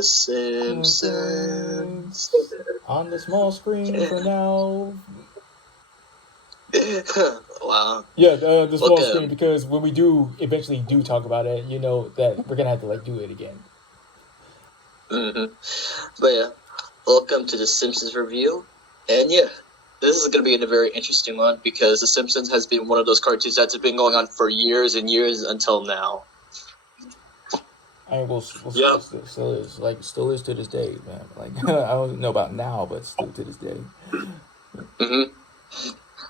The Simpsons. On the small screen for now. Wow. Yeah, the small Okay. screen, because when we do eventually do talk about it, you know that we're gonna have to like do it again. But yeah, welcome to the Simpsons review. And yeah, this is going to be a very interesting one because the Simpsons has been one of those cartoons that's been going on for years and years until now. I mean, we'll still is to this day, man. Like I don't know about now, but still to this day.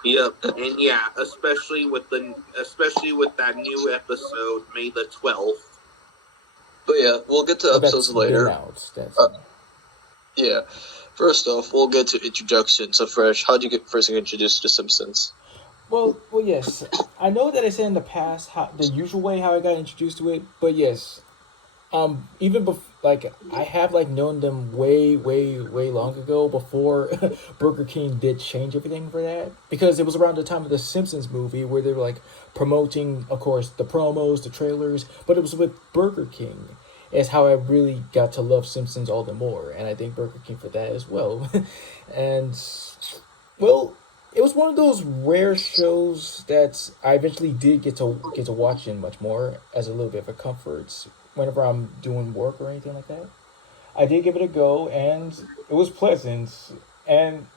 Yep, and yeah, especially with that new episode, May the 12th. But yeah, we'll get to episodes later. Yeah. First off, we'll get to introduction. So, Fresh, how did you get first introduced to The Simpsons? Well, yes. I know that I said in the past the usual way how I got introduced to it, but yes, even before, like, I have like known them way long ago before Burger King did change everything for that, because it was around the time of the Simpsons movie where they were like promoting, of course, the promos, the trailers, but it was with Burger King. Is how I really got to love Simpsons all the more, and I thank Burger King for that as well. And well, it was one of those rare shows that I eventually did get to watch in much more as a little bit of a comfort whenever I'm doing work or anything like that. I did give it a go, and it was pleasant. And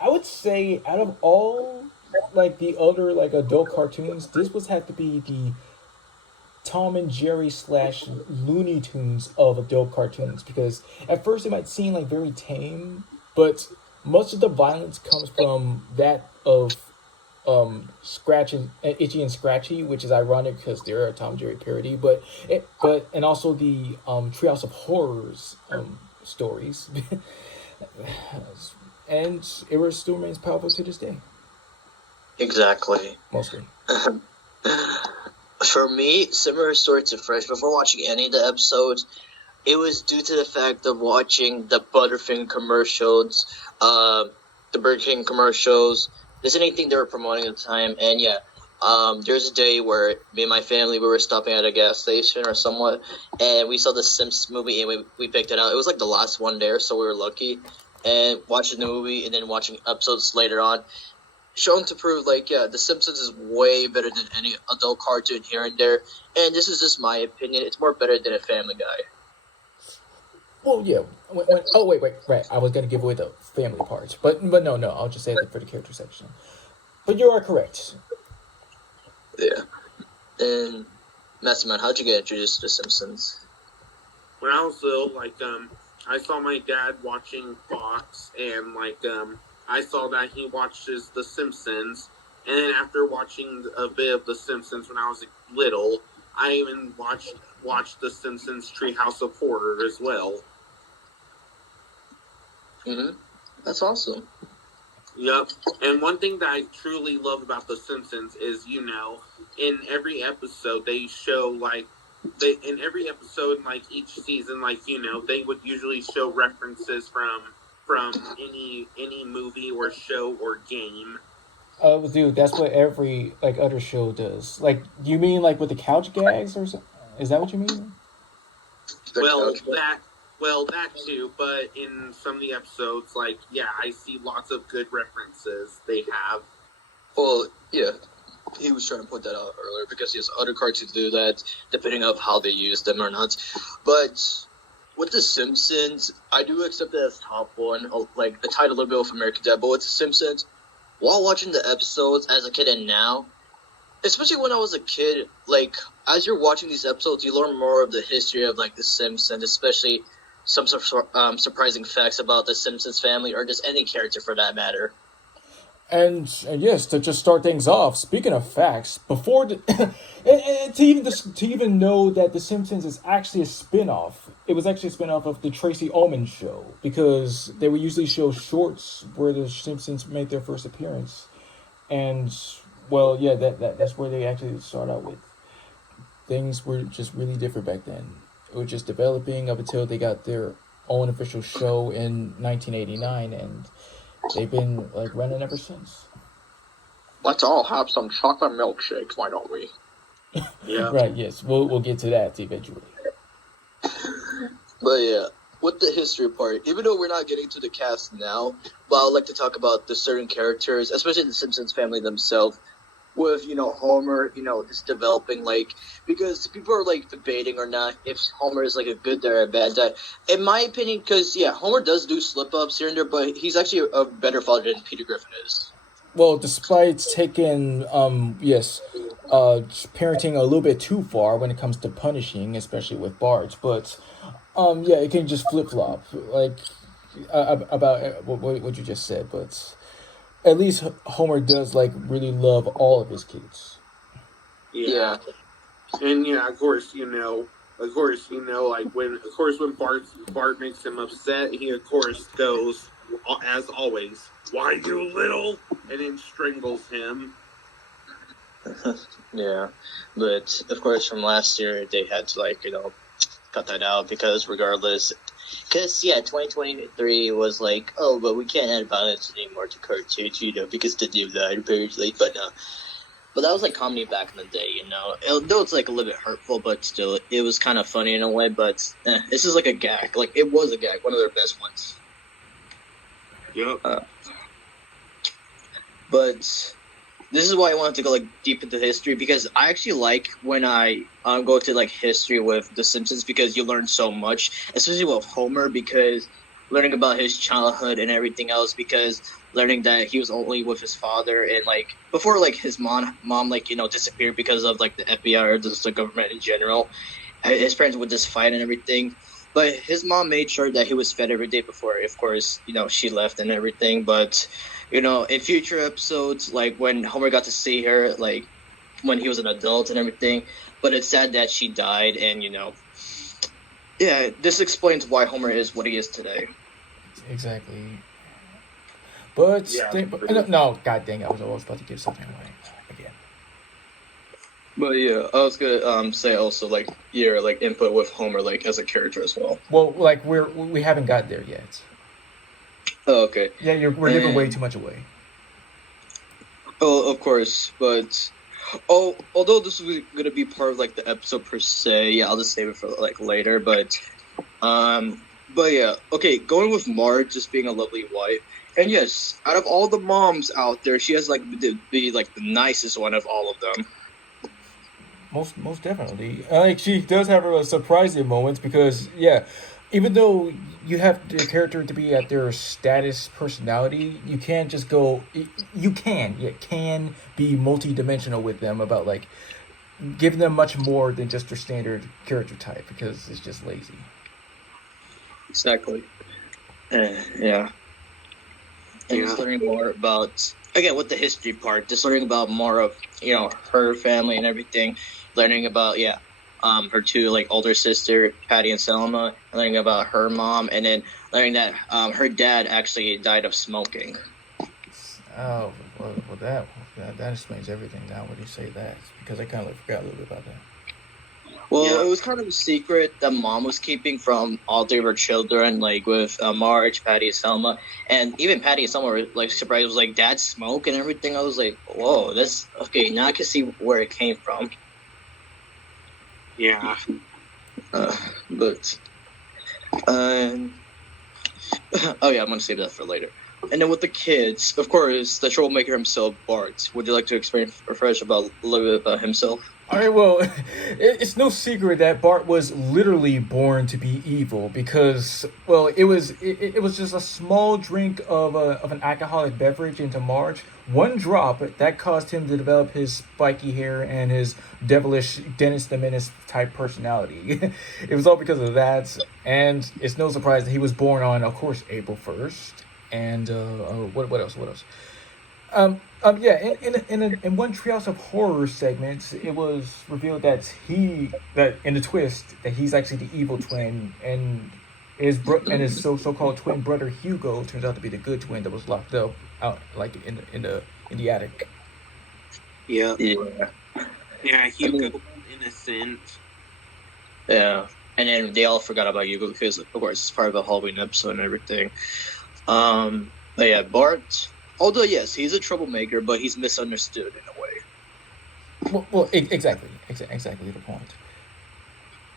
I would say, out of all like the other like adult cartoons, this was had to be the Tom and Jerry slash Looney Tunes of adult cartoons, because at first it might seem like very tame, but much of the violence comes from that of Scratch and Itchy and Scratchy, which is ironic because they're a Tom and Jerry parody, but and also the Treehouse of Horrors stories, and it still remains powerful to this day. Exactly. Mostly. For me, similar story to Fresh. Before watching any of the episodes, it was due to the fact of watching the Butterfinger commercials, the Burger King commercials, just anything they were promoting at the time. And yeah, there's a day where me and my family, we were stopping at a gas station or somewhat, and we saw the Simpsons movie, and we picked it out. It was like the last one there, so we were lucky. And watching the movie and then watching episodes later on, shown to prove, like, yeah, The Simpsons is way better than any adult cartoon here and there. And this is just my opinion. It's more better than a Family Guy. Well, yeah. Right. I was gonna give away the family part, but no. I'll just say that for the character section. But you are correct. Yeah. And Masterman, how'd you get introduced to The Simpsons? When I was little, like, I saw my dad watching Fox, and I saw that he watches The Simpsons, and then after watching a bit of The Simpsons when I was little, I even watched The Simpsons Treehouse of Horror as well. That's awesome. Yep. And one thing that I truly love about The Simpsons is, in every episode they show, in every episode, each season, they would usually show references from any movie or show or game. Dude, that's what every other show does. Like, you mean like with the couch gags or something? Is that what you mean? Well, that too. But in some of the episodes, I see lots of good references they have. Well, yeah. He was trying to put that out earlier because yes, other cartoons do that, depending on how they use them or not. But with The Simpsons, I do accept it as top one. Like, I tied a little bit with American Dad, but with The Simpsons, while watching the episodes as a kid and now, especially when I was a kid, as you're watching these episodes, you learn more of the history of, The Simpsons, especially some surprising facts about the Simpsons family, or just any character for that matter. And yes, to just start things off, speaking of facts, before and to even know that The Simpsons is actually a spin-off. It was actually a spin-off of the Tracy Ullman show, because they would usually show shorts where the Simpsons made their first appearance. And well, yeah, that's where they actually start out with. Things were just really different back then. It was just developing up until they got their own official show in 1989, and they've been running ever since. Let's all have some chocolate milkshakes, why don't we? Yeah. Right. Yes. We'll get to that eventually. But yeah, with the history part, even though we're not getting to the cast now, but I would like to talk about the certain characters, especially the Simpsons family themselves. With Homer, is developing because people are debating or not if Homer is a good dad or a bad dad. In my opinion, because Homer does do slip ups here and there, but he's actually a better father than Peter Griffin is. Well, despite taking parenting a little bit too far when it comes to punishing, especially with Bart, but yeah, it can just flip flop about what you just said, but at least Homer does really love all of his kids. Yeah. And when Bart makes him upset, he of course goes, as always, "Why, you little," and then strangles him. Yeah, but of course from last year they had to cut that out because regardless, 2023 was oh, but we can't add violence anymore to cartoons, because the new line apparently, but that was comedy back in the day, though it's a little bit hurtful, but still it was kind of funny in a way, but this is a gag, it was a gag, one of their best ones. Yep. But this is why I wanted to go deep into history, because I actually like when I go to history with The Simpsons, because you learn so much, especially with Homer, because learning about his childhood and everything else, because learning that he was only with his father and before his mom disappeared because of the FBI or just the government in general, his parents would just fight and everything. But his mom made sure that he was fed every day before, of course, she left and everything. But, in future episodes, when Homer got to see her, when he was an adult and everything. But it's sad that she died, and, yeah, this explains why Homer is what he is today. Exactly. But, Yeah. no, god dang it, I was about to give something away again. But yeah, I was gonna say also your input with Homer as a character as well. Well, we haven't got there yet. Oh, okay. Yeah, we're giving way too much away. Oh, of course, but although this is gonna be part of the episode per se, yeah, I'll just save it for later. But yeah, okay, going with Marge just being a lovely wife, and yes, out of all the moms out there, she has the nicest one of all of them. Most definitely. She does have her surprising moments because even though you have the character to be at their status personality, you can't just go. You can be multi-dimensional with them about giving them much more than just their standard character type because it's just lazy. Exactly. Yeah. And just learning more about, again, with the history part, just learning about more of her family and everything. Learning about her two older sister Patty and Selma, learning about her mom, and then learning that her dad actually died of smoking. Oh, well that explains everything now when you say that, because I kind of forgot a little bit about that. Well, it was kind of a secret that mom was keeping from all three of her children, with Marge, Patty, and Selma, and even Patty and Selma were surprised. It was dad smoke and everything. I was like, whoa, that's okay. Now I can see where it came from. Yeah. But oh yeah, I'm gonna save that for later. And then with the kids, of course, the troublemaker himself, Bart. Would you like to explain refresh about a little bit about himself? All right, well, it's no secret that Bart was literally born to be evil because, well, it was just a small drink of an alcoholic beverage into Marge. One drop that caused him to develop his spiky hair and his devilish Dennis the Menace type personality. It was all because of that, and it's no surprise that he was born on, of course, April 1st. And what else? In one Treehouse of Horror segment, it was revealed that in the twist that he's actually the evil twin, and his so-called twin brother Hugo turns out to be the good twin that was locked up out in the attic. Yeah. Yeah, Hugo innocent. Yeah, and then they all forgot about Hugo because, of course, it's part of the Halloween episode and everything. But yeah, Bart. Although yes, he's a troublemaker, but he's misunderstood in a way. Well, exactly the point.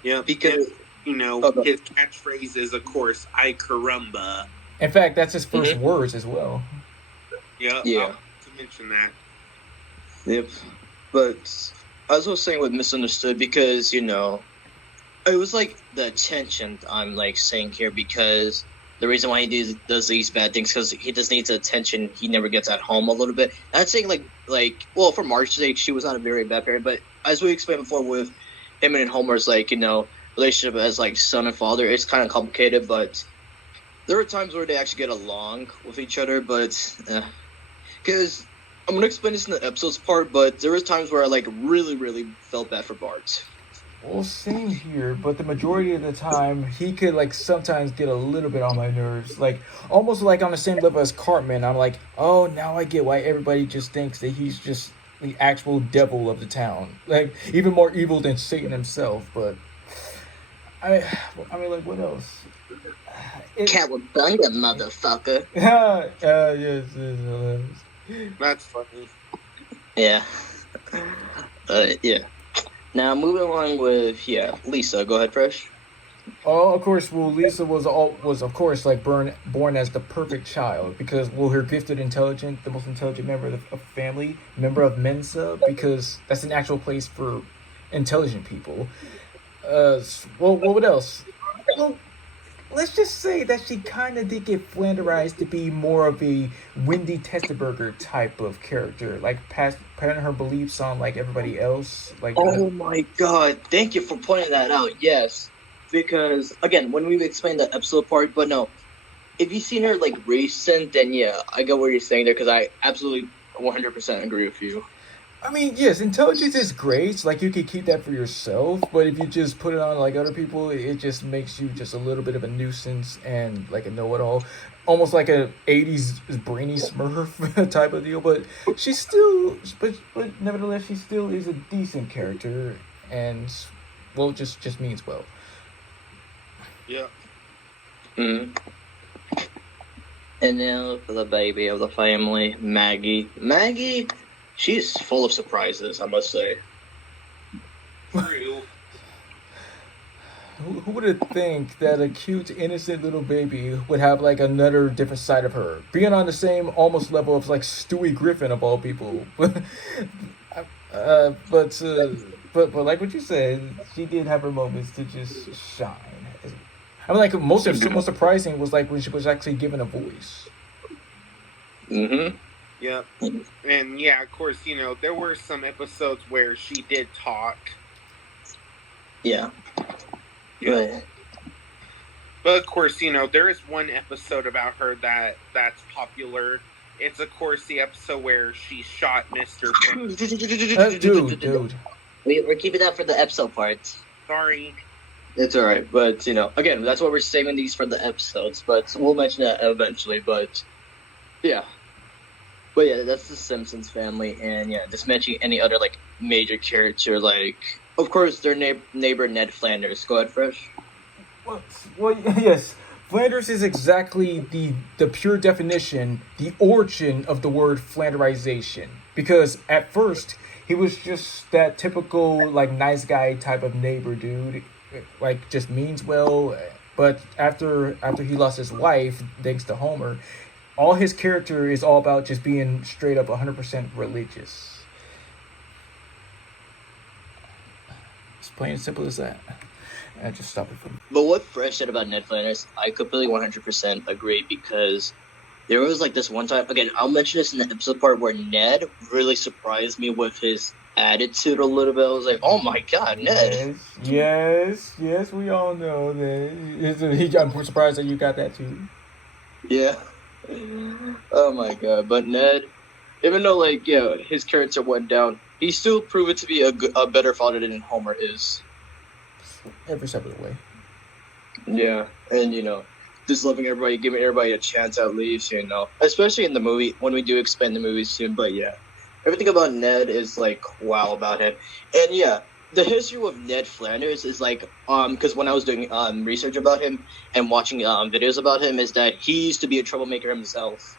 Yeah, because his catchphrase is, of course, "I caramba." In fact, that's his first words as well. Yeah. Yeah. To mention that. Yep. But as I was saying with misunderstood, because it was like the attention I'm like saying here, because the reason why he does these bad things because he just needs attention he never gets at home a little bit. Not saying well, for Marge's sake, she was not a very bad parent, but as we explained before with him and Homer's relationship as like son and father, it's kind of complicated, but there are times where they actually get along with each other, but because I'm gonna explain this in the episodes part, but there was times where I like really, really felt bad for Bart. Well, same here, but the majority of the time, he could like sometimes get a little bit on my nerves, like almost like on the same level as Cartman. I'm like, oh, now I get why everybody just thinks that he's just the actual devil of the town, like even more evil than Satan himself. But I mean, like, what else? Cowabunga, motherfucker. Yes. That's funny. Yeah. Yeah. Now moving along with Lisa. Go ahead, Fresh. Oh, of course. Well, Lisa was of course like born as the perfect child because her gifted, intelligent, the most intelligent member of the family, member of Mensa, because that's an actual place for intelligent people. Well, what else? Well, let's just say that she kind of did get flanderized to be more of a Wendy Testerberger type of character, like putting her beliefs on like everybody else. Like, oh my god, thank you for pointing that out. Yes, because again, when we explained the episode part, but no, if you've seen her like recent, then yeah, I get what you're saying there because I absolutely 100% agree with you. I mean, yes, intelligence is great. Like you could keep that for yourself, but if you just put it on like other people, it just makes you just a little bit of a nuisance and like a know-it-all, almost like a '80s brainy Smurf type of deal. But she's still, but nevertheless, she still is a decent character, and well, just means well. Yeah. Mm. And now for the baby of the family, Maggie. Maggie. She's full of surprises, I must say. True. Who would have think that a cute, innocent little baby would have like another different side of her, being on the same almost level of like Stewie Griffin of all people. But like what you said, she did have her moments to just shine. I mean, like most surprising was like when she was actually given a voice. Mm-hmm. Yeah. And yeah, of course, there were some episodes where she did talk. Yeah. Good. But of course, there is one episode about her that's popular. It's of course the episode where she shot Mr. Dude. We're keeping that for the episode parts. Sorry. It's alright, but again, that's why we're saving these for the episodes, but we'll mention that eventually, but yeah. But yeah, that's the Simpsons family, and yeah, just mentioning any other like major character, like of course their neighbor Ned Flanders. Go ahead, Fresh. Well, yes, Flanders is exactly the pure definition, the origin of the word Flanderization. Because at first he was just that typical like nice guy type of neighbor dude, like just means well. But after he lost his wife, thanks to Homer, all his character is all about just being straight up 100% religious. It's plain and simple as that. I just stop it from. But what Fresh said about Ned Flanders, I completely 100% agree, because there was like this one time, again, I'll mention this in the episode part, where Ned really surprised me with his attitude a little bit. I was like, oh my god, Ned. Yes, we all know that. I'm surprised that you got that too. Yeah. Oh my god, but Ned, even though his character went down, he still proved to be a better father than Homer is. Every step of the way. Yeah, and just loving everybody, giving everybody a chance at least, especially in the movie when we do expand the movie soon. But yeah, everything about Ned is like wow about him, and yeah. The history of Ned Flanders is because when I was doing research about him and watching videos about him, is that he used to be a troublemaker himself.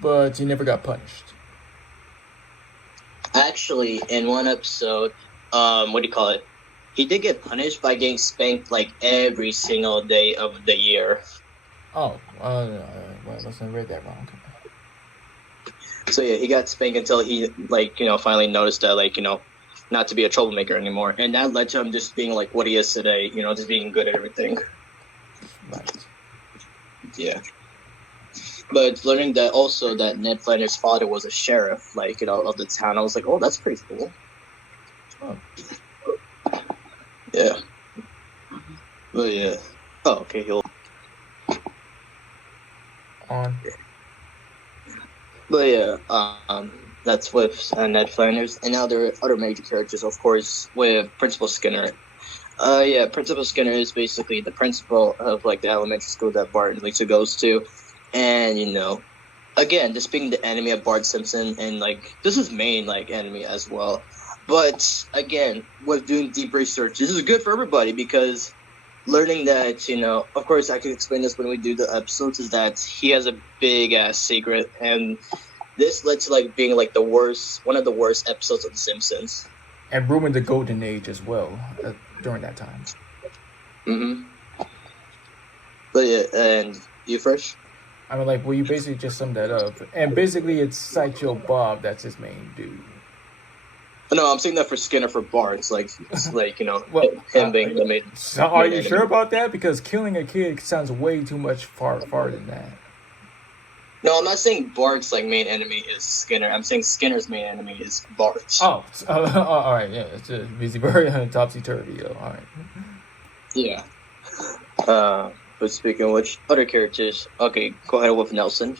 But he never got punished. Actually, in one episode, what do you call it? he did get punished by getting spanked like every single day of the year. Oh, well, I must have read that wrong. So yeah, he got spanked until he finally noticed that not to be a troublemaker anymore, and that led to him just being like what he is today. Just being good at everything. Right. Yeah. But learning that also that Ned Flanders' father was a sheriff, of the town, I was like, oh, that's pretty cool. Oh. Yeah. But yeah. Oh, okay, he'll. On. But yeah, that's with Ned Flanders, and now there are other major characters, of course, with Principal Skinner. Yeah, Principal Skinner is basically the principal of the elementary school that Bart Lisa goes to, and again, this being the enemy of Bart Simpson, and this is main enemy as well. But again, with doing deep research, this is good for everybody because learning that of course, I can explain this when we do the episodes, is that he has a big ass secret, and this led to being one of the worst episodes of The Simpsons. And ruined the golden age as well during that time. Mm-hmm. But yeah, and you first? I mean, well, you basically just summed that up. And basically, it's Sideshow Bob that's his main dude. No, I'm saying that for Skinner for Bart. It's well, him being the main. So are you sure about that? Because killing a kid sounds way too much far than that. No, I'm not saying Bart's main enemy is Skinner. I'm saying Skinner's main enemy is Bart. Oh, all right, yeah, it's a busy bird, topsy turvy. All right. Yeah. But speaking of which, other characters. Okay, go ahead with Nelson.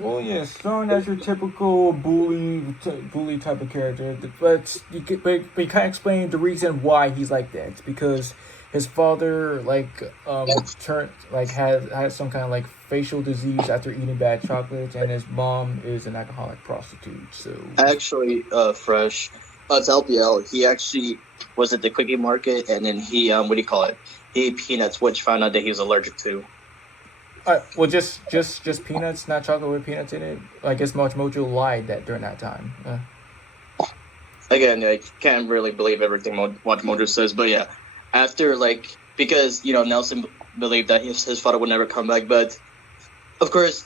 Well, yeah, Stone as your typical bully type of character, but you kind of explain the reason why he's like that. It's because his father turned had some kind of facial disease after eating bad chocolates, and his mom is an alcoholic prostitute. So actually, fresh. To help you out, he actually was at the quickie market, and then he he ate peanuts, which found out that he was allergic to. Well, just peanuts, not chocolate with peanuts in it. I guess Mojo lied that during that time. Again, I can't really believe everything Mojo says, but yeah, after because Nelson believed that his father would never come back, but of course,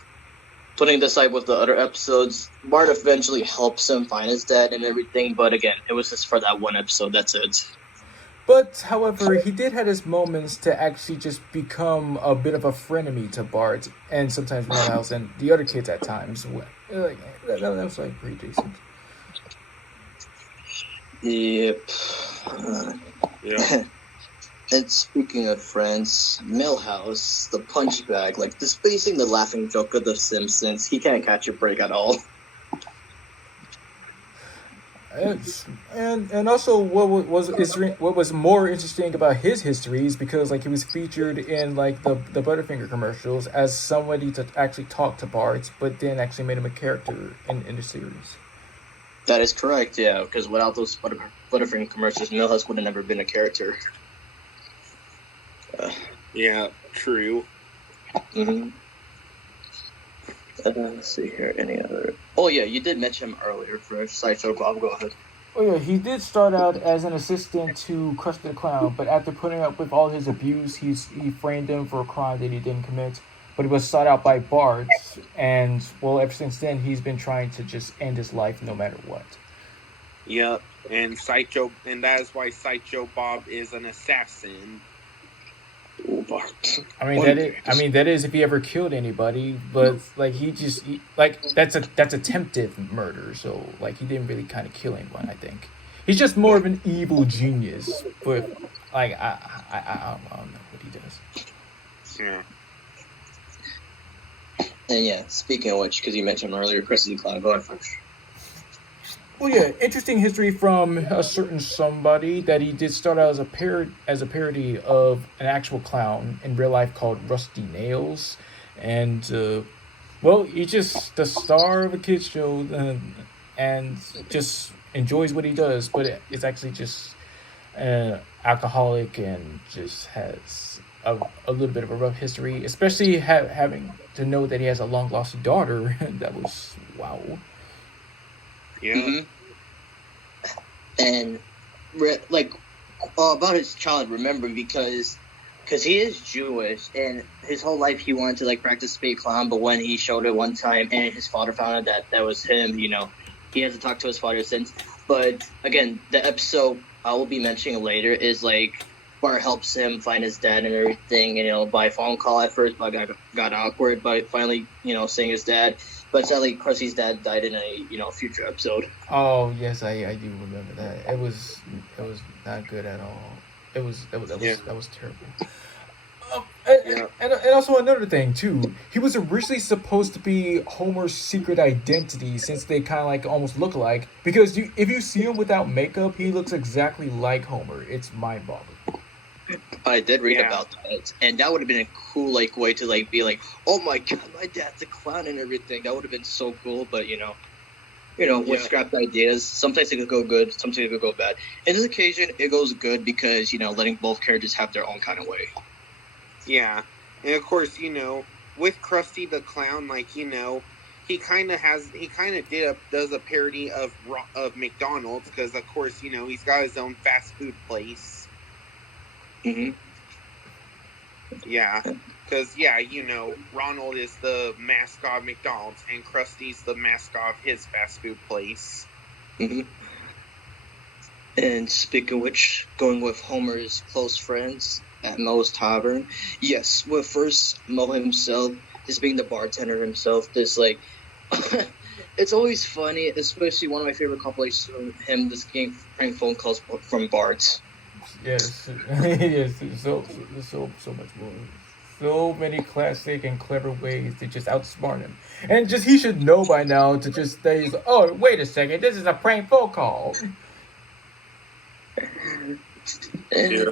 putting this aside with the other episodes, Bart eventually helps him find his dad and everything, but again, it was just for that one episode. That's it. But, however, he did have his moments to actually just become a bit of a frenemy to Bart and sometimes Milhouse and the other kids at times. That was pretty decent. Yep. Yeah. And speaking of friends, Milhouse, the punch bag, displaying the laughing joke of The Simpsons, he can't catch a break at all. And also what was more interesting about his history is because he was featured in the Butterfinger commercials as somebody to actually talk to Bart, but then actually made him a character in the series. That is correct, yeah, because without those Butterfinger commercials, Milhouse would have never been a character. Yeah, true. Mm-hmm. Let's see here, any other... Oh yeah, you did mention him earlier for Sideshow Bob, go ahead. Oh yeah, he did start out as an assistant to Krusty the Clown, but after putting up with all his abuse, he framed him for a crime that he didn't commit. But he was sought out by Bart, and well, ever since then, he's been trying to just end his life no matter what. Yep, and that is why Sideshow Bob is an assassin. Oh, Bart. That is if he ever killed anybody, but that's attempted murder, so he didn't really kind of kill anyone. I think he's just more of an evil genius, but I don't know what he does. Yeah. And yeah, speaking of which, because you mentioned him earlier, Krusty the Clown, go ahead first. Well, yeah, interesting history from a certain somebody that he did start out as a parody of an actual clown in real life called Rusty Nails, and he's just the star of a kids show and just enjoys what he does, but it's actually just alcoholic and just has a little bit of a rough history, especially having to know that he has a long lost daughter. That was wow. Yeah. Mm-hmm. And like about his child, remembering because he is Jewish, and his whole life he wanted to like practice to be a clown, but when he showed it one time and his father found out that was him, he hasn't talked to his father since. But again, the episode I will be mentioning later is like Bart helps him find his dad and everything, by phone call at first, but got awkward, but finally, seeing his dad. But sadly, Krusty's dad died in a future episode. Oh yes, I do remember that. It was not good at all. That was terrible. And also another thing too, he was originally supposed to be Homer's secret identity since they kind of like almost look alike. Because if you see him without makeup, he looks exactly like Homer. It's mind-boggling. I did read about that, and that would have been a cool like way to like be like, oh my god, my dad's a clown and everything. That would have been so cool. But with scrapped ideas, sometimes it could go good, sometimes it could go bad. In this occasion, it goes good because letting both characters have their own kind of way. Yeah, and of course, with Krusty the Clown, like he kind of does a parody of McDonald's because of course he's got his own fast food place. Mm-hmm. Yeah, because Ronald is the mascot of McDonald's and Krusty's the mascot of his fast food place. Mm-hmm. And speaking of which, going with Homer's close friends at Moe's Tavern. Yes, with first Moe himself, just being the bartender himself, this like it's always funny, especially one of my favorite compilations from him, this getting prank phone calls from Bart. Yes, yes, so much more. So many classic and clever ways to just outsmart him. And just he should know by now to just say, oh, wait a second, this is a prank phone call.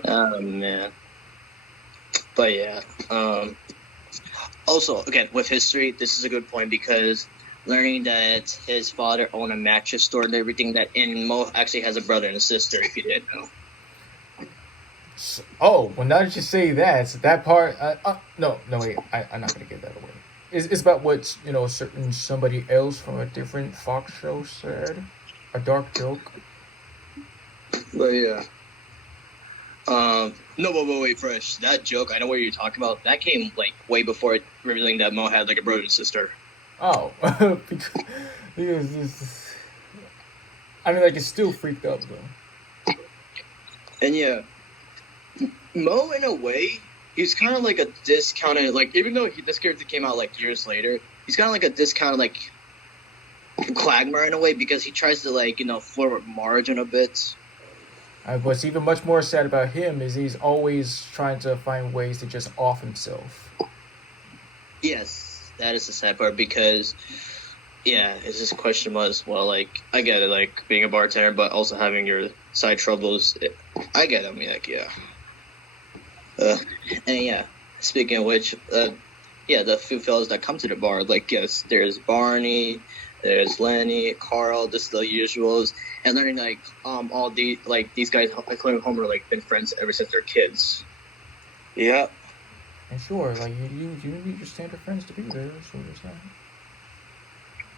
Oh man. But yeah. Also, again, with history, this is a good point because learning that his father owned a mattress store and everything, and Moe actually has a brother and a sister, if you didn't know. Oh, well, now that you say that part, no, wait, I'm not gonna give that away. It's about what certain somebody else from a different Fox show said, a dark joke. But yeah. No, wait, Fresh. That joke, I know what you're talking about. That came like way before it revealing that Moe had like a brother and sister. Oh, because this, I mean, like it's still freaked up though. And yeah. Moe, in a way, he's kind of like a discounted, like, even though this character came out, like, years later, he's kind of like a discounted, like, Quagmire in a way, because he tries to, like, flirt with Marge in a bit. What's even much more sad about him is he's always trying to find ways to just off himself. Yes, that is the sad part, because, yeah, it's just question was, well, like, I get it, like, being a bartender, but also having your side troubles, I get it, I mean, like, yeah. And yeah, speaking of which, the few fellas that come to the bar, like, yes, there's Barney, there's Lenny, Carl, just the usuals, and learning, like, all these guys, including Homer, like, been friends ever since they're kids. Yeah. And sure, like, you need your standard friends to be there, so there's that.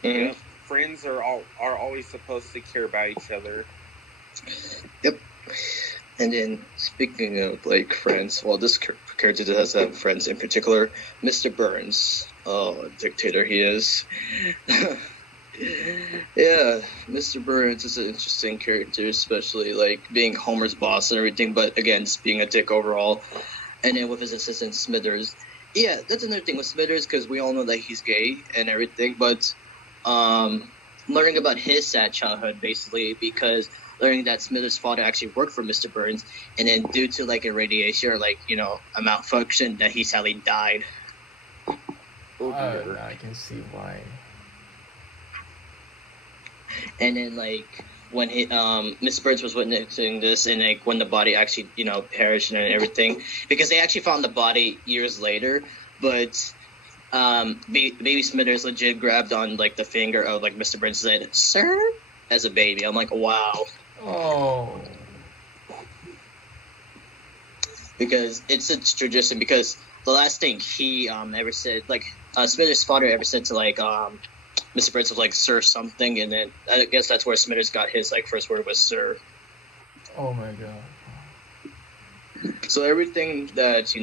Mm-hmm. Yeah, friends are always supposed to care about each other. Yep. And then, speaking of, like, friends, well, this character does have friends, in particular, Mr. Burns. Oh, dictator he is. Yeah, Mr. Burns is an interesting character, especially, like, being Homer's boss and everything, but, again, just being a dick overall. And then with his assistant, Smithers. Yeah, that's another thing with Smithers, because we all know that he's gay and everything, but, learning about his sad childhood, basically, because learning that Smithers' father actually worked for Mr. Burns, and then due to, like, irradiation or, like, a malfunction, that he sadly died. I can see why. And then, like, when Mr. Burns was witnessing this, and, like, when the body actually, perished and everything, because they actually found the body years later, but baby Smithers legit grabbed on, like, the finger of, like, Mr. Burns and said, "Sir?" as a baby. I'm like, wow. Oh. Because it's a tradition, because the last thing he ever said, like, Smithers' father ever said to, like, Mr. Burns was like, "Sir something," and then I guess that's where Smithers got his, like, first word was "sir." Oh my god. So everything that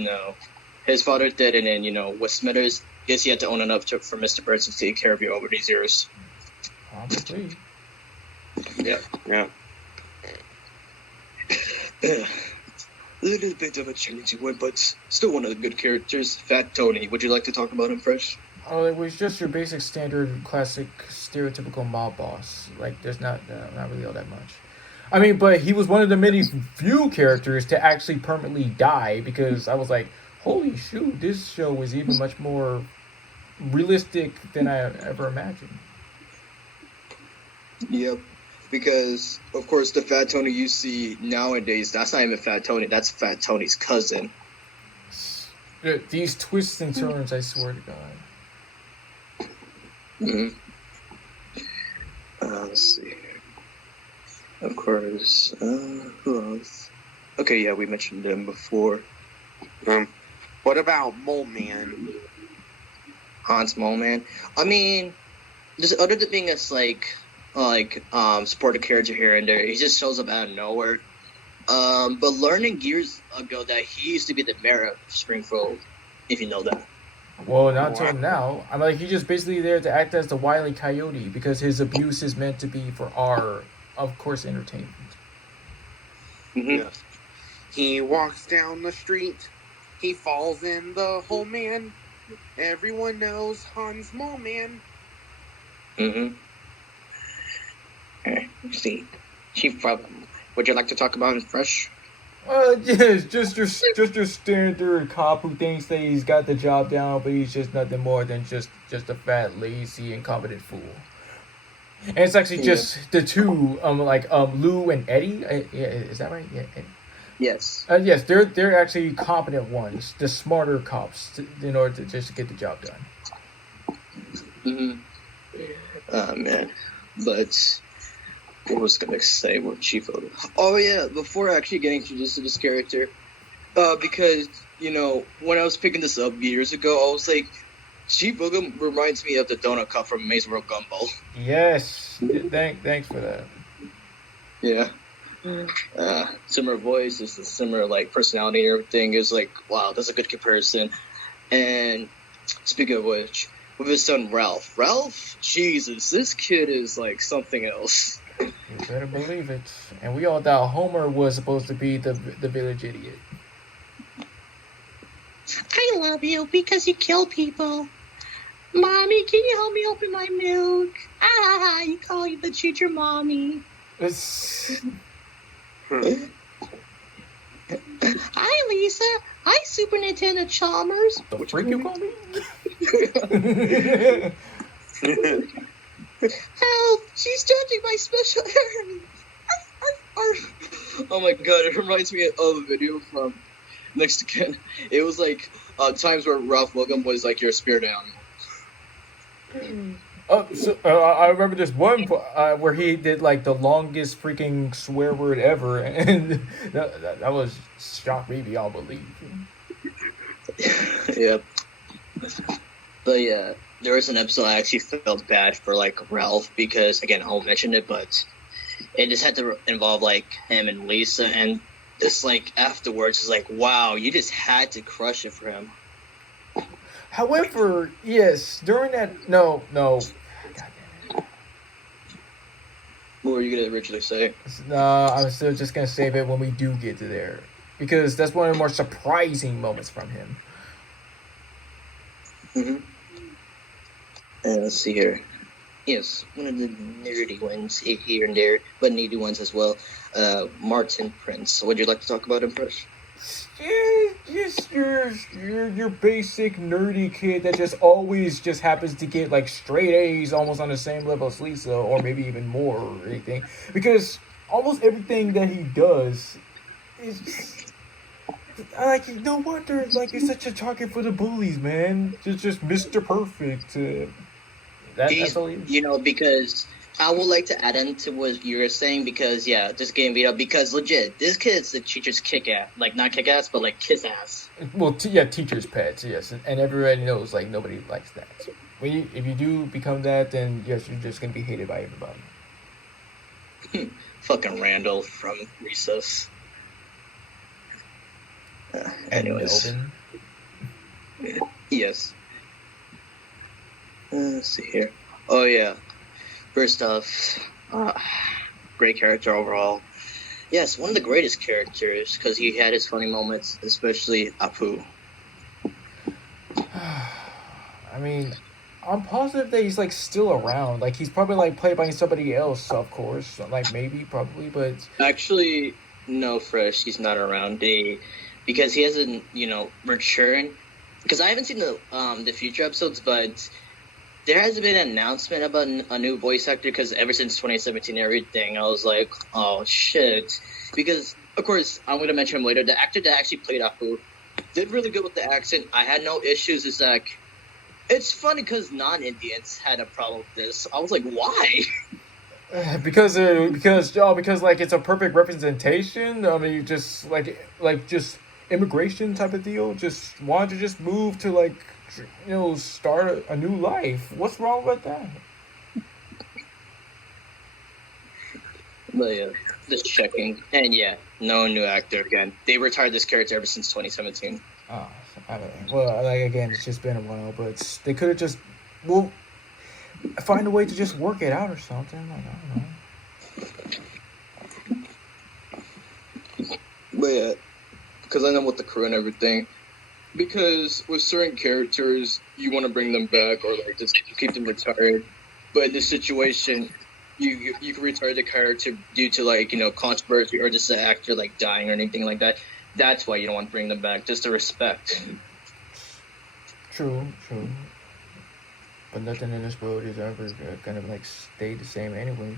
his father did, and then what Smithers, guess he had to own enough for Mr. Burns to take care of you over these years. Probably. Yeah. Yeah. A little bit of a challenging one, but still one of the good characters. Fat Tony. Would you like to talk about him, Fresh? Oh, it was just your basic standard, classic, stereotypical mob boss. Like, there's not really all that much. I mean, but he was one of the many few characters to actually permanently die because I was like, holy shoot, this show was even much more realistic than I ever imagined. Yep. Because of course the Fat Tony you see nowadays, that's not even Fat Tony. That's Fat Tony's cousin. These twists and turns, I swear to God. Mm-hmm. Let's see. Of course. Who else? Okay, yeah, we mentioned them before. What about Mole Man? Hans Mole Man. I mean, just other than being a supportive character here and there, he just shows up out of nowhere. But learning years ago that he used to be the mayor of Springfield, if you know that. Well, not until now. I'm like, he's just basically there to act as the Wile E. Coyote because his abuse is meant to be for our, of course, entertainment. Mm-hmm. Yeah. He walks down the street. He falls in the hole man. Everyone knows Hans Mole Man. Mm-hmm. Okay, let's see. Chief Problem. Would you like to talk about him, Fresh? Yes, just your standard cop who thinks that he's got the job down, but he's just nothing more than just a fat, lazy, incompetent fool. And it's actually just the two, Lou and Eddie. Yeah, is that right? Yeah. Yes. Yes, they're actually competent ones, the smarter cops, in order to just get the job done. Mm-hmm. Oh man, but what was I gonna say? What Chief Oda? Oh yeah, before actually getting introduced to this character, because when I was picking this up years ago, I was like, Chief Oda reminds me of the donut cup from Maze World Gumball. Yes, thanks for that. Yeah. Similar voice, just a similar personality and everything. It was like, wow, that's a good comparison. And speaking of which, with his son Ralph, Jesus, this kid is like something else. You better believe it. And we all thought Homer was supposed to be the village idiot. I love you because you kill people. Mommy, can you help me open my milk? You call you the teacher, mommy. Hi, Lisa. Hi, Super Nintendo Chalmers. The freak you call me? Help! She's judging my special area. Oh my god, it reminds me of a video from Next to Ken. It was like times where Ralph Wilkham was like your spirit animal. I remember this one where he did like the longest freaking swear word ever, and that was shock me beyond belief. Yeah. But yeah, there was an episode I actually felt bad for Ralph because again, I won't mention it, but it just had to involve him and Lisa, and just afterwards, it's like, wow, you just had to crush it for him. However, yes, during that no. God damn it. What were you gonna originally say? No, I'm still just gonna save it when we do get to there, because that's one of the more surprising moments from him. Mm-hmm. Let's see here. Yes, one of the nerdy ones here and there, but needy ones as well. Martin Prince. Would you like to talk about him first? Just your basic nerdy kid that just always just happens to get straight A's almost on the same level as Lisa, or maybe even more or anything. Because almost everything that he does is no wonder he's such a target for the bullies, man. Just Mr. Perfect. That's all he is. Because I would like to add into what you were saying because, yeah, just getting beat up because legit, this kid's the teacher's kick-ass. Not kick-ass, but kiss-ass. Well, teacher's pets, yes. And everybody knows, nobody likes that. So if you do become that, then yes, you're just going to be hated by everybody. Fucking Randall from Recess. And Anyways, Melvin. yes. Let's see here. Oh yeah. First off, great character overall. Yes, one of the greatest characters because he had his funny moments, especially Apu. I mean, I'm positive that he's like still around. Like he's probably like played by somebody else, of course. Like maybe, probably, but Actually, no, Fresh. He's not around. Because he hasn't, returned. Because I haven't seen the future episodes, but there hasn't been an announcement about a new voice actor. Because ever since 2017, everything, I was like, oh shit. Because of course, I'm gonna mention him later. The actor that actually played Apu did really good with the accent. I had no issues. It's like, it's funny because non-Indians had a problem with this. I was like, why? because like it's a perfect representation. I mean, just like just immigration type of deal. Just wanted to just move to like start a new life. What's wrong with that? But yeah, just checking. And yeah, no new actor again. They retired this character ever since 2017. Oh, I don't know. Well, like again, it's just been a while, but they could have just well find a way to just work it out or something. Like I don't know. But yeah, because I know with the crew and everything. Because with certain characters, you want to bring them back or like just keep them retired. But in this situation, you can retire the character due to like controversy or just the actor like dying or anything like that. That's why you don't want to bring them back, just to respect. True, true. But nothing in this world is ever gonna like stay the same, anyways.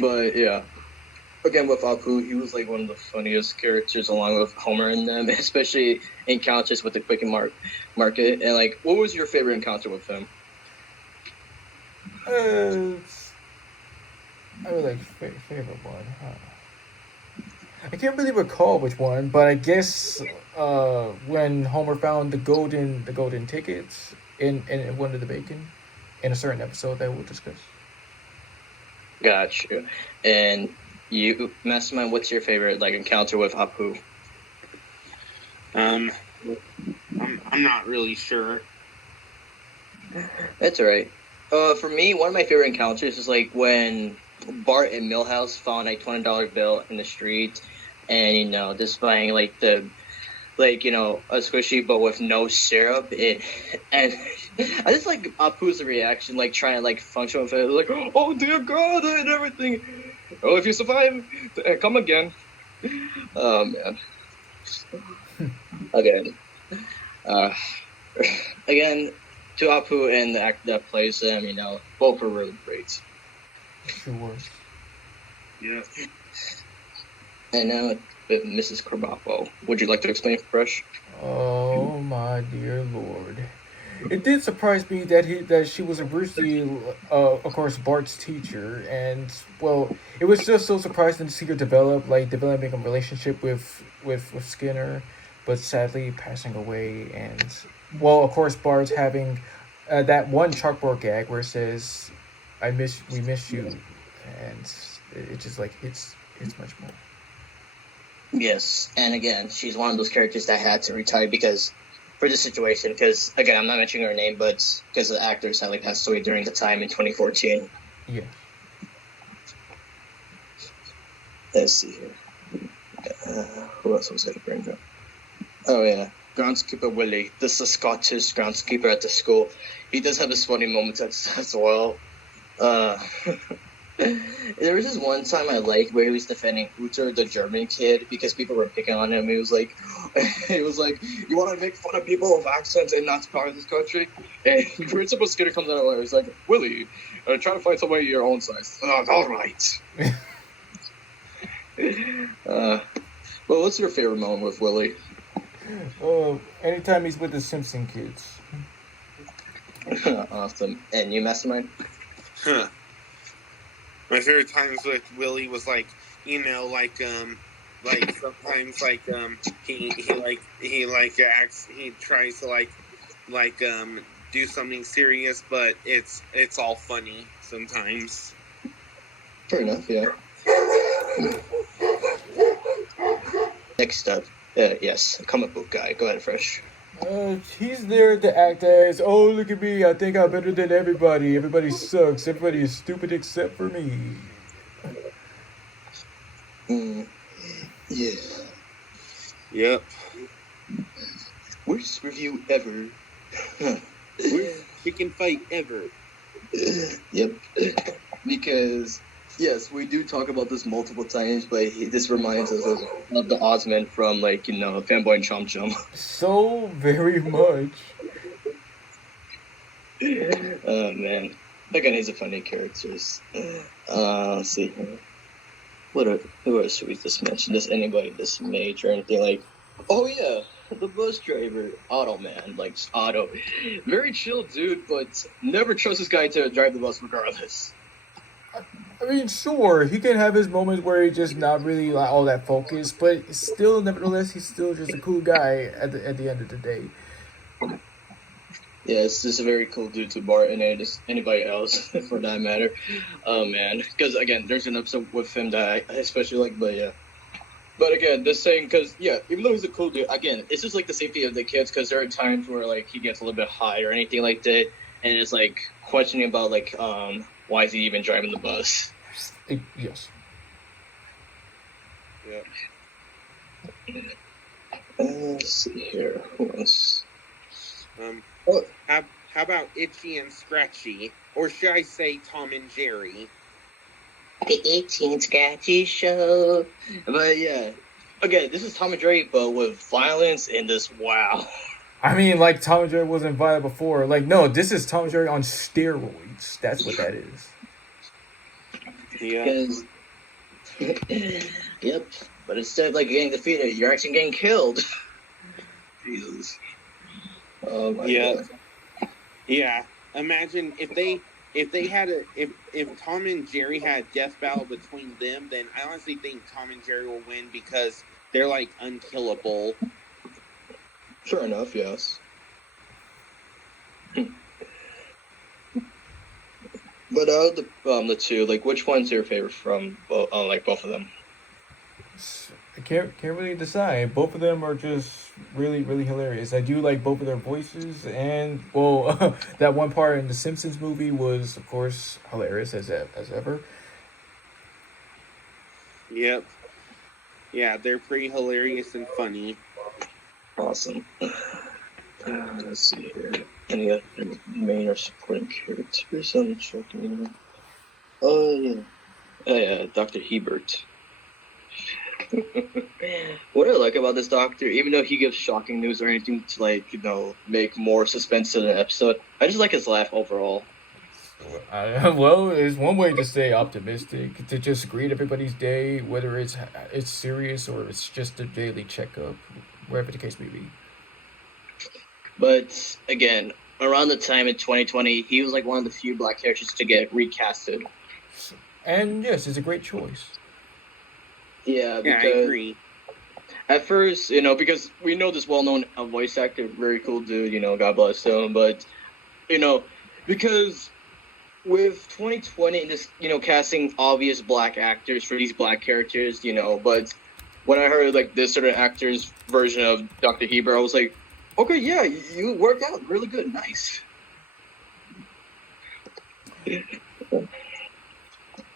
But yeah, again with Apu, he was like one of the funniest characters along with Homer in them, especially encounters with the quick market. And like, what was your favorite encounter with him? Uh, I would like favorite one. Huh? I can't really recall which one, but I guess when Homer found the golden tickets in one of the bacon in a certain episode that we'll discuss. Gotcha. And you, Mastermind, what's your favorite like encounter with Apu? I'm not really sure. That's alright. For me, one of my favorite encounters is like when Bart and Milhouse found a $20 bill in the street, and just buying like a squishy but with no syrup. And I just like Apu's reaction, like trying to like function with it, like oh dear God and everything. Oh, if you survive, come again. Oh man. Again. Uh, again, to Apu and the actor that plays him, both are really great. Sure. Yeah. And now with Mrs. Krabappel, would you like to explain Fresh? Oh my dear Lord! It did surprise me that she was originally, of course, Bart's teacher, and well, it was just so surprising to see her developing a relationship with Skinner, but sadly passing away. And well, of course, Bart's having that one chalkboard gag where it says, we miss you," and it just like it's much more. Yes, and again, she's one of those characters that had to retire because for this situation. Because again, I'm not mentioning her name, but because the actor sadly passed away during the time in 2014. Yeah. Let's see here. Who else was I to bring up? Oh yeah, groundskeeper Willie. This is the Scottish groundskeeper at the school. He does have his funny moments as well. There was this one time I liked where he was defending Uter, the German kid, because people were picking on him. He was like, you want to make fun of people with accents and not part of this country? And Principal Skinner comes out of nowhere. He's like, Willie, try to find somebody your own size. All right. Well, what's your favorite moment with Willie? Anytime he's with the Simpson kids. Awesome. And you, Mastermind? Huh. My favorite times with Willie was like sometimes he tries to do something serious, but it's all funny sometimes. Fair enough, yeah. Next up, yes, comic book guy. Go ahead, Fresh. He's there to act as, oh, look at me, I think I'm better than everybody. Everybody sucks. Everybody is stupid except for me. Yeah. Yep. Worst review ever. Worst chicken fight ever. Yep. Because, yes, we do talk about this multiple times, but this reminds us of the Osman from, Fanboy and Chom Chom. So very much. Oh, man. Again, he's a funny character. Let's see here. Who else should we just mention? Does anybody this major or anything like? Oh yeah, the bus driver, Otto, man, like Otto, very chill dude, but never trust this guy to drive the bus regardless. I mean, sure, he can have his moments where he's just not really like all that focused, but still, nevertheless, he's still just a cool guy at the end of the day. Yeah, it's just a very cool dude to Bart and just anybody else for that matter. Oh man, because again, there's an episode with him that I especially like, but yeah. But again, this thing, because yeah, even though he's a cool dude, again, it's just like the safety of the kids, because there are times where like he gets a little bit high or anything like that, and it's like questioning about why is he even driving the bus? Yes. Yeah. Let's see here. Who else? How about Itchy and Scratchy? Or should I say Tom and Jerry? The 18 Scratchy Show. But yeah, again, this is Tom and Jerry, but with violence and this wow. I mean, like Tom and Jerry wasn't violent before. Like, no, this is Tom and Jerry on steroids. That's what that is. Yeah. Yep. But instead of getting defeated, you're actually getting killed. Jesus. Oh my God. Yeah. Imagine if Tom and Jerry had a death battle between them, then I honestly think Tom and Jerry will win because they're like unkillable. Sure enough, yes. But out of the two, which one's your favorite from both of them? I can't really decide. Both of them are just really, really hilarious. I do like both of their voices, and well, that one part in the Simpsons movie was, of course, hilarious as ever. Yep. Yeah, they're pretty hilarious and funny. Awesome. Let's see here. Any other main or supporting characters? I'm checking. Oh yeah, Dr. Hebert. What I like about this doctor, even though he gives shocking news or anything to make more suspense to the episode, I just like his laugh overall. Well, it's one way to stay optimistic, to just greet everybody's day, whether it's serious or it's just a daily checkup, wherever the case may be. But again, around the time in 2020, he was one of the few black characters to get recasted. And yes, it's a great choice. Yeah, because I agree. At first, because we know this well-known voice actor, very cool dude, God bless him, but, because with 2020 and this, casting obvious black actors for these black characters, but when I heard, this certain actor's version of Dr. Heber, I was like, okay, yeah, you worked out really good, nice.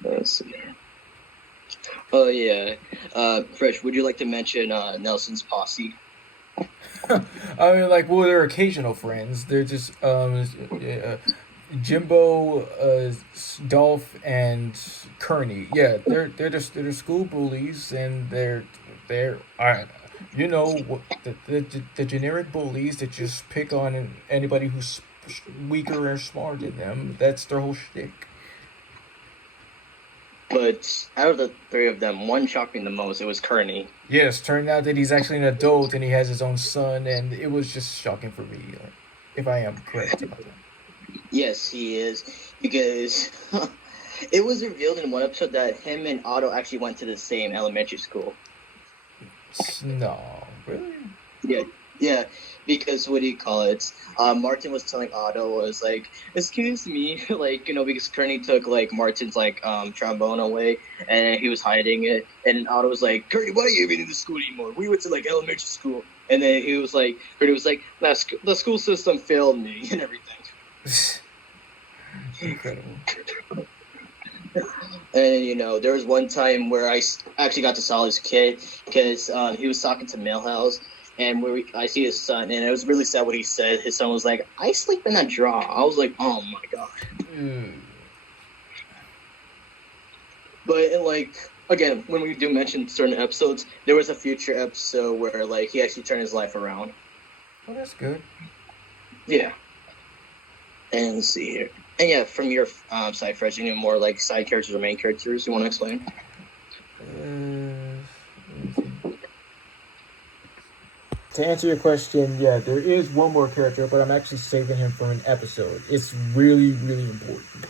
Let's see. Oh yeah, Fresh. Would you like to mention Nelson's posse? I mean, well, they're occasional friends. They're just Jimbo, Dolph, and Kearney. Yeah, they're school bullies, and they're the generic bullies that just pick on anybody who's weaker or smarter than them. That's their whole shtick. But out of the three of them, one shocked me the most. It was Kearney. Yes, turned out that he's actually an adult and he has his own son, and it was just shocking for me, if I am correct about that. Yes, he is, because it was revealed in one episode that him and Otto actually went to the same elementary school. No, really? Yeah, Yeah, because what do you call it? Martin was telling Otto was like, "Excuse me," like because Kearney took like Martin's like trombone away, and he was hiding it, and Otto was like, "Kearney, why are you even in the school anymore? We went to like elementary school," and then Kearney was like, the school system failed me and everything." Incredible. And there was one time where actually got to saw his kid because he was talking to Millhouse, and I see his son, and it was really sad what he said. His son was like, "I sleep in a drawer." I was like, "Oh my god!" But like again, when we do mention certain episodes, there was a future episode where like he actually turned his life around. Well, that's good. Yeah. And let's see here. And yeah, from your side, Fresh, any more like side characters or main characters you want to explain? To answer your question, yeah, there is one more character, but I'm actually saving him for an episode. It's really, really important.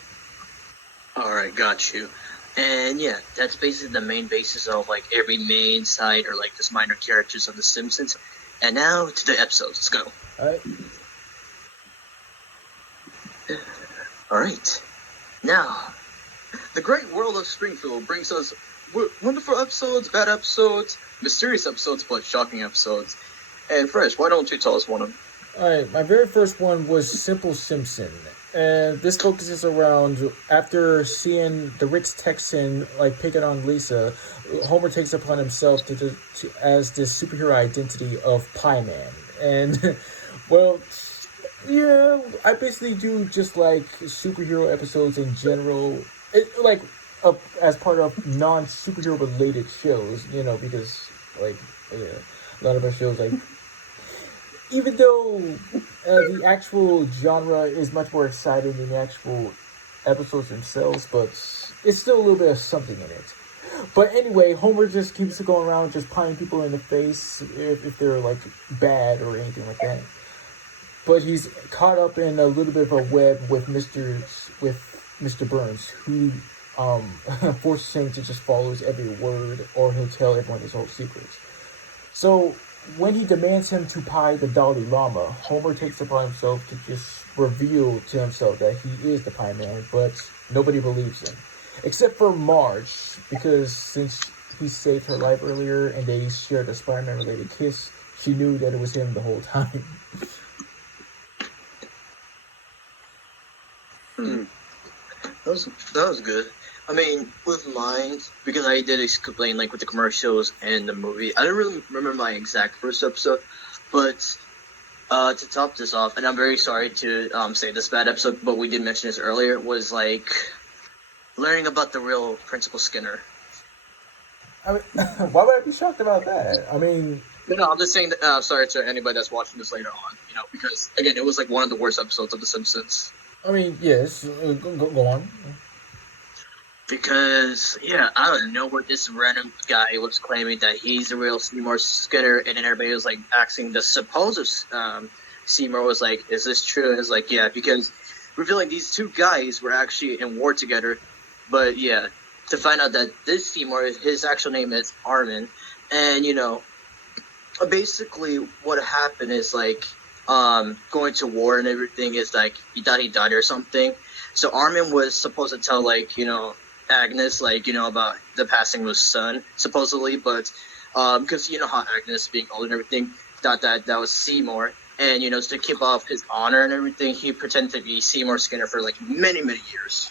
All right, got you. And yeah, that's basically the main basis of like every main side or like this minor characters of The Simpsons. And now to the episodes. Let's go. All right. All right. Now, the great world of Springfield brings us wonderful episodes, bad episodes, mysterious episodes, but shocking episodes. And Fresh, why don't you tell us one of them? All right, my very first one was Simple Simpson. And this focuses around after seeing the rich Texan like picking on Lisa, Homer takes upon himself as this superhero identity of Pie Man. And well, yeah, I basically do just like superhero episodes in general, as part of non-superhero related shows. Because like yeah, a lot of our shows like. Even though the actual genre is much more exciting than the actual episodes themselves, but it's still a little bit of something in it. But anyway, Homer just keeps going around just pieing people in the face if they're like bad or anything like that. But he's caught up in a little bit of a web with Mr. Burns, who forces him to just follow his every word, or he'll tell everyone his whole secrets. So when he demands him to pie the Dalai Lama, Homer takes upon himself to just reveal to himself that he is the Pie Man, but nobody believes him. Except for Marge, because since he saved her life earlier and they shared a Spider-Man related kiss, she knew that it was him the whole time. That was good. I mean, with mine, because I did explain like with the commercials and the movie, I don't really remember my exact first episode, but to top this off, and I'm very sorry to say this bad episode, but we did mention this earlier, was like learning about the real Principal Skinner. I mean, why would I be shocked about that? I mean, No, I'm just saying that. Sorry to anybody that's watching this later on, because again, it was like one of the worst episodes of The Simpsons. I mean, yes, go on. Because, yeah, I don't know what this random guy was claiming that he's the real Seymour Skinner, and then everybody was, like, asking the supposed Seymour was like, is this true? And it's like, yeah, because we're feeling these two guys were actually in war together. But, yeah, to find out that this Seymour, his actual name is Armin, and, basically what happened is, like, going to war and everything is, like, he thought he died or something. So Armin was supposed to tell, like, Agnes, like, about the passing of his son, supposedly, but because how Agnes, being old and everything, thought that was Seymour, and to keep off his honor and everything, he pretended to be Seymour Skinner for like many years.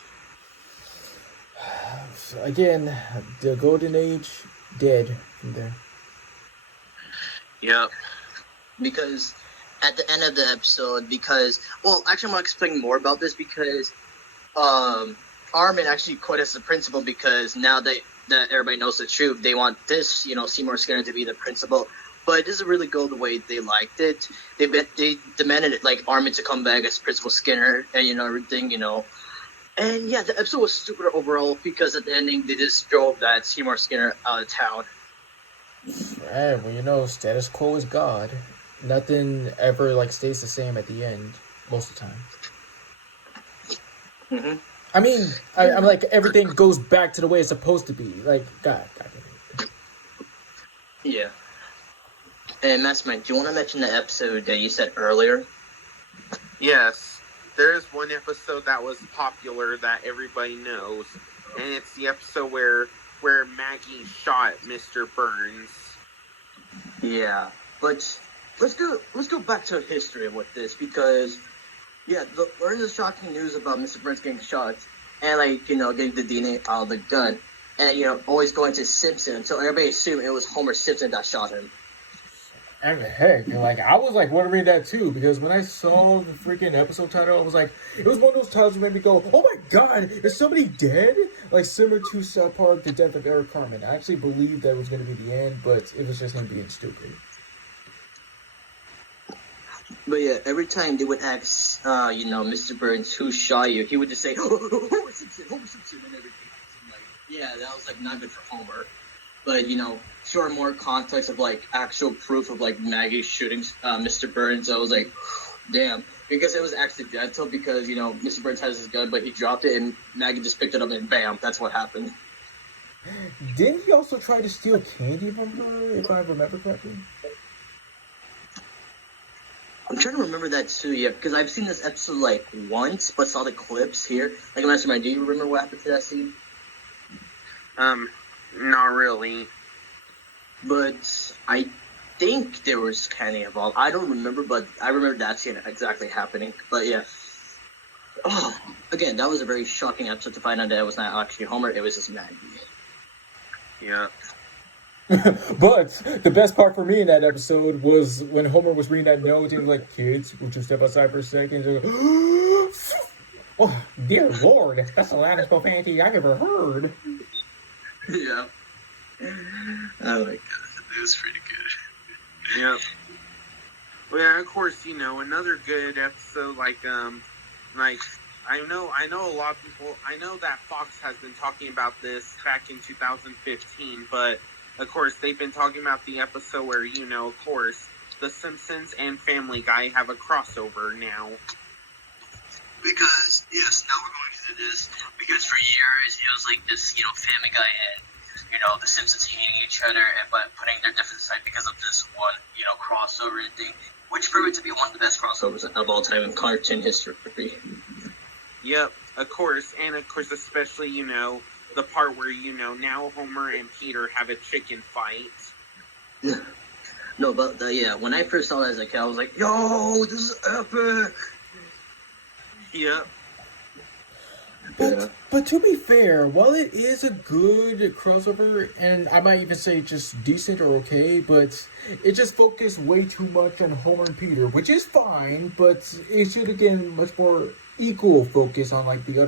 So again, the golden age dead from there. Yep. Because at the end of the episode, well, actually, I'm gonna explain more about this because Armin actually quit as the principal because now that everybody knows the truth, they want this, Seymour Skinner to be the principal. But it doesn't really go the way they liked it. They demanded it, like Armin to come back as Principal Skinner and everything. And yeah, the episode was stupid overall because at the ending they just drove that Seymour Skinner out of town. Right, well, status quo is God. Nothing ever like stays the same at the end most of the time. Mm-hmm. I mean, I'm like everything goes back to the way it's supposed to be. Like God. Yeah. And Mastermind, do you want to mention the episode that you said earlier? Yes, there is one episode that was popular that everybody knows, and it's the episode where Maggie shot Mr. Burns. Yeah, but let's go back to history with this because learning the shocking news about Mr. Burns getting shot and getting the DNA out of the gun and always going to Simpson, so everybody assumed it was Homer Simpson that shot him. And heck, I was wondering that too, because when I saw the freaking episode title, I was like, it was one of those titles that made me go, oh my god, is somebody dead? Like similar to South Park, The Death of Eric Cartman. I actually believed that was going to be the end, but it was just him being stupid. But yeah, every time they would ask, Mr. Burns, who shot you, he would just say, Homer Simpson, and everything. Yeah, that was not good for Homer. But sure, more context of actual proof of Maggie shooting Mr. Burns, I was like, damn, because it was accidental because Mr. Burns has his gun, but he dropped it and Maggie just picked it up and bam, that's what happened. Didn't he also try to steal candy from her, if I remember correctly? I'm trying to remember that too, yeah, because I've seen this episode once, but saw the clips here. Mastermind, do you remember what happened to that scene? Not really. But I think there was candy involved. I don't remember, but I remember that scene exactly happening. But yeah. Oh, again, that was a very shocking episode to find out that it was not actually Homer, it was just Maggie. Yeah. But the best part for me in that episode was when Homer was reading that note and he was like, kids, would you step outside for a second? And like, oh, dear Lord, that's the loudest profanity I've ever heard. Yeah. Oh my god, it was pretty good. Yeah. Well, yeah, of course, another good episode, I know a lot of people, I know that Fox has been talking about this back in 2015, but, of course, they've been talking about the episode where, of course, The Simpsons and Family Guy have a crossover now. Because, yes, now we're going to do this, because for years, it was this, Family Guy and the Simpsons hating each other but putting their differences aside because of this one, crossover thing, which proved to be one of the best crossovers of all time in cartoon history. Yep, of course, and of course, especially, the part where, now Homer and Peter have a chicken fight. Yeah. No, but, when I first saw that as a kid, I was like, yo, this is epic! Yep. But to be fair, while it is a good crossover, and I might even say just decent or okay, but it just focused way too much on Homer and Peter, which is fine, but it should have been much more equal focus on the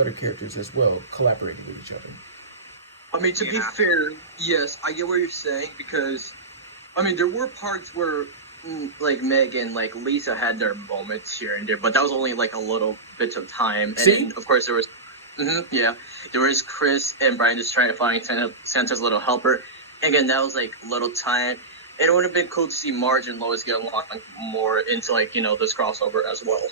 other characters as well, collaborating with each other. I mean, to be fair, yes, I get what you're saying because, I mean, there were parts where Meg and Lisa had their moments here and there, but that was only a little bit of time. And See? then, of course, there was, there was Chris and Brian just trying to find Santa's little helper. Again, that was little time. And it would have been cool to see Marge and Lois get along more into this crossover as well.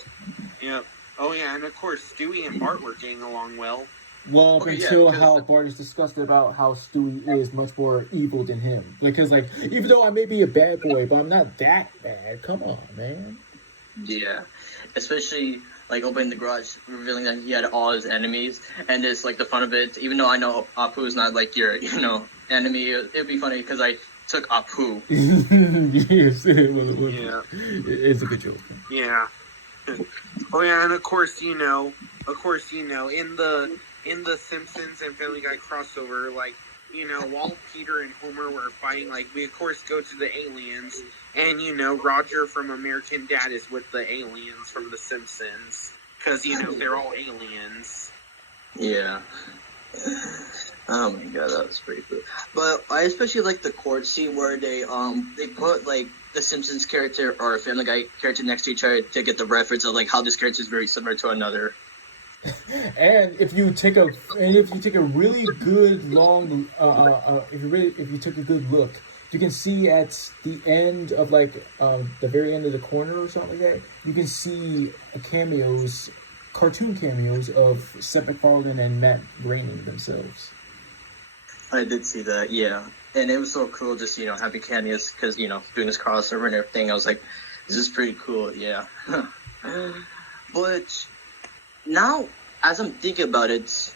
Yep. Oh yeah, and of course Stewie and Bart were getting along well. Well, up until how because- Bart is disgusted about how Stewie is much more evil than him. Because, even though I may be a bad boy, but I'm not that bad. Come on, man. Yeah, especially opening the garage, revealing that he had all his enemies, and just the fun of it. Even though I know Apu is not your enemy, it'd be funny because I took Apu. Yes, Yeah. It's a good joke. Yeah. Oh yeah, and of course, in the Simpsons and Family Guy crossover, while Peter and Homer were fighting, we of course go to the aliens, and Roger from American Dad is with the aliens from the Simpsons, because they're all aliens. Yeah. Oh my god, that was pretty cool. But I especially like the court scene where they put the Simpsons character or Family Guy character next to each other to get the reference of how this character is very similar to another. And if you take a really good long if you took a good look, you can see at the end of the very end of the corner or something like that, you can see cartoon cameos of Seth MacFarlane and Matt Groening themselves. I did see that, yeah. and it was so cool just having Candice because doing this crossover and everything. I was like, this is pretty cool, yeah. But now, as I'm thinking about it,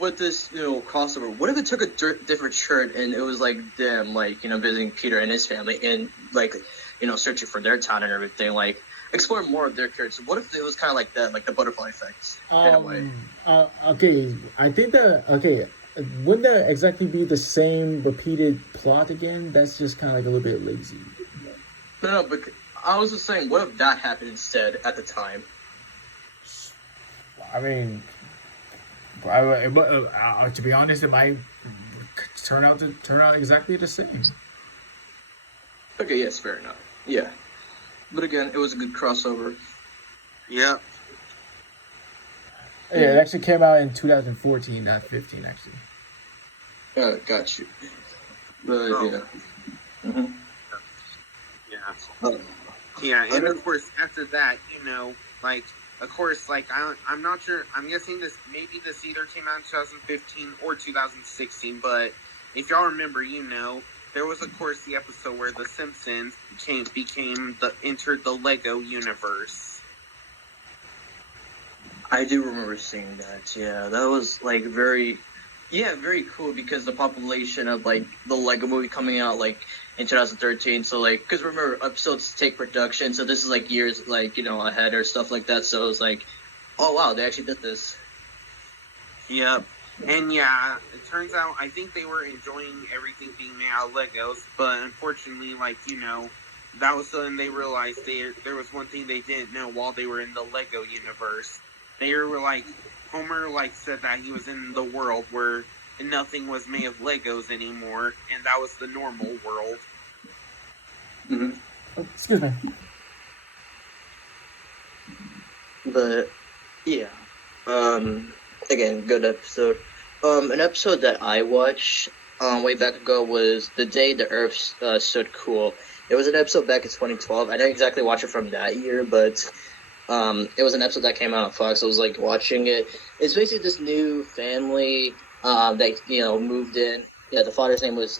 with this crossover, what if it took a different shirt and it was like them visiting Peter and his family and searching for their town and everything, explore more of their characters. What if it was kind of like that, like the butterfly effect in a way? Okay, I think that wouldn't that exactly be the same repeated plot again? That's just kind of like a little bit lazy. No, but I was just saying, what if that happened instead at the time? I mean, to be honest, it might turn out exactly the same. Okay, yes, fair enough. Yeah, but again, it was a good crossover. Yeah. Yeah, it actually came out in 2014, not 15, actually. Got you. But yeah. Mm-hmm. Yeah. Yeah, and of course after that, of course, I'm not sure. I'm guessing this either came out in 2015 or 2016. But if y'all remember, there was of course the episode where the Simpsons entered the Lego universe. I do remember seeing that. Yeah, that was very cool because the population of the Lego movie coming out in 2013. So because remember episodes take production, so this is years ahead or stuff like that. So it was oh wow, they actually did this. Yep. And yeah, it turns out I think they were enjoying everything being made out of Legos, but unfortunately, that was something they realized there was one thing they didn't know while they were in the Lego universe. They were Homer said that he was in the world where nothing was made of Legos anymore, and that was the normal world. Mm-hmm. Excuse me. But yeah, again, good episode. An episode that I watched way back ago was The Day the Earth Stood Cool. It was an episode back in 2012. I didn't exactly watch it from that year, but it was an episode that came out on Fox. I was watching it. It's basically this new family that moved in. Yeah, the father's name was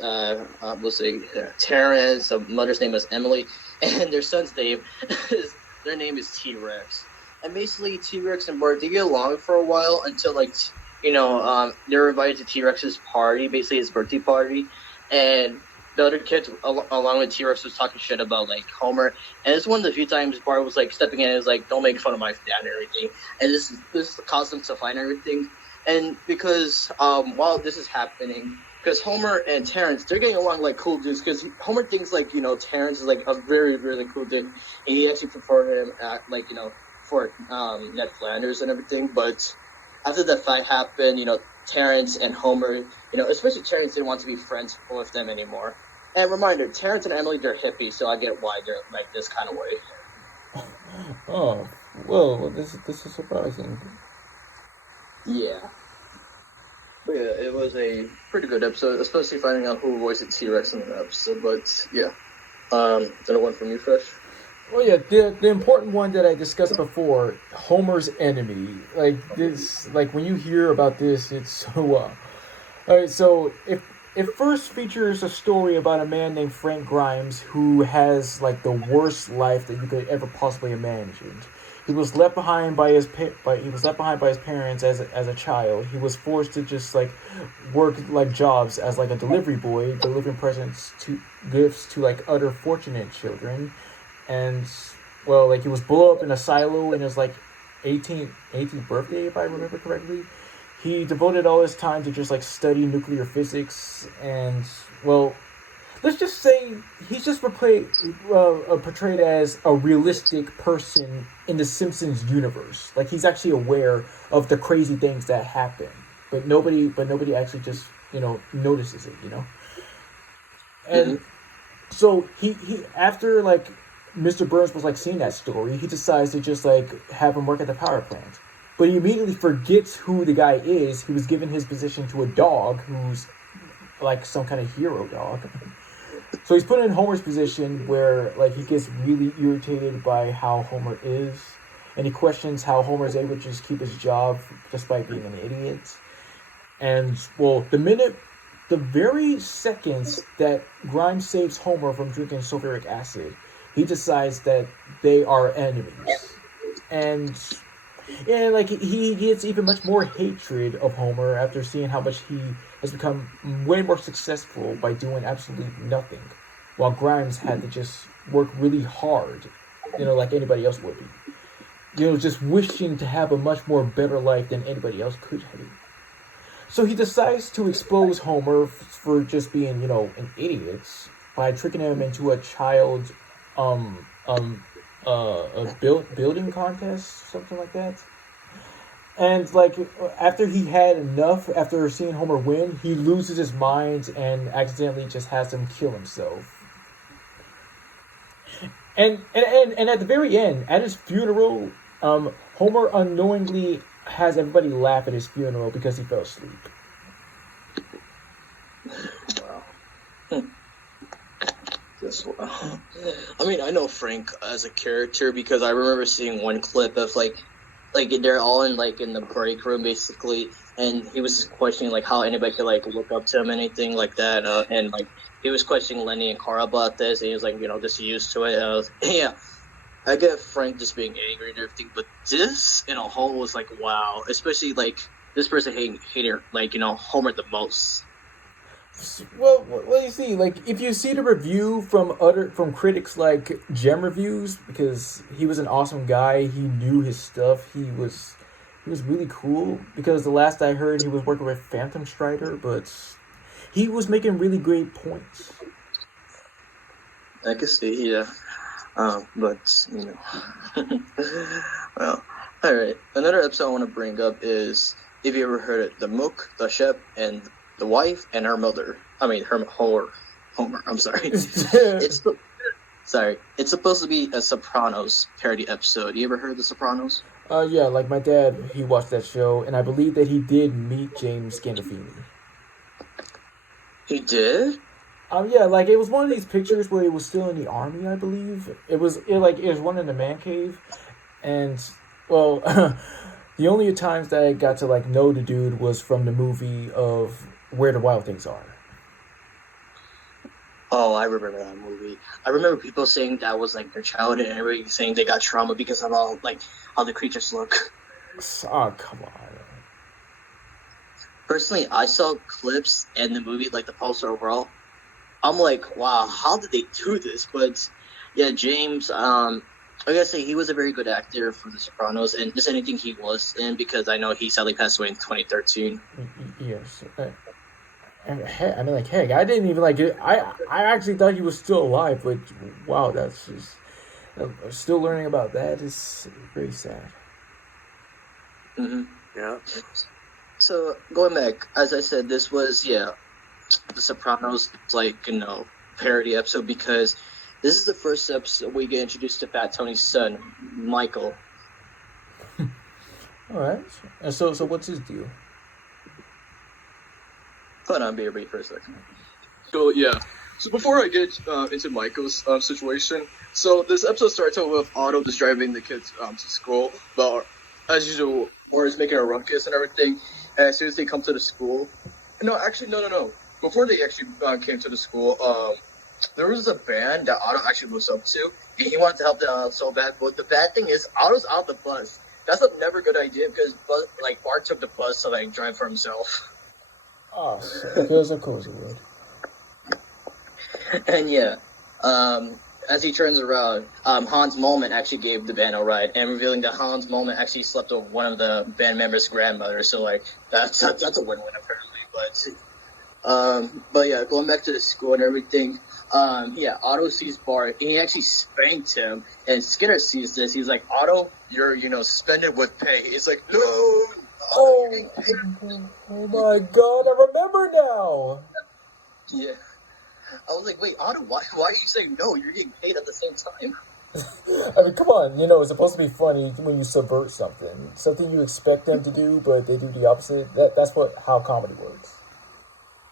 Terrence. The mother's name was Emily, and their son's name their name is T-Rex. And basically, T-Rex and Bart, they get along for a while until they're invited to T-Rex's party, basically his birthday party, and the other kids, along with T-Rex, was talking shit about Homer, and it's one of the few times Bart was stepping in and was don't make fun of my dad and everything, and this caused them to fight and everything, and because while this is happening, because Homer and Terrence, they're getting along like cool dudes, because Homer thinks Terrence is a very really cool dude, and he actually preferred him at for Ned Flanders and everything, but after that fight happened, Terrence and Homer, especially Terrence didn't want to be friends with them anymore. And reminder, Terrence and Emily, they're hippies, so I get why they're this kind of way. Oh, well, this is surprising. Yeah. But yeah, it was a pretty good episode, especially finding out who voiced T-Rex in the episode, but yeah. Another one from you, Fresh? Well, yeah, the important one that I discussed before, Homer's enemy. When you hear about this, it's so. Alright, so it first features a story about a man named Frank Grimes who has the worst life that you could ever possibly imagine. He was left behind by his parents as a child. He was forced to just work jobs as a delivery boy, delivering gifts to other fortunate children. And he was blown up in a silo in his 18th birthday, if I remember correctly. He devoted all his time to just study nuclear physics, and let's just say he's just portrayed as a realistic person in the Simpsons universe. He's actually aware of the crazy things that happen, but nobody actually just notices it, And so he after Mr. Burns was seeing that story, he decides to just have him work at the power plant. But he immediately forgets who the guy is. He was given his position to a dog who's some kind of hero dog. So he's put in Homer's position where he gets really irritated by how Homer is, and he questions how Homer is able to just keep his job despite being an idiot. And the the very seconds that Grimes saves Homer from drinking sulfuric acid, he decides that they are enemies. And like he gets even much more hatred of Homer after seeing how much he has become way more successful by doing absolutely nothing, while Grimes had to just work really hard, like anybody else would be. Just wishing to have a much more better life than anybody else could have. So he decides to expose Homer for just being, an idiot by tricking him into a child, building contest, something like that. And like after he had enough, after seeing Homer win, he loses his mind and accidentally just has him kill himself. And at the very end, at his funeral, Homer unknowingly has everybody laugh at his funeral because he fell asleep. Wow. This I mean, I know Frank as a character because I remember seeing one clip of like they're all in in the break room basically, and he was questioning how anybody could look up to him, anything like that, and he was questioning Lenny and Carl about this, and he was just used to it. And I was, yeah, I get Frank just being angry and everything, but this in a whole was wow, especially this person hating Homer the most. Well, you see, if you see the review from critics like Gem Reviews, because he was an awesome guy, he knew his stuff, he was really cool. Because the last I heard, he was working with Phantom Strider, but he was making really great points. I can see, yeah, but well, all right. Another episode I want to bring up is, if you ever heard it, the Mook, the Shep, and the wife and her mother. I mean, Homer. I'm sorry. It's supposed to be a Sopranos parody episode. You ever heard of the Sopranos? Yeah, my dad, he watched that show, and I believe that he did meet James Gandolfini. He did? Yeah, it was one of these pictures where he was still in the army, I believe. It was one in the man cave, and well, the only times that I got to know the dude was from the movie of Where the Wild Things Are. Oh, I remember that movie. I remember people saying that was their childhood, and everybody saying they got trauma because of all how the creatures look. Oh, come on. Personally, I saw clips and the movie, the poster overall. I'm wow, how did they do this? But yeah, James, I gotta say he was a very good actor for The Sopranos, and just anything he was in, because I know he sadly passed away in 2013. Yes. Heck, I didn't even it. I actually thought he was still alive, but wow, that's just still learning about that is very sad. Mm-hmm. Yeah. So going back, as I said, this was The Sopranos parody episode, because this is the first episode we get introduced to Fat Tony's son, Michael. All right. And so what's his deal? Hold on, BRB for a second. So yeah. So before I get into Michael's situation, so this episode starts out with Otto just driving the kids to school, but as usual, Laura's making a ruckus and everything. And as soon as they come to the school, no. Before they actually came to the school, there was a band that Otto actually looks up to. He wanted to help them out so bad, but the bad thing is Otto's out the bus. That's a never good idea, because Bart took the bus to drive for himself. Oh, because of course it would. And yeah, as he turns around, Hans Moleman actually gave the band a ride, and revealing that Hans Moleman actually slept with one of the band members' grandmothers. So that's a win-win apparently. But yeah, going back to the school and everything. Otto sees Bart, and he actually spanked him. And Skinner sees this. He's like, Otto, you're suspended with pay. He's like, no. Oh my God! I remember now. Yeah. I was like, wait, Otto, why are you saying no? You're getting paid at the same time. I mean, come on. It's supposed to be funny when you subvert something you expect them to do, but they do the opposite. That's how comedy works.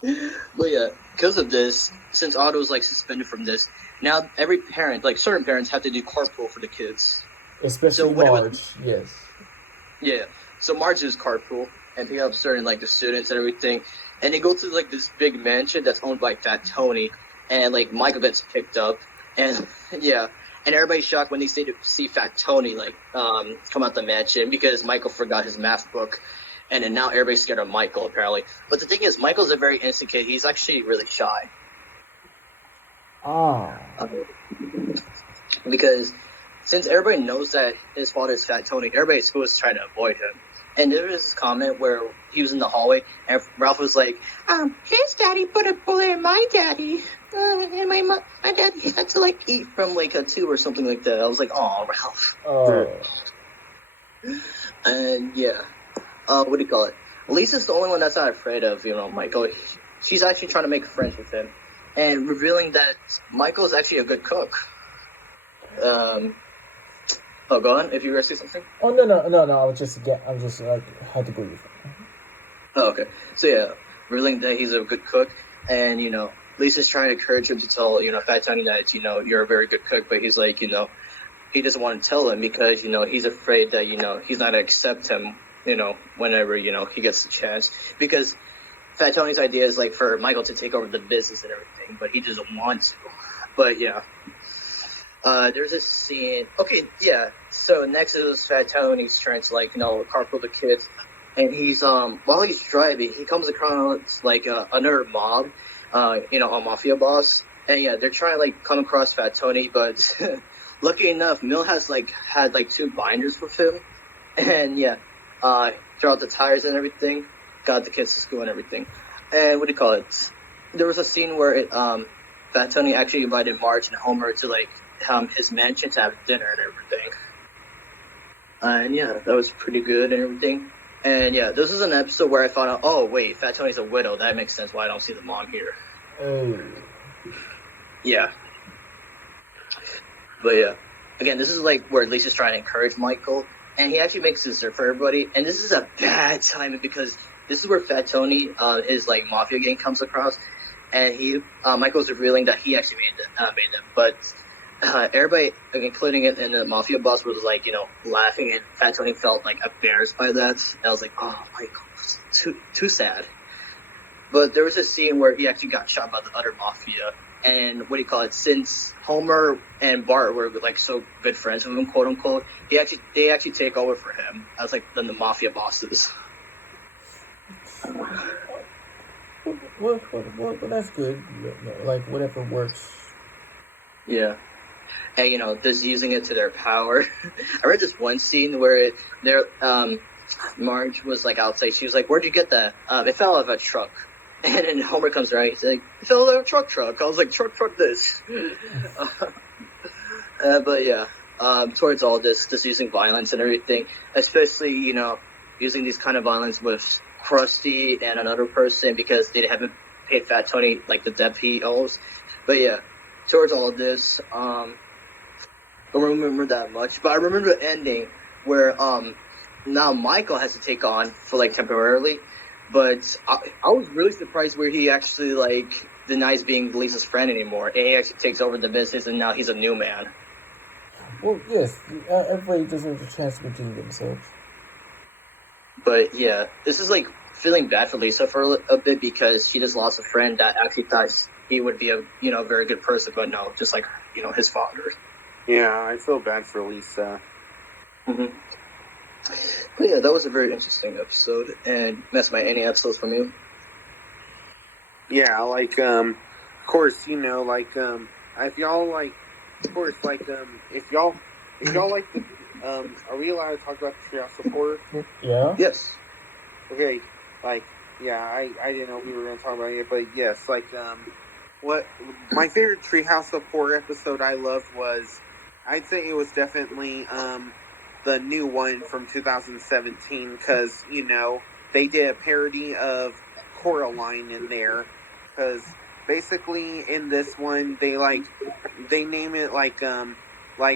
But yeah, because of this, since Otto's suspended from this, now every parent, certain parents, have to do carpool for the kids. Especially Marge, yes. Yeah. So Marge is carpool, and pick up certain like the students and everything, and they go to like this big mansion that's owned by Fat Tony, and like Michael gets picked up, and yeah, and everybody's shocked when they see Fat Tony like come out the mansion because Michael forgot his math book, and then now everybody's scared of Michael apparently. But the thing is, Michael's a very innocent kid. He's actually really shy. Ah. Because since everybody knows that his father is Fat Tony, everybody at school is trying to avoid him. And there was this comment where he was in the hallway, and Ralph was like, his daddy put a bullet in my daddy. And my daddy had to, like, eat from, like, a tube or something like that. I was like, oh, Ralph. Oh. And, yeah. What do you call it? Lisa's the only one that's not afraid of, Michael. She's actually trying to make friends with him. And revealing that Michael's actually a good cook. Go on, if you were to say something. Oh, no, I'm just like, had to breathe. Oh, okay. So, yeah, revealing that he's a good cook, and, Lisa's trying to encourage him to tell, Fat Tony that, you're a very good cook, but he's like, he doesn't want to tell him because, he's afraid that, he's not going to accept him, whenever, he gets the chance. Because Fat Tony's idea is, like, for Michael to take over the business and everything, but he doesn't want to. But, yeah. There's a scene. Okay, yeah. So next is Fat Tony's trying to carpool the kids, and he's while he's driving, he comes across like another mob, a mafia boss, and yeah, they're trying to come across Fat Tony, but lucky enough, Mill has had 2 binders with him, and yeah, throw out the tires and everything, got the kids to school and everything, and what do you call it? There was a scene where Fat Tony actually invited Marge and Homer to his mansion to have dinner and everything. And yeah, that was pretty good and everything. And yeah, this is an episode where I found out, oh wait, Fat Tony's a widow. That makes sense why I don't see the mom here. Oh. Yeah. But yeah, again, this is where Lisa's trying to encourage Michael, and he actually makes this for everybody. And this is a bad timing because this is where Fat Tony, his mafia gang comes across, and Michael's revealing that he actually made them, but. Everybody, including it in the mafia boss, was laughing, and Fat Tony felt embarrassed by that. And I was like, oh, Michael, too sad. But there was a scene where he actually got shot by the other mafia, and what do you call it? Since Homer and Bart were so good friends with him, quote unquote, they actually take over for him as the mafia bosses. Well, that's good. Whatever works. Yeah. And, just using it to their power. I read this one scene where Marge was outside. She was like, where'd you get that? It fell out of a truck. And then Homer comes around. He's like, it fell out of a truck. I was like, truck this. But yeah, towards all this, just using violence and everything, especially, using these kind of violence with Krusty and another person because they haven't paid Fat Tony the debt he owes. But yeah, towards all of this, don't remember that much, but I remember the ending where now Michael has to take on for temporarily, but I was really surprised where he actually denies being Lisa's friend anymore, and he actually takes over the business, and now he's a new man. Well, yes, everybody deserves a chance to redeem themselves. But yeah, this is feeling bad for Lisa for a bit because she just lost a friend that actually thought he would be a very good person, but no, just his father. Yeah, I feel bad for Lisa. Mm-hmm. But yeah, that was a very interesting episode. And that's any episodes from you? Yeah, of course, if y'all of course, if y'all are we allowed to talk about the Treehouse of Horror? Yeah. Yes. Okay, yeah, I didn't know we were going to talk about it, but yes, what my favorite Treehouse of Horror episode I loved was, I'd say it was definitely the new one from 2017 because they did a parody of Coraline in there because basically in this one they name it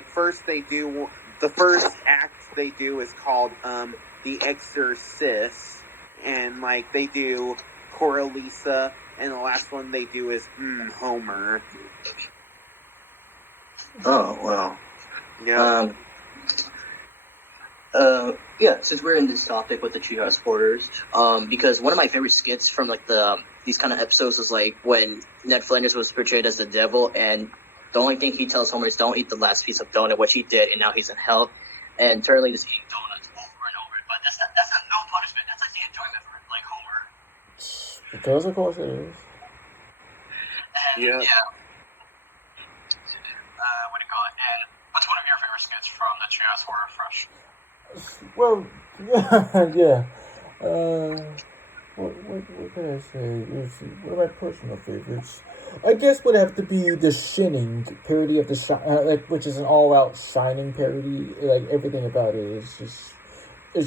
first they do the first act they do is called The Exorcist, and they do Cora Lisa, and the last one they do is Homer. Oh wow. Yeah. Yeah, since we're in this topic with the treehouse horrors, because one of my favorite skits from like these kind of episodes was like when Ned Flanders was portrayed as the devil, and the only thing he tells Homer is don't eat the last piece of donut, which he did, and now he's in hell, and Turley is eating donuts over and over. But that's not no punishment. That's actually enjoyment for like Homer. Because of course it is. And, Yeah. What do you call it? And what's one of your favorite skits from the treehouse horror fresh? Well, yeah. What can I say? Let's see. What are my personal favorites? I guess would have to be the Shining parody of the which is an all-out Shining parody. Like everything about it is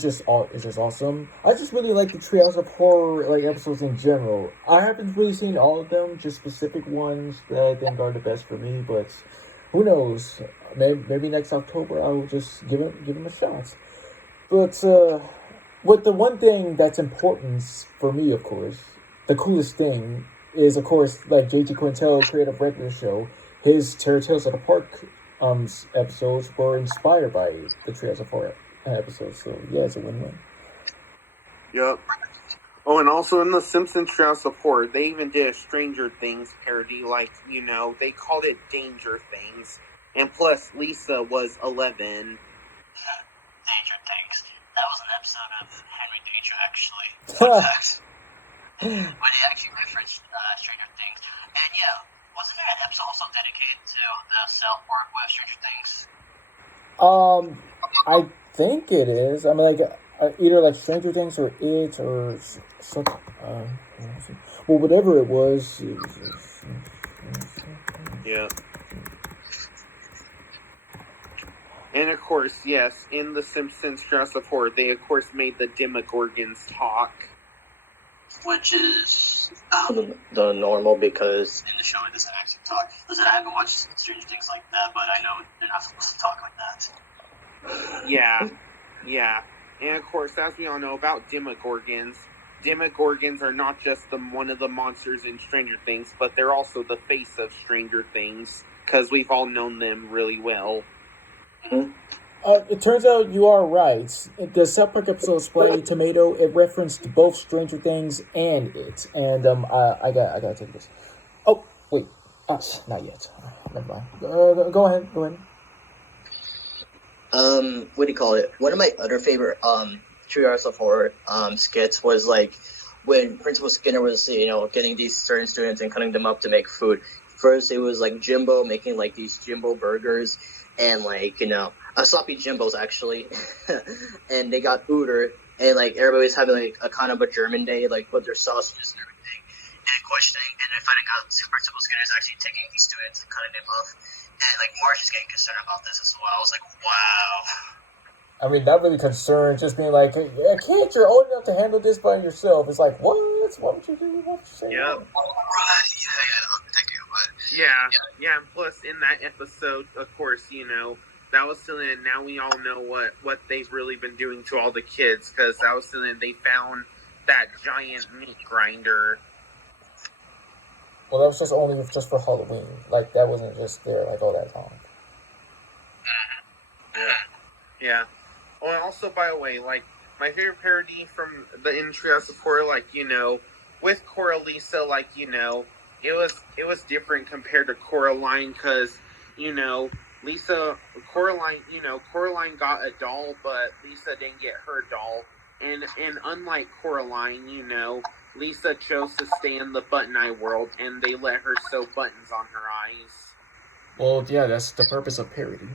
just awesome. I just really like the Treehouse of Horror like episodes in general. I haven't really seen all of them, just specific ones that I think are the best for me. But who knows? Maybe next October I will just give him a shot. But with the one thing that's important for me, of course, the coolest thing is, of course, like J.T. Quintel, creator of regular show, his Terror Tales of the Park episodes were inspired by the Treehouse of Horror episodes. So yeah, it's a win-win. Yep. Oh, and also in the Simpsons Treehouse of Horror, they even did a Stranger Things parody. Like, they called it Danger Things. And plus, Lisa was 11. Danger Things. That was an episode of Henry Danger, actually. Fun fact. But it actually referenced Stranger Things. And yeah, wasn't there an episode also dedicated to the South Park with Stranger Things? I think it is. I mean, like either like Stranger Things or It or something. Well, whatever it was. Yeah. And of course, yes, in the Simpsons Treehouse of Horror, they of course made the Demogorgons talk. Which is the normal, because in the show it doesn't actually talk. Listen, I haven't watched Stranger Things like that, but I know they're not supposed to talk like that. Yeah. And of course, as we all know about Demogorgons are not just one of the monsters in Stranger Things, but they're also the face of Stranger Things, because we've all known them really well. Mm-hmm. It turns out you are right. The South Park episode Splatty Tomato, it referenced both Stranger Things and It. And I gotta take this. Oh wait, not yet. Never mind. Go ahead. What do you call it? One of my other favorite Treehouse of Horror skits was like when Principal Skinner was getting these certain students and cutting them up to make food. First, it was like Jimbo making like these Jimbo burgers and like sloppy Jimbos actually, and they got Uter, and like everybody was having like a kind of a German day like with their sausages and everything, and questioning, and then finding out Principal Skinner is actually taking these students and cutting them off, and like Marsh is getting concerned about this as well. I was like, wow. I mean, not really concerned, just being like, yeah, kid, you're old enough to handle this by yourself. It's like, what? Why would you do what you say? Yep. Right, thank you, but yeah, and plus in that episode, of course, that was something that now we all know what they've really been doing to all the kids, because that was something they found that giant meat grinder. Well, that was just for Halloween. Like, that wasn't just there like all that time. Yeah. Oh, and also, by the way, like, my favorite parody from the Treehouse of Horror, like, with Coralisa, like, it was different compared to Coraline, because, Coraline got a doll, but Lisa didn't get her doll. And unlike Coraline, Lisa chose to stay in the Button Eye world, and they let her sew buttons on her eyes. Well, yeah, that's the purpose of parody.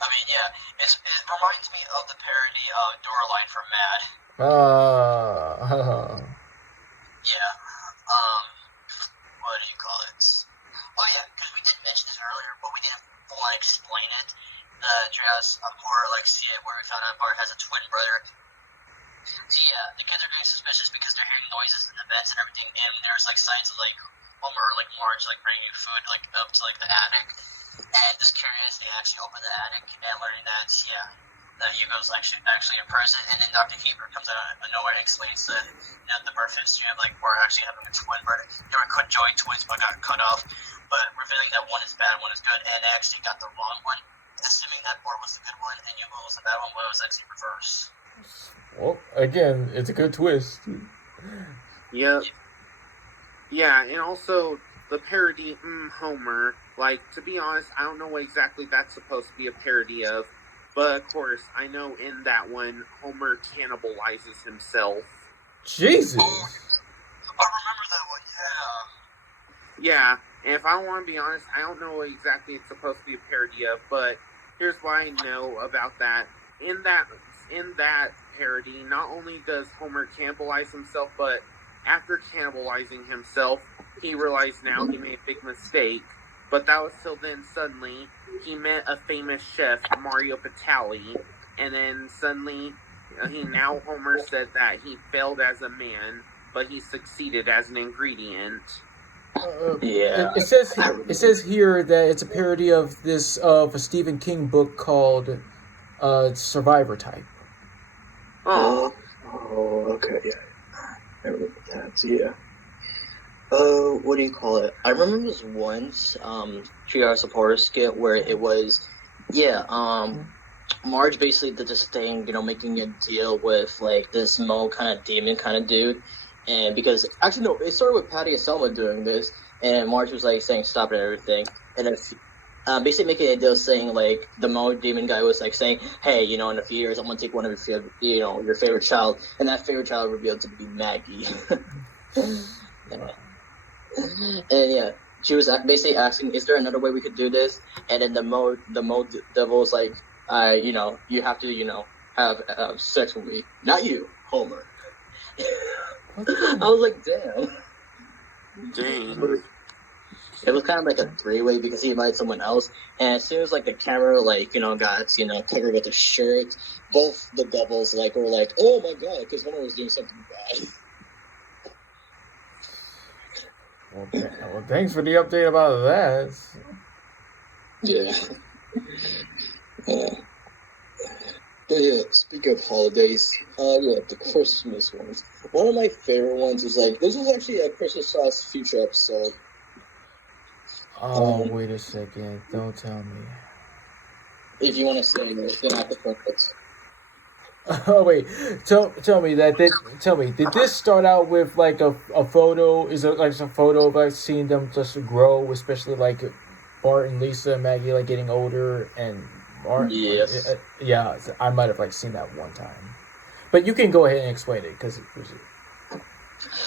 I mean, yeah, it reminds me of the parody of Doraline from Mad. Yeah. What do you call it? Oh yeah, because we did mention this earlier, but we didn't fully explain it. The Treehouse of Horror, like, where we found out Bart has a twin brother. So yeah, the kids are getting suspicious because they're hearing noises in the vents and everything, and there's like signs of like Homer or like Marge like bringing food like up to like the attic. And just curious, they actually open the attic and learning that that Hugo's actually in prison, and then Dr. Keeper comes out of nowhere and explains that the birth history of like Bart actually having a twin brother. They were joint twins but got cut off, but revealing that one is bad, one is good, and they actually got the wrong one. Assuming think that part was the good one, and you what was the bad one? What was actually reverse? Well, again, it's a good twist. Yep. Yeah, and also the parody, Homer. Like, to be honest, I don't know what exactly that's supposed to be a parody of, but of course, I know in that one, Homer cannibalizes himself. Jesus. I remember that one. Yeah. Yeah, and if I want to be honest, I don't know what exactly it's supposed to be a parody of, but here's what I know about that. In that parody, not only does Homer cannibalize himself, but after cannibalizing himself, he realized now he made a big mistake. But that was till then suddenly he met a famous chef, Mario Batali, and then suddenly Homer said that he failed as a man, but he succeeded as an ingredient. Yeah. It says here that it's a parody of a Stephen King book called Survivor Type. Oh, Okay, yeah. I remember that, yeah. What do you call it? I remember this once, 3 hours of horror skit where it was, Marge basically did this thing, making a deal with, like, this Mo kind of demon kind of dude. And because, actually, no, it started with Patty and Selma doing this, and Marge was, like, saying stop it and everything. And then, basically making a deal saying, like, the Mo demon guy was, like, saying, hey, in a few years, I'm going to take one of your favorite child. And that favorite child revealed to be Maggie. And yeah, she was basically asking, "Is there another way we could do this?" And then the Mo devil was like, you have to, have sex with me, not you, Homer." I was like, damn. dang. It was kind of like a 3-way because he invited someone else, and as soon as like the camera got covered with the shirt, both the devils were like, "Oh my god," because Homer was doing something bad. Well, thanks for the update about that. Yeah. But yeah, speaking of holidays, the Christmas ones. One of my favorite ones is this was actually a Christmas Sauce future episode. Oh, wait a second! Don't tell me. If you want to say it, then I have to point it. Oh wait, tell me did this start out with like a photo? Is it like some photo of like seeing them just grow, especially like Bart and Lisa and Maggie like getting older and Bart? Yes. Yeah, I might have like seen that one time, but you can go ahead and explain it because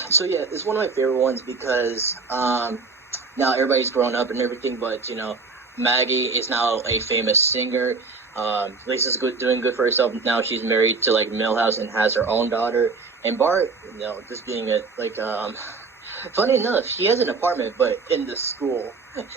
So yeah, it's one of my favorite ones because now everybody's grown up and everything, but Maggie is now a famous singer. Lisa's doing good for herself now. She's married to Millhouse and has her own daughter. And Bart, just being funny enough, he has an apartment, but in the school,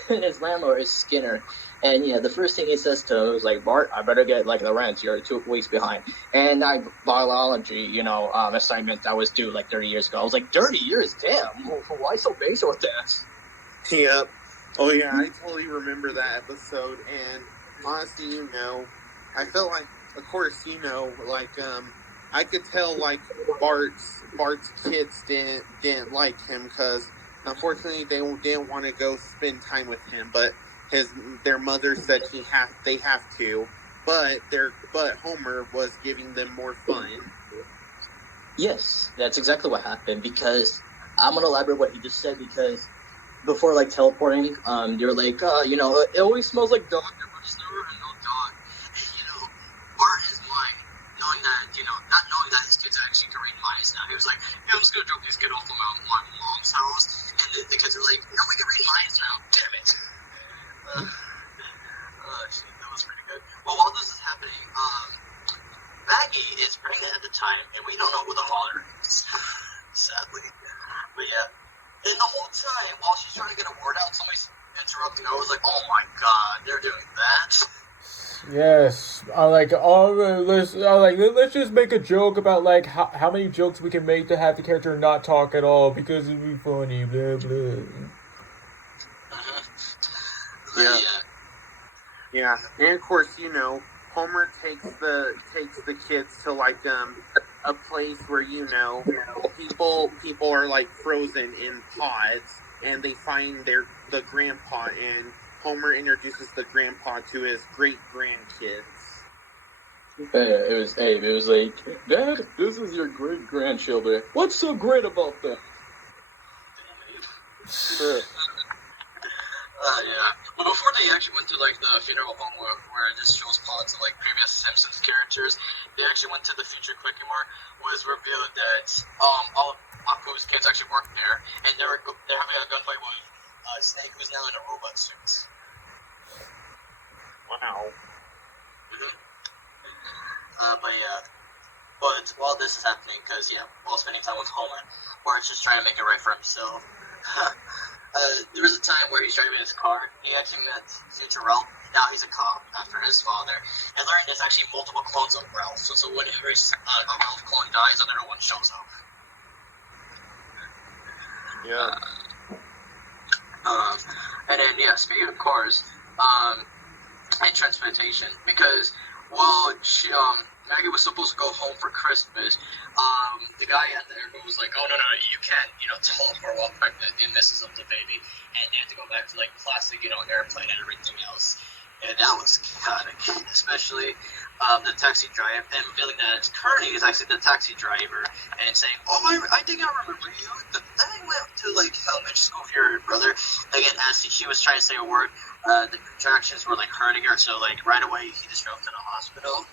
and his landlord is Skinner. And the first thing he says to him was like, "Bart, I better get the rent. You're 2 weeks behind." And biology, assignment that was due 30 years ago. I was like, 30 years, damn! Why so basic with that? Yep. Oh yeah, I totally remember that episode, and honestly, I felt like, of course, I could tell Bart's kids didn't like him because unfortunately they didn't want to go spend time with him, but their mother said they have to, but Homer was giving them more fun. Yes, that's exactly what happened, because I'm gonna elaborate what he just said, because before teleporting, they were like, it always smells like dog. There was never a no dog. And, Bart is lying, knowing that, not knowing that his kids actually can read minds now. He was like, yeah, I'm just gonna drop this kid off at my mom's house. And the kids were like, no, we can read minds now. Damn it. Shit, that was pretty good. Well, while this is happening, Maggie is pregnant at the time, and we don't know who the father is, sadly. But yeah. And the whole time, while she's trying to get a word out, somebody's interrupting her. I was like, oh my god, they're doing that? yes, let's just make a joke about how many jokes we can make to have the character not talk at all because it'd be funny. Blah blah. Yeah. Yeah, and of course, Homer takes the kids to a place where people are frozen in pods, and they find the grandpa, and Homer introduces the grandpa to his great grandkids. It was like, Dad, this is your great grandchildren. What's so great about them? Yeah. But before they actually went to like the funeral home where this shows plots of like previous Simpsons characters, they actually went to the future Quickie-Mart. Was revealed that all of Apu's kids actually worked there, and they're having a gunfight with Snake, who's now in a robot suit. Wow. But while this is happening, because while spending time with Homer, Bart's just trying to make it right for himself. There was a time where he's driving his car. He actually met future Ralph. Now he's a cop after his father, and learned there's actually multiple clones of Ralph. So whenever a Ralph clone dies, another one shows up. Yeah. And then speaking of cars, and transportation, because Maggie was supposed to go home for Christmas. The guy at the airport was like, "Oh no, you can't, tell her while pregnant and messes up the baby," and they had to go back to like classic, airplane and everything else. And that was chaotic, especially the taxi driver, and revealing that Kearney is actually the taxi driver, and saying, "Oh, I think I remember you. I went to like elementary school with your brother." Again, as she was trying to say a word, the contractions were like hurting her, so like right away he just drove to the hospital.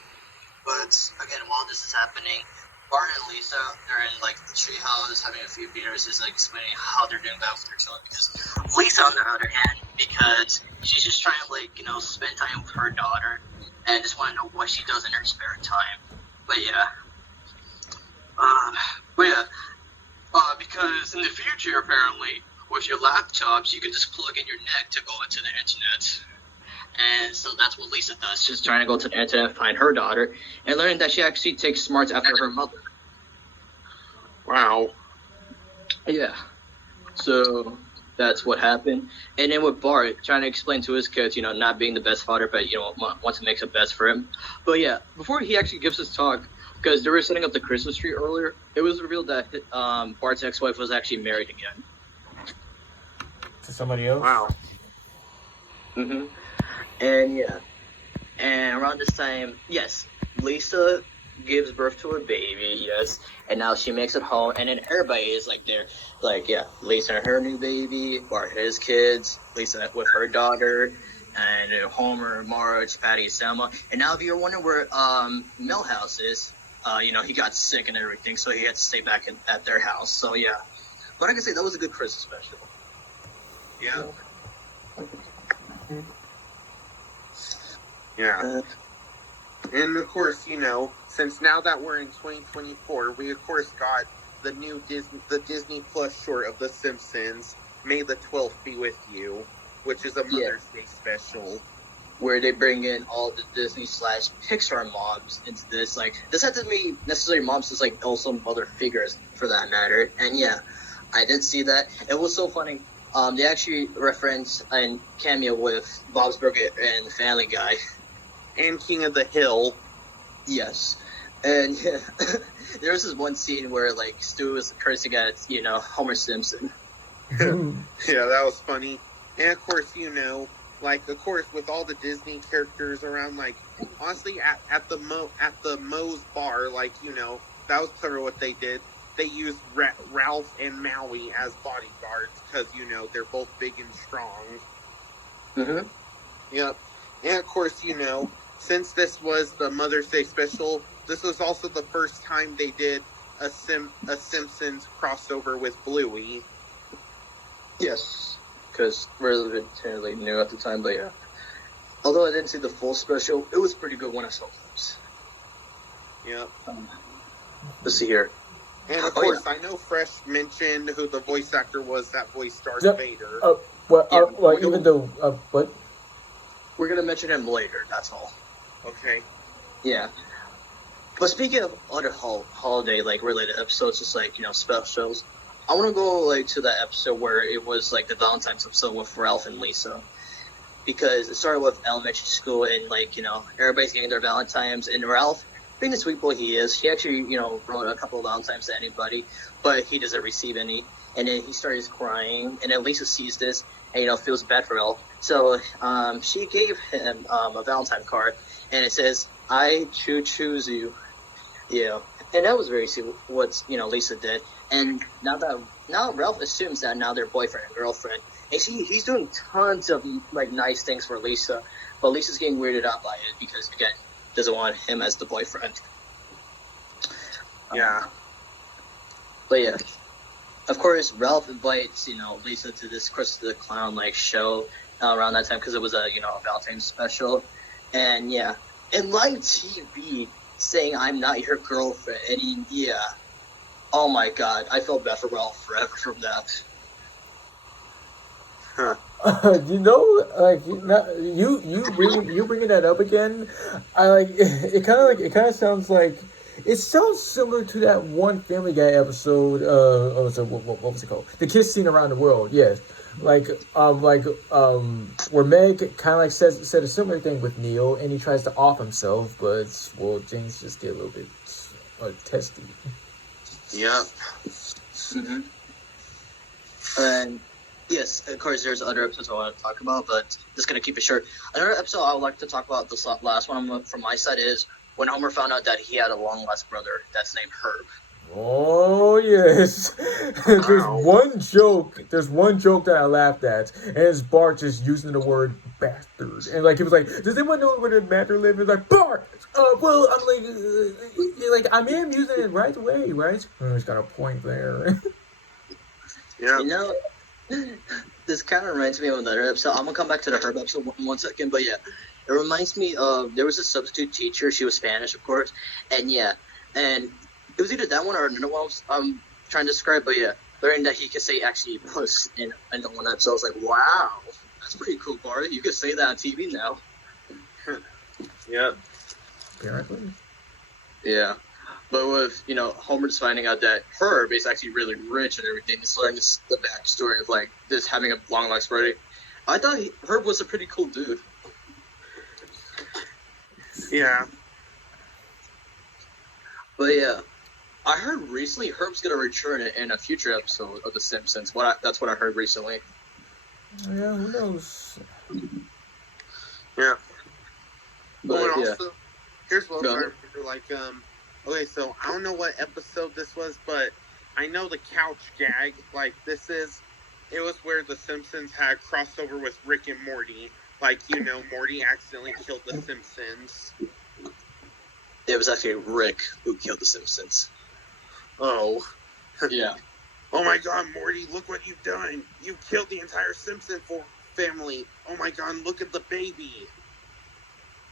But again, while this is happening, Bart and Lisa, they're in like the treehouse having a few beers, is like explaining how they're doing that with their children. Because Lisa, on the other hand, because she's just trying to spend time with her daughter and just want to know what she does in her spare time. Because in the future, apparently, with your laptops, you can just plug in your neck to go into the internet. And so that's what Lisa does. She's trying to go to the internet and find her daughter, and learning that she actually takes smarts after her mother. Wow. Yeah. So that's what happened. And then with Bart trying to explain to his kids, not being the best father, but wants to make the best for him. But before he actually gives his talk, because they were setting up the Christmas tree earlier, it was revealed that Bart's ex-wife was actually married again. To somebody else? Wow. Mm-hmm. And around this time, Lisa gives birth to a baby, and now she makes it home, and then everybody is like there, Lisa and her new baby, Bart and his kids, Lisa with her daughter, and Homer, Marge, Patty, Selma, and now if you're wondering where Milhouse is, he got sick and everything, so he had to stay back at their house. So but I can say that was a good Christmas special. Yeah. Yeah. And of course, since now that we're in 2024, we of course got the new Disney Plus short of The Simpsons, May the 12th Be With You, which is a Mother's Day special. Where they bring in all the Disney/Pixar moms into this. This hasn't be necessarily moms, just also mother figures for that matter. And I did see that. It was so funny. They actually reference and cameo with Bob's Burger and Family Guy. And King of the Hill. Yes. And there was this one scene where Stu was cursing at, Homer Simpson. Yeah, that was funny. And of course, with all the Disney characters around, honestly, at the Moe's bar, that was clever what they did. They used Ralph and Maui as bodyguards because, they're both big and strong. Mm-hmm. Yep. And of course, since this was the Mother's Day special, this was also the first time they did a Simpsons crossover with Bluey. Yes, because we're relatively new at the time, but although I didn't see the full special, it was pretty good when I saw clips. Yep. Let's see here. And of course, I know Fresh mentioned who the voice actor was that voiced Darth Vader. Even though what? We're gonna mention him later. That's all. Okay. Yeah. But speaking of other holiday related episodes, just specials, I want to go to that episode where it was the Valentine's episode with Ralph and Lisa, because it started with elementary school and everybody's getting their Valentines, and Ralph, being the sweet boy he is, he actually wrote a couple of Valentines to anybody, but he doesn't receive any, and then he started crying, and then Lisa sees this, and feels bad for Ralph. So she gave him a Valentine card, and it says, "I choose you." Yeah, and that was very sweet. What Lisa did, and now Ralph assumes that now they're boyfriend and girlfriend, and he's doing tons of nice things for Lisa, but Lisa's getting weirded out by it because again doesn't want him as the boyfriend. Yeah. But yeah, of course Ralph invites Lisa to this Krusty the Clown show around that time because it was a Valentine's special, and yeah, in live TV saying I'm not your girlfriend, and oh my god, I felt bad for Ralph forever from that. Huh. You bringing that up again. I it. Kind of sounds like it sounds similar to that one Family Guy episode. What was it called? The kiss scene around the world. Yes, where Meg kind of said a similar thing with Neil, and he tries to off himself, but James just get a little bit testy. Yeah. Mm-hmm. And yes, of course, there's other episodes I want to talk about, but just gonna keep it short. Another episode I would like to talk about, this last one from my side, is when Homer found out that he had a long lost brother that's named Herb. Oh yes, there's one joke that I laughed at, and it's Bart just using the word bastard, and he was like, "Does anyone know where the matter live?" He's like, "Bart, well, I am using it right away, right?" Oh, he's got a point there. Yeah. This kind of reminds me of another episode. I'm gonna come back to the Herb episode one second, but yeah, it reminds me of there was a substitute teacher. She was Spanish, of course, and it was either that one or another one I'm trying to describe, but yeah, learning that he could say actually puss in one episode, I was like, wow, that's pretty cool, Bart. You could say that on TV now. Yeah. Apparently. Yeah. But with, Homer just finding out that Herb is actually really rich and everything, just learning the backstory of, this having a long lost brother. I thought Herb was a pretty cool dude. Yeah. But yeah. I heard recently Herb's gonna return in a future episode of The Simpsons. That's what I heard recently. Yeah, who knows? Yeah. But also, here's what I remember. Okay, so I don't know what episode this was, but I know the couch gag. It was where The Simpsons had crossover with Rick and Morty. Morty accidentally killed The Simpsons. It was actually Rick who killed The Simpsons. Oh. Yeah. Oh my god, Morty, look what you've done. You killed the entire Simpson family. Oh my god, look at the baby.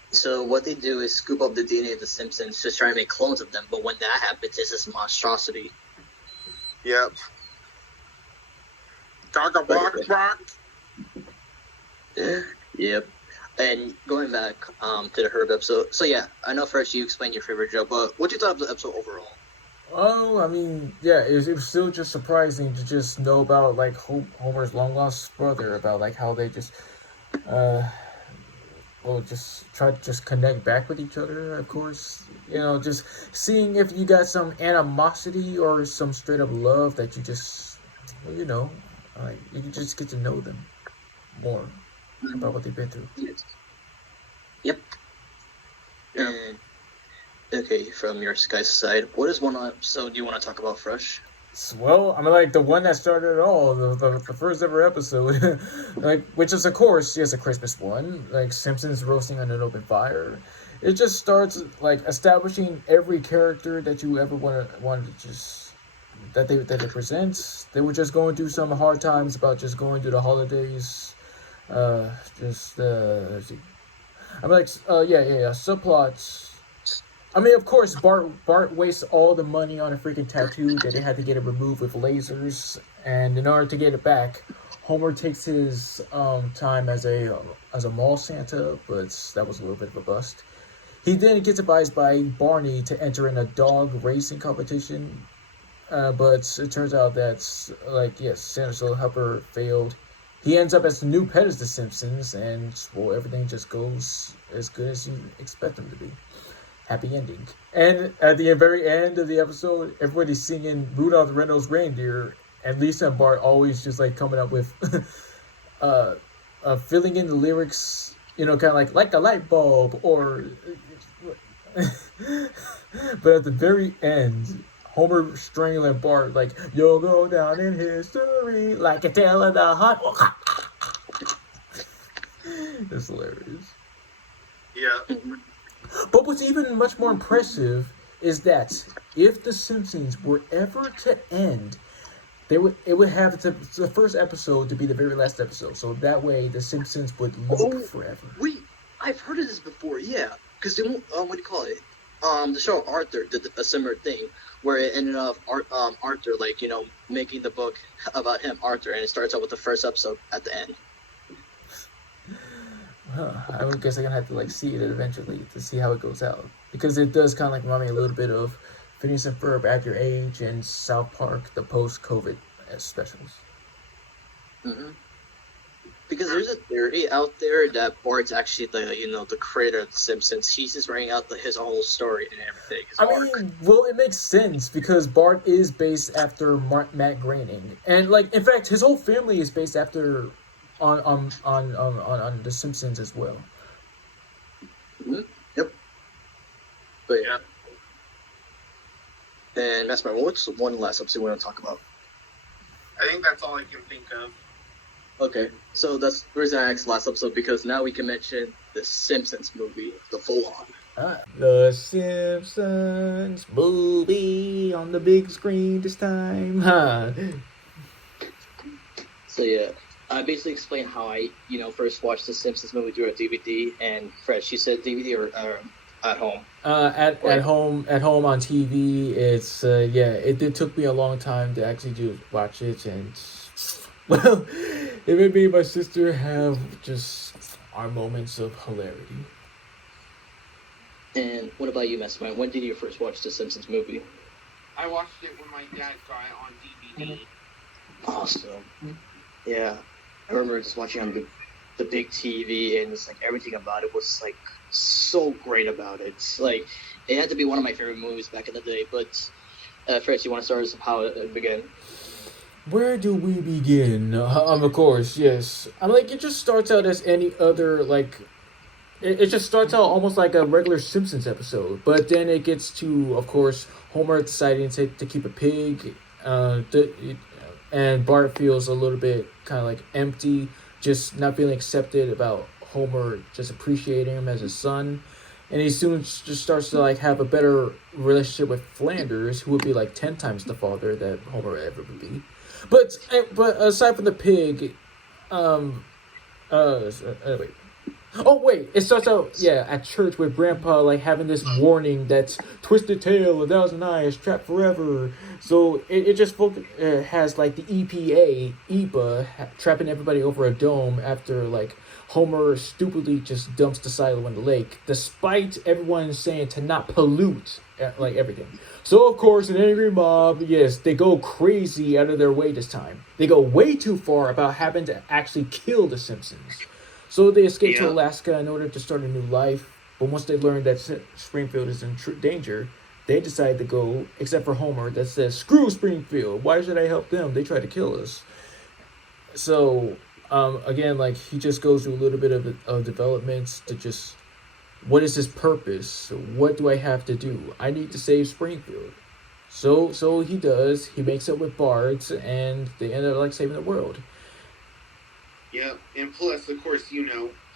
So what they do is scoop up the DNA of the Simpsons, just try to make clones of them, but when that happens, it's this monstrosity. Yep. Yep. And going back to the Herb episode, so yeah, I know first you explained your favorite joke, but what did you thought of the episode overall? Oh, I mean, yeah, it was still just surprising to just know about Homer's long lost brother, about how they just just try to just connect back with each other. Of course, just seeing if you got some animosity or some straight up love that you just you can just get to know them more about what they've been through. Yep. And okay, from your guys' side, what is one episode you want to talk about fresh? Well, I mean, the one that started it all, the first ever episode, which is, of course, yes, a Christmas one, Simpsons roasting on an open fire. It just starts, establishing every character that you ever wanted to just, that they present. They were just going through some hard times about just going through the holidays, subplots. I mean, of course, Bart wastes all the money on a freaking tattoo that they had to get it removed with lasers, and in order to get it back, Homer takes his time as a mall Santa, but that was a little bit of a bust. He then gets advised by Barney to enter in a dog racing competition, but it turns out that Santa's little helper failed. He ends up as the new pet of the Simpsons, and everything just goes as good as you expect them to be. Happy ending. And at the very end of the episode, everybody's singing Rudolph the Red-Nosed Reindeer, and Lisa and Bart always just coming up with uh, filling in the lyrics, kind of like a light bulb, or but at the very end, Homer strangling Bart like, "You'll go down in history like a tale of the heart." It's hilarious. Yeah. But what's even much more impressive is that if The Simpsons were ever to end, it would have the first episode to be the very last episode. So that way, The Simpsons would loop forever. Wait, I've heard of this before. Yeah, because what do you call it? The show Arthur did a similar thing where it ended up Arthur making the book about him, Arthur, and it starts out with the first episode at the end. I would guess I'm gonna have to see it eventually to see how it goes out, because it does kind of remind me a little bit of Phineas and Ferb at your age and South Park, the post-COVID specials. Mm-hmm. Because there's a theory out there that Bart's actually the creator of The Simpsons. He's just writing out his whole story and everything. Well, it makes sense because Bart is based after Matt Groening, and in fact, his whole family is based after on The Simpsons as well. Mm-hmm. Yep. But yeah. And that's what's the one last episode we want to talk about? I think that's all I can think of. Okay, so that's the reason I asked last episode, because now we can mention the Simpsons movie, the full-on. The Simpsons movie on the big screen this time. So yeah, I basically explained how I, first watched the Simpsons movie through a DVD, and Fred, she said DVD or at home. At home on TV. It's it took me a long time to actually just watch it, and well, it made me and my sister have just our moments of hilarity. And what about you, Messman? When did you first watch the Simpsons movie? I watched it when my dad got it on DVD. Awesome. Yeah, I remember just watching on the big TV, and it's everything about it was so great about it. It had to be one of my favorite movies back in the day. But first, you want to start us how it began? Where do we begin? Of course, yes. It just starts out as any other, it just starts out almost like a regular Simpsons episode, but then it gets to, of course, Homer deciding to keep a pig, and Bart feels a little bit kind of empty, just not feeling accepted about Homer just appreciating him as a son. And he soon just starts to have a better relationship with Flanders, who would be 10 times the father that Homer ever would be. But aside from the pig, wait. Oh wait, it starts out at church with Grandpa having this warning that's twisted tail, 1,000 eyes, trapped forever. So it just has the EPA trapping everybody over a dome after Homer stupidly just dumps the silo in the lake, despite everyone saying to not pollute everything. So of course, an angry mob, yes, they go crazy out of their way this time. They go way too far about having to actually kill the Simpsons. So they escape to Alaska in order to start a new life. But once they learn that Springfield is in danger, they decide to go, except for Homer that says, "Screw Springfield, why should I help them? They try to kill us." So again, he just goes through a little bit of developments to just, what is his purpose? What do I have to do? I need to save Springfield. So he does. He makes up with Bart, and they end up saving the world. Yeah, and plus, of course,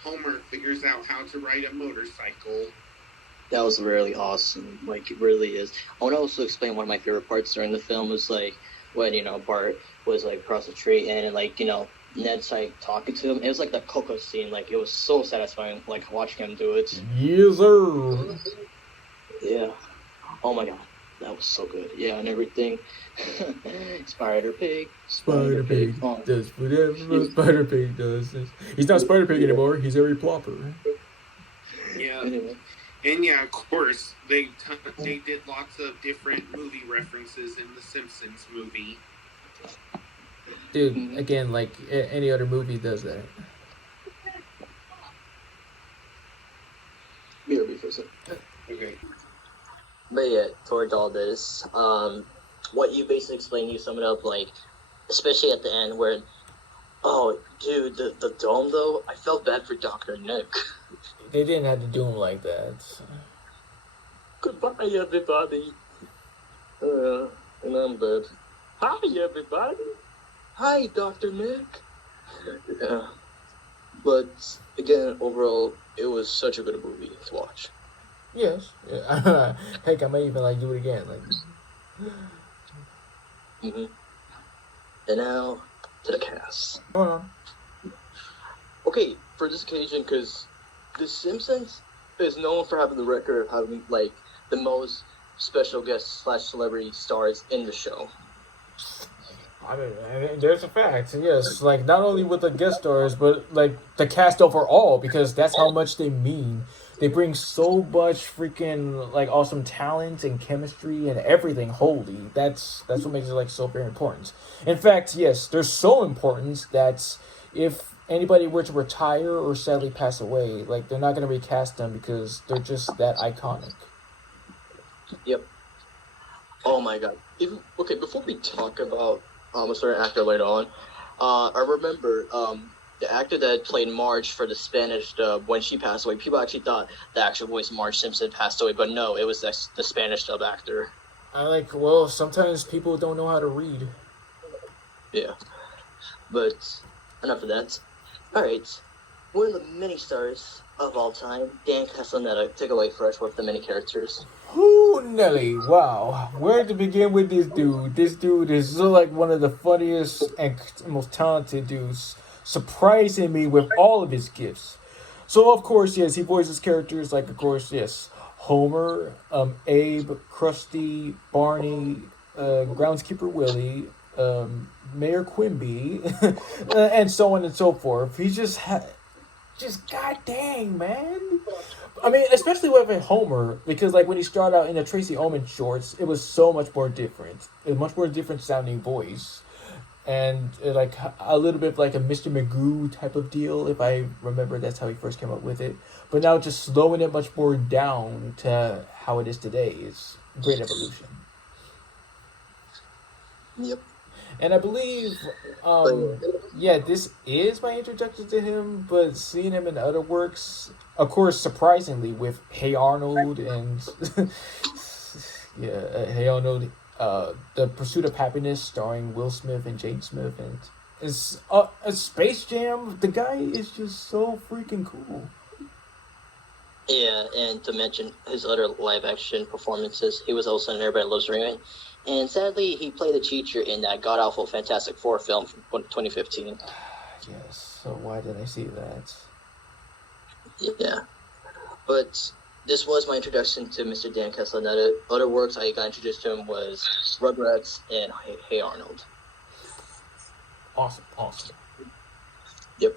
Homer figures out how to ride a motorcycle. That was really awesome. It really is. I want to also explain one of my favorite parts during the film was when Bart was across the street, and Ned's talking to him. It was the Coco scene. It was so satisfying watching him do it. Yes, sir. Yeah. Oh my god, that was so good. Yeah, and everything. Spider Pig does whatever Spider Pig does. He's not Spider Pig anymore. He's Harry Plopper. Yeah. And yeah, of course, they did lots of different movie references in the Simpsons movie. Dude, again, any other movie does that. BRB for a second. Okay. But yeah, towards all this, what you basically explained, you sum it up especially at the end where Oh, dude, the dome though. I felt bad for Dr. Nick. They didn't have to do him like that. Goodbye, everybody. And I'm dead. Hi, everybody. Hi, Dr. Nick. Yeah. But again, overall, it was such a good movie to watch. Yes. Yeah. Heck, I may even like do it again. Like, hmm And now to the cast. hold on. Okay, for this occasion, because The Simpsons is known for having the record of having like the most special guest / celebrity stars in the show. I mean, there's a fact. Yes, like not only with the guest stars, but like the cast overall, because that's how much they mean. They bring so much freaking like awesome talent and chemistry and everything. Holy, that's what makes it like so very important. In fact, yes, they're so important that if anybody were to retire or sadly pass away, like they're not gonna recast them because they're just that iconic. Yep. Oh my god. Okay, before we talk about a certain actor later on, I remember the actor that played Marge for the Spanish dub, when she passed away, people actually thought the actual voice of Marge Simpson passed away, but no, it was the Spanish dub actor. Well, sometimes people don't know how to read. Yeah. But enough of that. Alright. One of the many stars of all time, Dan Castellaneta. Take away Fresh with the many characters. Ooh, Nelly, wow. Where to begin with this dude? This dude is so like one of the funniest and most talented dudes, surprising me with all of his gifts. So, of course, yes, he voices characters like, of course, yes, Homer, Abe, Krusty, Barney, Groundskeeper Willie, Mayor Quimby, and so on and so forth. He's just god dang, man. I mean, especially with a Homer, because like when he started out in the Tracy Ullman shorts, it was so much more different. A much more different sounding voice, and like a little bit of like a Mr. Magoo type of deal, if I remember. That's how he first came up with it. But now just slowing it much more down to how it is today is great evolution. Yep. And I believe, yeah, this is my introduction to him, but seeing him in other works, of course, surprisingly, with Hey Arnold and, Hey Arnold, The Pursuit of Happiness, starring Will Smith and Jade Smith, and it's a Space Jam. The guy is just so freaking cool. Yeah, and to mention his other live-action performances, he was also in Everybody Loves Raymond. And sadly, he played a teacher in that god-awful Fantastic Four film from 2015. Yes, so why did I see that? Yeah. But this was my introduction to Mr. Dan Castellaneta. Other works I got introduced to him was Rugrats and Hey Arnold. Awesome. Yep.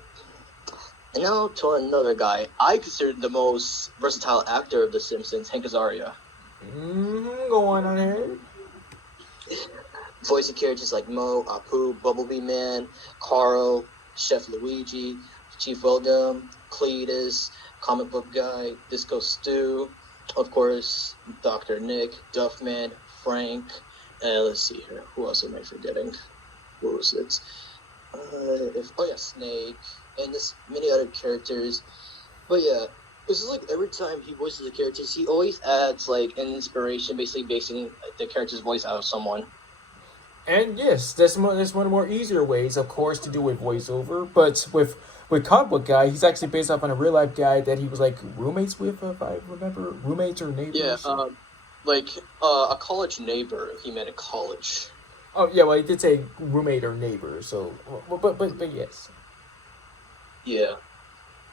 And now to another guy I consider the most versatile actor of The Simpsons, Hank Azaria. Go on ahead. Voicing characters like Moe, Apu, Bumblebee Man, Carl, Chef Luigi, Chief Wilgum, Cletus, Comic Book Guy, Disco Stew, of course, Dr. Nick, Duffman, Frank, let's see here, who else am I forgetting? What was it? Snake, and this many other characters. But yeah, it's just like every time he voices the characters, he always adds like an inspiration, basically basing the character's voice out of someone. And yes, that's one of the more easier ways, of course, to do with voiceover. But with Comic Book Guy, he's actually based off on a real life guy that he was like roommates with, if I remember, roommates or neighbors. Yeah, a college neighbor he met in college. Oh yeah, well he did say roommate or neighbor. So, but yes. Yeah.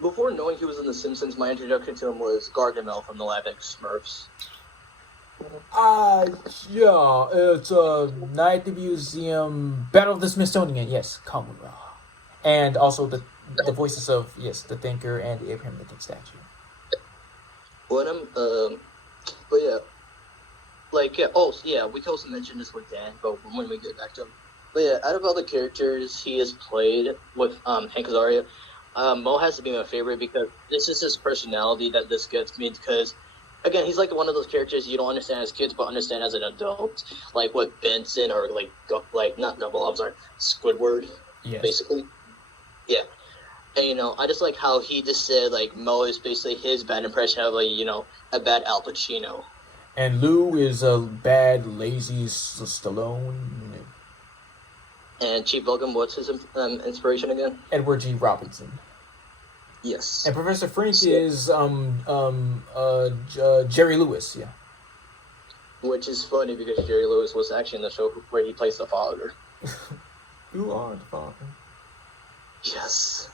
Before knowing he was in The Simpsons, my introduction to him was Gargamel from the live-action Smurfs. Yeah, it's Night at the Museum, Battle of the Smithsonian. Yes, Kamura, and also the voices of the Thinker and the Abraham Lincoln statue. When but yeah, we can also mention this with Dan, but when we get back to him. But yeah, out of all the characters he has played with Hank Azaria, Mo has to be my favorite because this is his personality that this gets me. Because again, he's like one of those characters you don't understand as kids, but understand as an adult, like what Benson or not Double, I'm sorry, Squidward, Yes. basically. Yeah. And I just like how he just said like Mo is basically his bad impression of like a bad Al Pacino. And Lou is a bad, lazy Stallone. And Chief Vulcan, what's his inspiration again? Edward G. Robinson. Yes. And Professor Frink is Jerry Lewis. Yeah. Which is funny because Jerry Lewis was actually in the show where he plays the father. You are the father. Yes.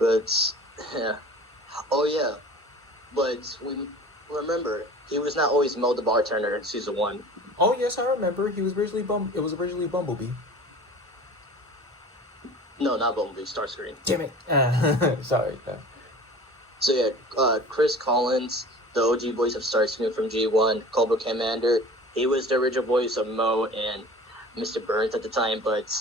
But yeah. Oh yeah. But we remember he was not always Mo the bartender in season 1. Oh yes, I remember. He was originally It was originally Bumblebee. No, not Bumblebee. Starscream. Damn it. Sorry. So yeah, Chris Collins, the OG voice of Starscream from G1, Cobra Commander. He was the original voice of Mo and Mr. Burns at the time, but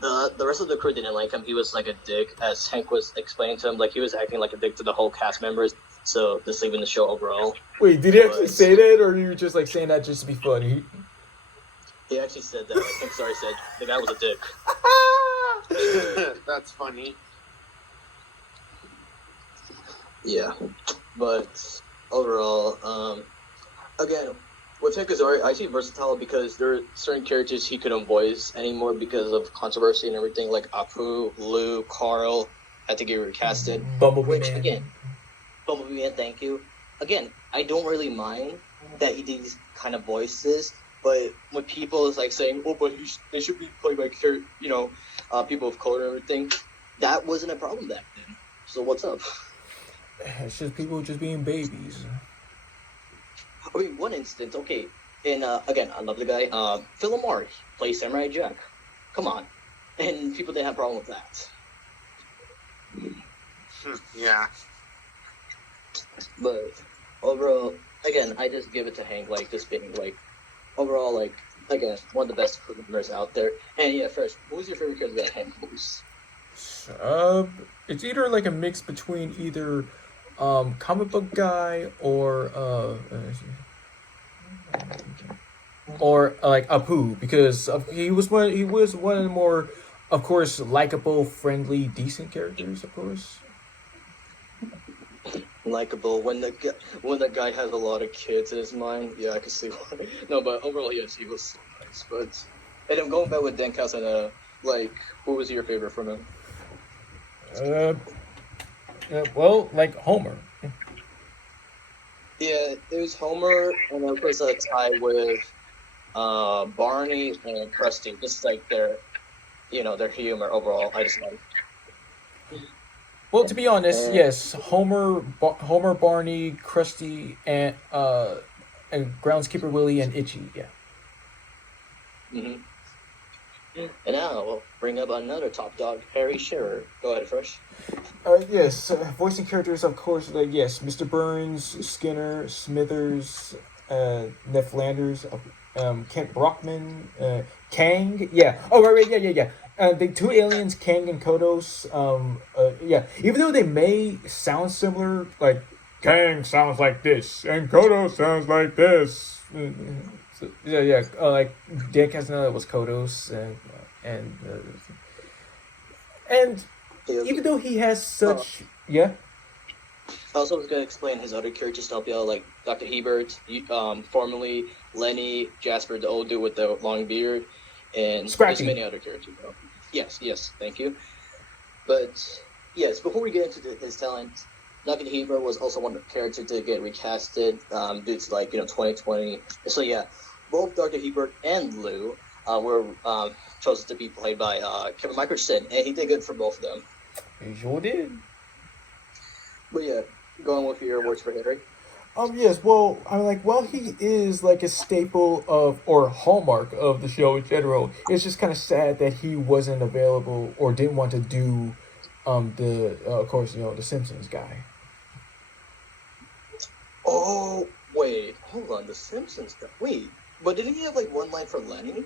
the rest of the crew didn't like him. He was like a dick, as Hank was explaining to him. Like he was acting like a dick to the whole cast members. So just leaving the show overall. Wait, did he actually say that, or you were just like saying that just to be funny? He actually said that. Like, Hank sorry said the guy was a dick. That's funny. Yeah, but overall, again, with Hank Azaria, I see versatile because there are certain characters he couldn't voice anymore because of controversy and everything, like Apu, Lou, Carl had to get recasted. Bumblebee Which Man. again, Bumblebee Man, thank you. Again, I don't really mind that he did these kind of voices, but when people is like saying, "Oh, but they should be played by people of color and everything," that wasn't a problem back then. So what's up? It's just people just being babies. I mean, one instance, okay, and again, I love the guy. Phil Lamar plays Samurai Jack. Come on, and people didn't have a problem with that. Yeah. But overall, again, I just give it to Hank, like just being like overall, like again, one of the best crew members out there. And yeah, first, who's your favorite character that Hank voiced? It's either like a mix between either comic book guy or like Apu, because he was one of the more, of course, likable, friendly, decent characters, of course. Likeable when the guy has a lot of kids in his mind. Yeah, I can see why. No, but overall, yes, he was so nice. But and I'm going back with Dan Cass and like, who was your favorite from him? Well, like Homer. Yeah, it was Homer, and of course a tie with Barney and Krusty. Just like their humor overall. I just like. Well, to be honest, yes, Homer, Barney, Krusty, and Groundskeeper Willie and Itchy. Yeah. Mm-hmm. And now we'll bring up another top dog, Harry Shearer. Go ahead, Fresh. Yes, voicing characters, of course, like, yes, Mr. Burns, Skinner, Smithers, Ned Flanders, Kent Brockman, Kang. Yeah. Oh, right, yeah. The two aliens, Kang and Kodos. Yeah. Even though they may sound similar, like Kang sounds like this and Kodos sounds like this. So, yeah. Like Dan Castaneda was Kodos, and even though he has such yeah. I also was gonna explain his other characters to help you out, like Dr. Hebert, formerly Lenny, Jasper, the old dude with the long beard, and Scrappy. there's many other characters. Yes, thank you. But yes, before we get into his talent, Dr. Hebert was also one of the characters to get recasted due to 2020. So yeah, both Dr. Hebert and Lou were chosen to be played by Kevin Michelson, and he did good for both of them. He sure did. But yeah, going with your words for Harry. Yes, well, he is like a staple of, or hallmark of the show in general. It's just kind of sad that he wasn't available or didn't want to do, of course, the Simpsons guy. Oh, wait, hold on, the Simpsons guy. Wait, but didn't he have one line for Lenny?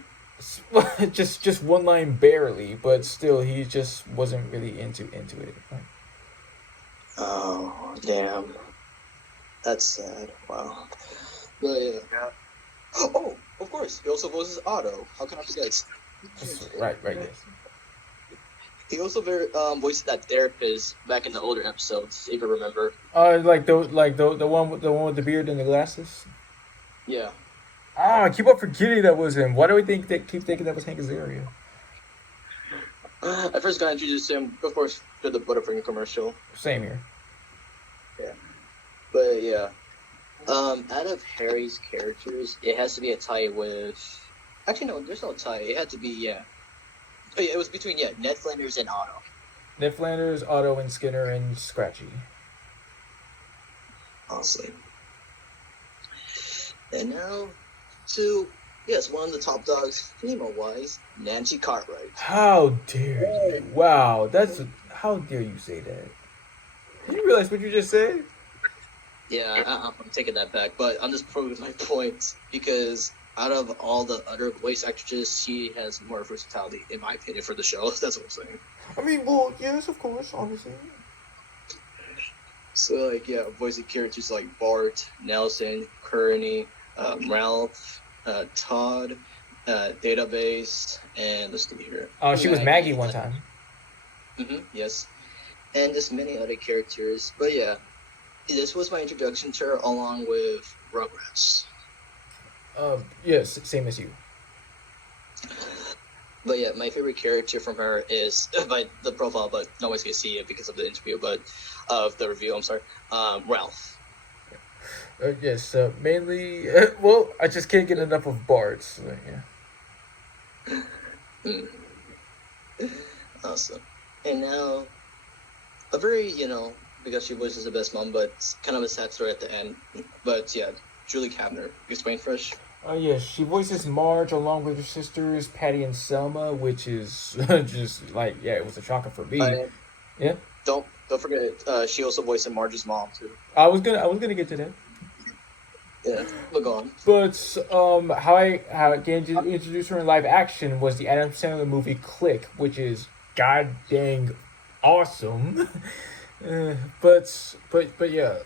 just one line barely, but still, he just wasn't really into it. Oh, damn. That's sad. Wow. But yeah. Oh, of course. He also voices Otto. How can I forget? Right, yes. He also voiced that therapist back in the older episodes, if you remember. The one with the beard and the glasses. Yeah. Ah, I keep on forgetting that was him. Why do we keep thinking that was Hank Azaria? I first got introduced to him, of course, through the Butterfinger commercial. Same here. Yeah. But yeah. Out of Harry's characters, it has to be a tie with. Actually, no, there's no tie. It had to be, yeah. Oh, yeah, it was between, Ned Flanders and Otto. Ned Flanders, Otto, and Skinner, and Scratchy. Honestly. And now to, one of the top dogs, female-wise, Nancy Cartwright. How dare you? Wow, how dare you say that? Did you realize what you just said? Yeah, I'm taking that back, but I'm just proving my point because out of all the other voice actresses, she has more versatility, in my opinion, for the show. That's what I'm saying. I mean, well, yes, of course, obviously. So, voicing characters like Bart, Nelson, Kearney, Ralph, Todd, Database, and let's see here. She was Maggie one time. Yes. And just many other characters. But yeah, this was my introduction to her along with Rugrats. Yes, same as you. But yeah, my favorite character from her is by the profile, but no one's gonna see it because of the interview, but of the review. I'm sorry, Ralph. Yes, mainly. Well, I just can't get enough of Bart. So, yeah. Awesome. And now, a very because she voices the best mom, but it's kind of a sad story at the end. But yeah, Julie Kavner. Explain fresh. Yes, she voices Marge along with her sisters Patty and Selma, which is just it was a shocker for me. Yeah. Don't forget, she also voiced Marge's mom too. I was gonna get to that. Yeah, but go on. But how I get introduced her in live action was the Adam Sandler movie Click, which is god dang awesome. But yeah,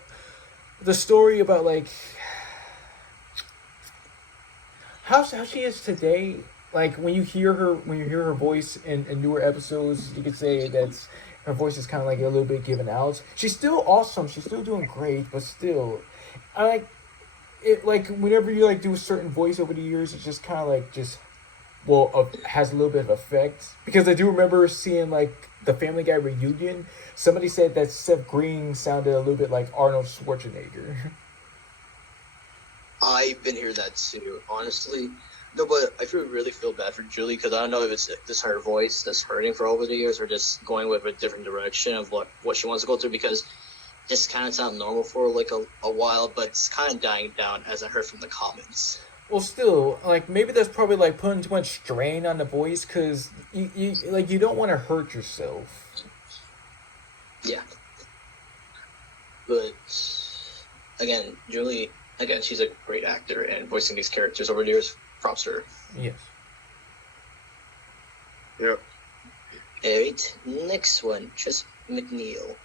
the story about how she is today. Like when you hear her voice in newer episodes, you could say that's her voice is kind of a little bit given out. She's still awesome. She's still doing great, but still, I like it. Whenever you do a certain voice over the years, it's just kind of has a little bit of effect. Because I do remember seeing the Family Guy reunion. Somebody said that Seth Green sounded a little bit like Arnold Schwarzenegger. I've been hearing that too, honestly. No, but I really feel bad for Julie because I don't know if it's just her voice that's hurting for over the years or just going with a different direction of what she wants to go through because this kind of sounded normal for a while, but it's kind of dying down as I heard from the comments. Well, still, maybe that's probably putting too much strain on the voice because you don't want to hurt yourself. Yeah. But again, Julie, she's a great actor and voicing these characters over the years, props to her. Yes. Yep. Alright, next one, Tris McNeil.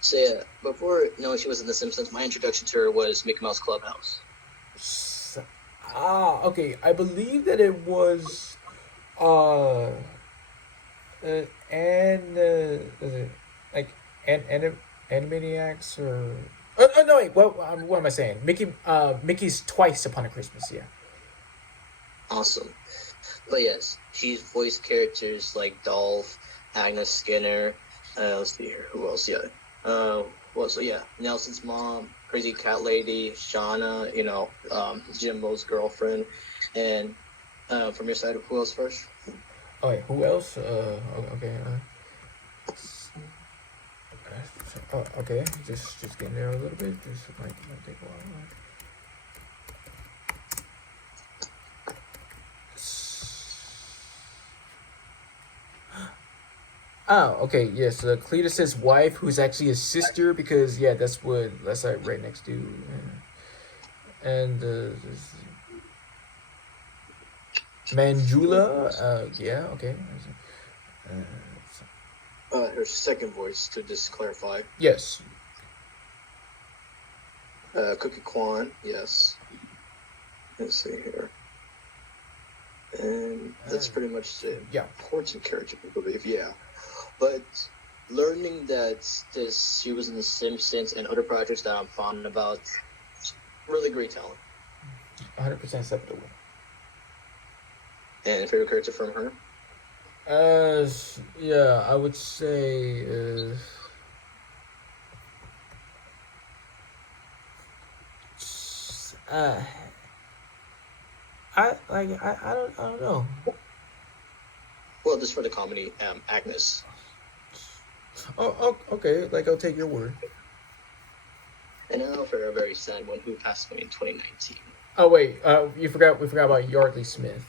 So yeah, before knowing she was in The Simpsons, my introduction to her was Mickey Mouse Clubhouse. Okay. I believe that it was, Animaniacs or no wait, what am I saying? Mickey's Twice Upon a Christmas, yeah. Awesome. But yes, she's voiced characters like Dolph, Agnes Skinner, let's see here, who else? Nelson's mom, Crazy Cat Lady, Shauna, Jimbo's girlfriend, and from your side, who else first? Oh wait, who else? Okay. Okay, just getting there a little bit. Just might take a while. Oh, okay, yes, Cletus's wife, who's actually his sister, because that's right next to, and Manjula, okay. Her second voice, to just clarify. Yes. Cookie Kwan, yes. Let's see here. And that's pretty much the Yeah. important character, I believe. Yeah, but learning that she was in The Simpsons and other projects that I'm fond about, really great talent. 100% acceptable. And favorite character from her? Yeah, I would say uh, I don't know. Well, just for the comedy, Agnes. Oh, okay. Like I'll take your word. And now for a very sad one who passed away in 2019. Oh wait, we forgot about Yardley Smith.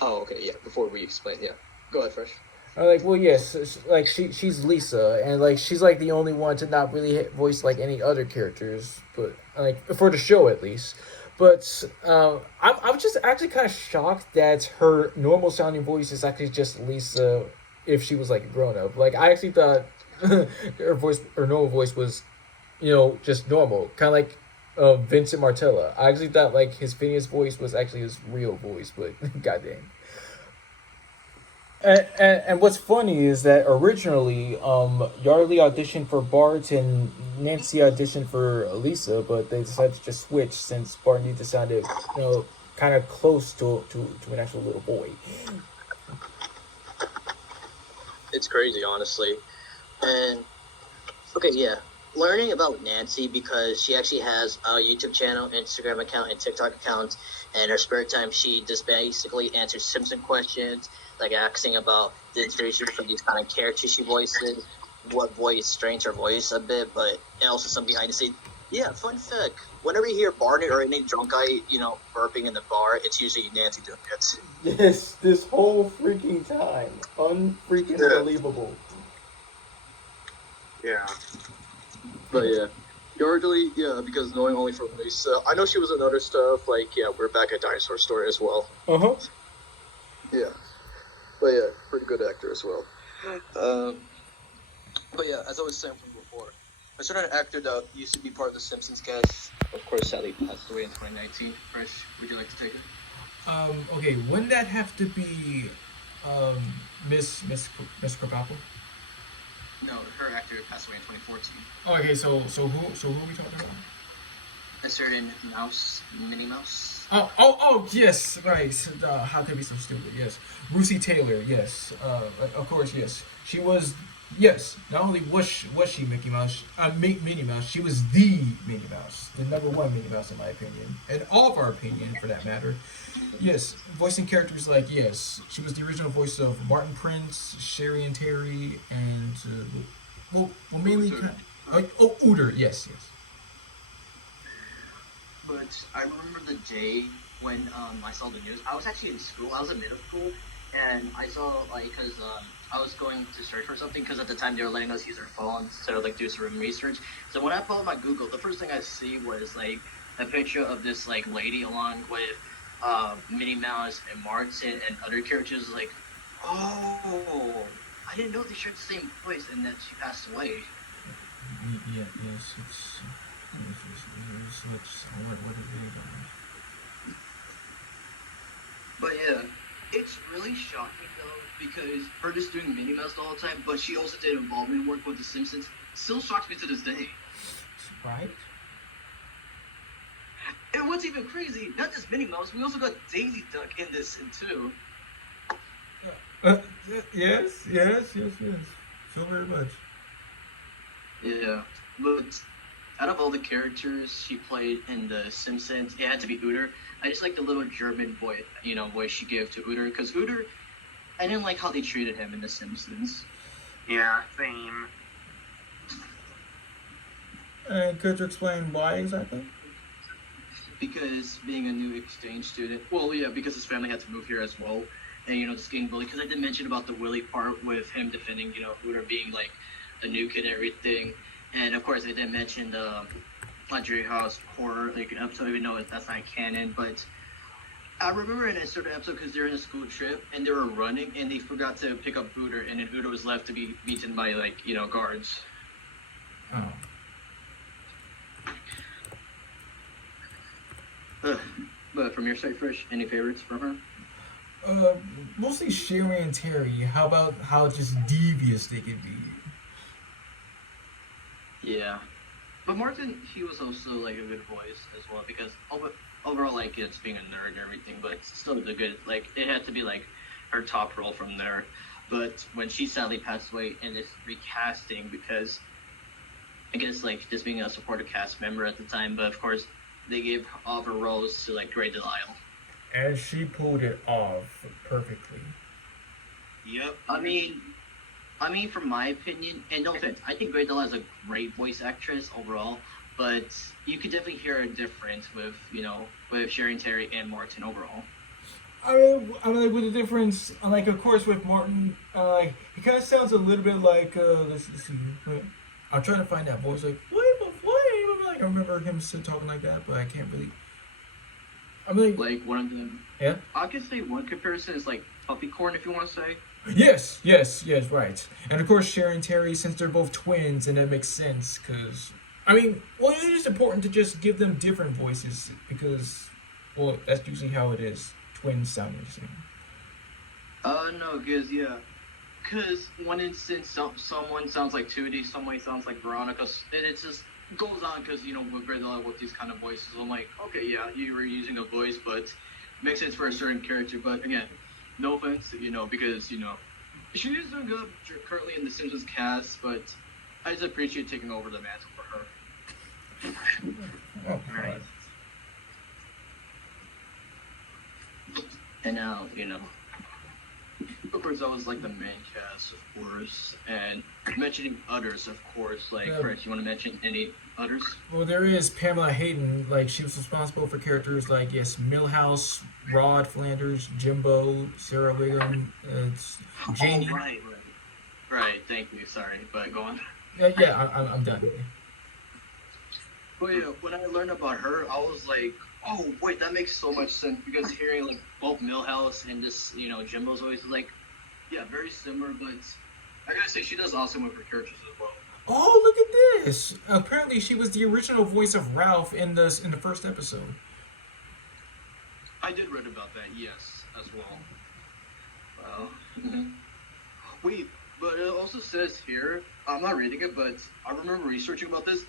Oh, okay, yeah. Before we explain, yeah. Go ahead, Fresh. Like, well, yes, like she's Lisa, and like she's like the only one to not really voice like any other characters, but like for the show at least. But I'm just actually kind of shocked that her normal sounding voice is actually just Lisa if she was like a grown up. Like I actually thought her normal voice was, just normal, kind of like Vincent Martella. I actually thought like his Phineas voice was actually his real voice, but goddamn. And what's funny is that originally, Yardley auditioned for Bart and Nancy auditioned for Lisa, but they decided to just switch since Bart needed to sound, kind of close to an actual little boy. It's crazy, honestly. And okay, yeah. Learning about Nancy because she actually has a YouTube channel, Instagram account, and TikTok account. And in her spare time, she just basically answers Simpson questions, like asking about the inspiration from these kind of characters she voices, what voice strains her voice a bit, but and also some behind the scenes. Yeah, fun fact. Whenever you hear Barney or any drunk guy, burping in the bar, it's usually Nancy doing it. Yes, this whole freaking time, unfreaking believable. Yeah. But yeah, Yardley, yeah, because knowing only from Lisa, I know she was in other stuff, like, yeah, we're back at Dinosaur Story as well. Uh-huh. Yeah. But yeah, pretty good actor as well. But yeah, as I was saying from before, a certain actor that used to be part of the Simpsons cast, of course, sadly passed away in 2019. Fresh, would you like to take it? Okay, wouldn't that have to be, Miss Krabappel? No, her actor passed away in 2014. Oh, okay, so who are we talking about? A certain Minnie Mouse. Oh, yes, right. How could I be so stupid? Yes, Lucy Taylor. Yes, of course, yes. She was. Yes, not only was she Mickey Mouse, Minnie Mouse, she was the Minnie Mouse, the number one Minnie Mouse in my opinion, and all of our opinion for that matter. Yes, voicing characters like yes, she was the original voice of Martin Prince, Sherry and Terry, and mainly Uter. Yes. But I remember the day when I saw the news. I was actually in school. I was in middle school, and I saw because I was going to search for something because at the time they were letting us use our phones instead of do some research. So when I pulled up my Google, the first thing I see was like a picture of this like lady along with Minnie Mouse and Martin and other characters. Like, oh, I didn't know they shared the same voice and that she passed away. Yes, it's. But yeah, it's really shocking though because her just doing Minnie Mouse all the time, but she also did involvement work with The Simpsons. Still shocks me to this day. Right. And what's even crazy, not just Minnie Mouse, we also got Daisy Duck in this too. Yes. So very much. Yeah, but out of all the characters she played in The Simpsons, it had to be Uter. I just like the little German voice she gave to Uter, because Uter, I didn't like how they treated him in The Simpsons. Yeah, same. And could you explain why exactly? Because being a new exchange student, well, yeah, because his family had to move here as well, and just getting bullied. Because I did mention about the Willie part with him defending, Uter being like the new kid and everything, and of course I did mention the Andre House horror like an episode, even though that's not canon. But I remember in a certain episode because they're in a school trip and they were running and they forgot to pick up Uter, and then Uter was left to be beaten by guards. Oh. But But from your side, Fresh, any favorites from her? Uh, Mostly Sherry and Terry. How about how just devious they could be? Yeah. But Martin, he was also like a good voice as well because overall, like it's being a nerd and everything, but still the good. Like it had to be like her top role from there. But when she sadly passed away, and it's recasting because I guess like just being a supportive cast member at the time, but of course they gave all of her roles to like Grey Delisle. And she pulled it off perfectly. Yep. I mean, from my opinion, and no offense, I think Grey Delisle is a great voice actress overall, but you could definitely hear a difference with with Sharon Terry and Martin overall. I mean, like, with the difference, like, of course, with Martin, he kind of sounds a little bit like, let's see, but I'm trying to find that voice, like, flame, like, I remember him still talking like that, but I can't really, I mean, Like one of them, yeah? I could say one comparison is like Puppy Corn, if you want to say. Yes, right. And of course, Sharon Terry, since they're both twins, and that makes sense, because, I mean, well, it is important to just give them different voices, because, well, that's usually how it is. Twins sound the same. No, cause one instance someone sounds like Tootie, someone sounds like Veronica, and it just goes on because with Grey Delisle with these kind of voices, I'm like, okay, yeah, you were using a voice, but it makes sense for a certain character. But again, no offense, because she is doing good currently in the Simpsons cast, but I just appreciate taking over the mantle for her. Oh, Right. And now, of course, that was like the main cast, of course, and mentioning others, of course. Like, Yeah. Chris, you want to mention any others? Well, there is Pamela Hayden. Like, she was responsible for characters like, yes, Millhouse, Rod Flanders, Jimbo, Sarah Wiggum, Janie. Oh, right. Thank you. Sorry, but go on. I'm done. But yeah, when I learned about her, I was like, oh wait, that makes so much sense because hearing like both Millhouse and this, Jimbo's voice is like, yeah, very similar. But I gotta say, she does awesome with her characters as well. Oh, look at this! Apparently, she was the original voice of Ralph in the first episode. I did read about that, yes, as well. Well, wait, but it also says here, I'm not reading it, but I remember researching about this.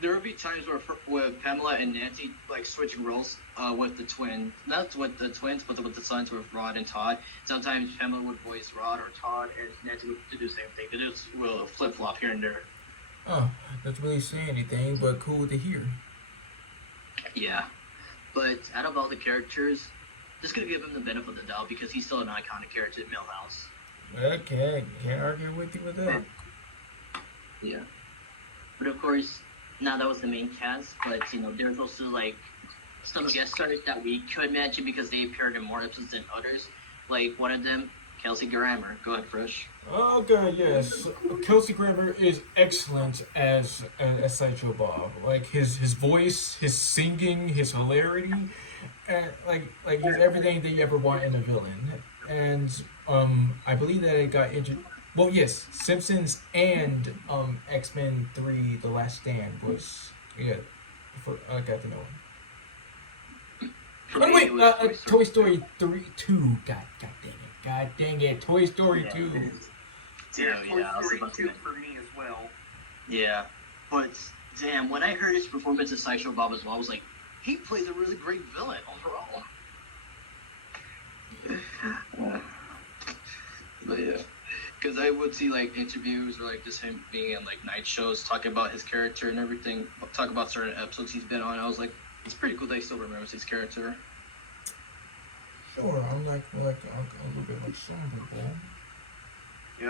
There would be times where with Pamela and Nancy like switching roles with the twins, not with the twins, but with the sons with Rod and Todd. Sometimes Pamela would voice Rod or Todd, and Nancy would do the same thing. They just will flip flop here and there. Oh, doesn't really say anything, but cool to hear. Yeah, but out of all the characters, just gonna give him the benefit of the doubt because he's still an iconic character in Millhouse. Okay, can't argue with you with that. Yeah, but of course, now that was the main cast. But there's also like some guest stars that we could mention because they appeared in more episodes than others. Like one of them, Kelsey Grammer. Go ahead, Fresh. Okay, yes. Kelsey Grammer is excellent as Sideshow Bob. Like his voice, his singing, his hilarity, and like he's everything that you ever want in a villain. And I believe that it got injured. Well, yes, Simpsons and X-Men 3: The Last Stand was I got to know him. Oh wait, Toy Story 3 2. God dang it, Toy Story 2. Yeah, Toy I was Story about to 2 mention. for me as well. Yeah, but damn, when I heard his performance as Sideshow Bob as well, I was like, he plays a really great villain overall. But yeah, because I would see like interviews or like just him being in like night shows, talking about his character and everything, talk about certain episodes he's been on. I was like, it's pretty cool that he still remembers his character. Sure, I'm like a little bit like somber, bro.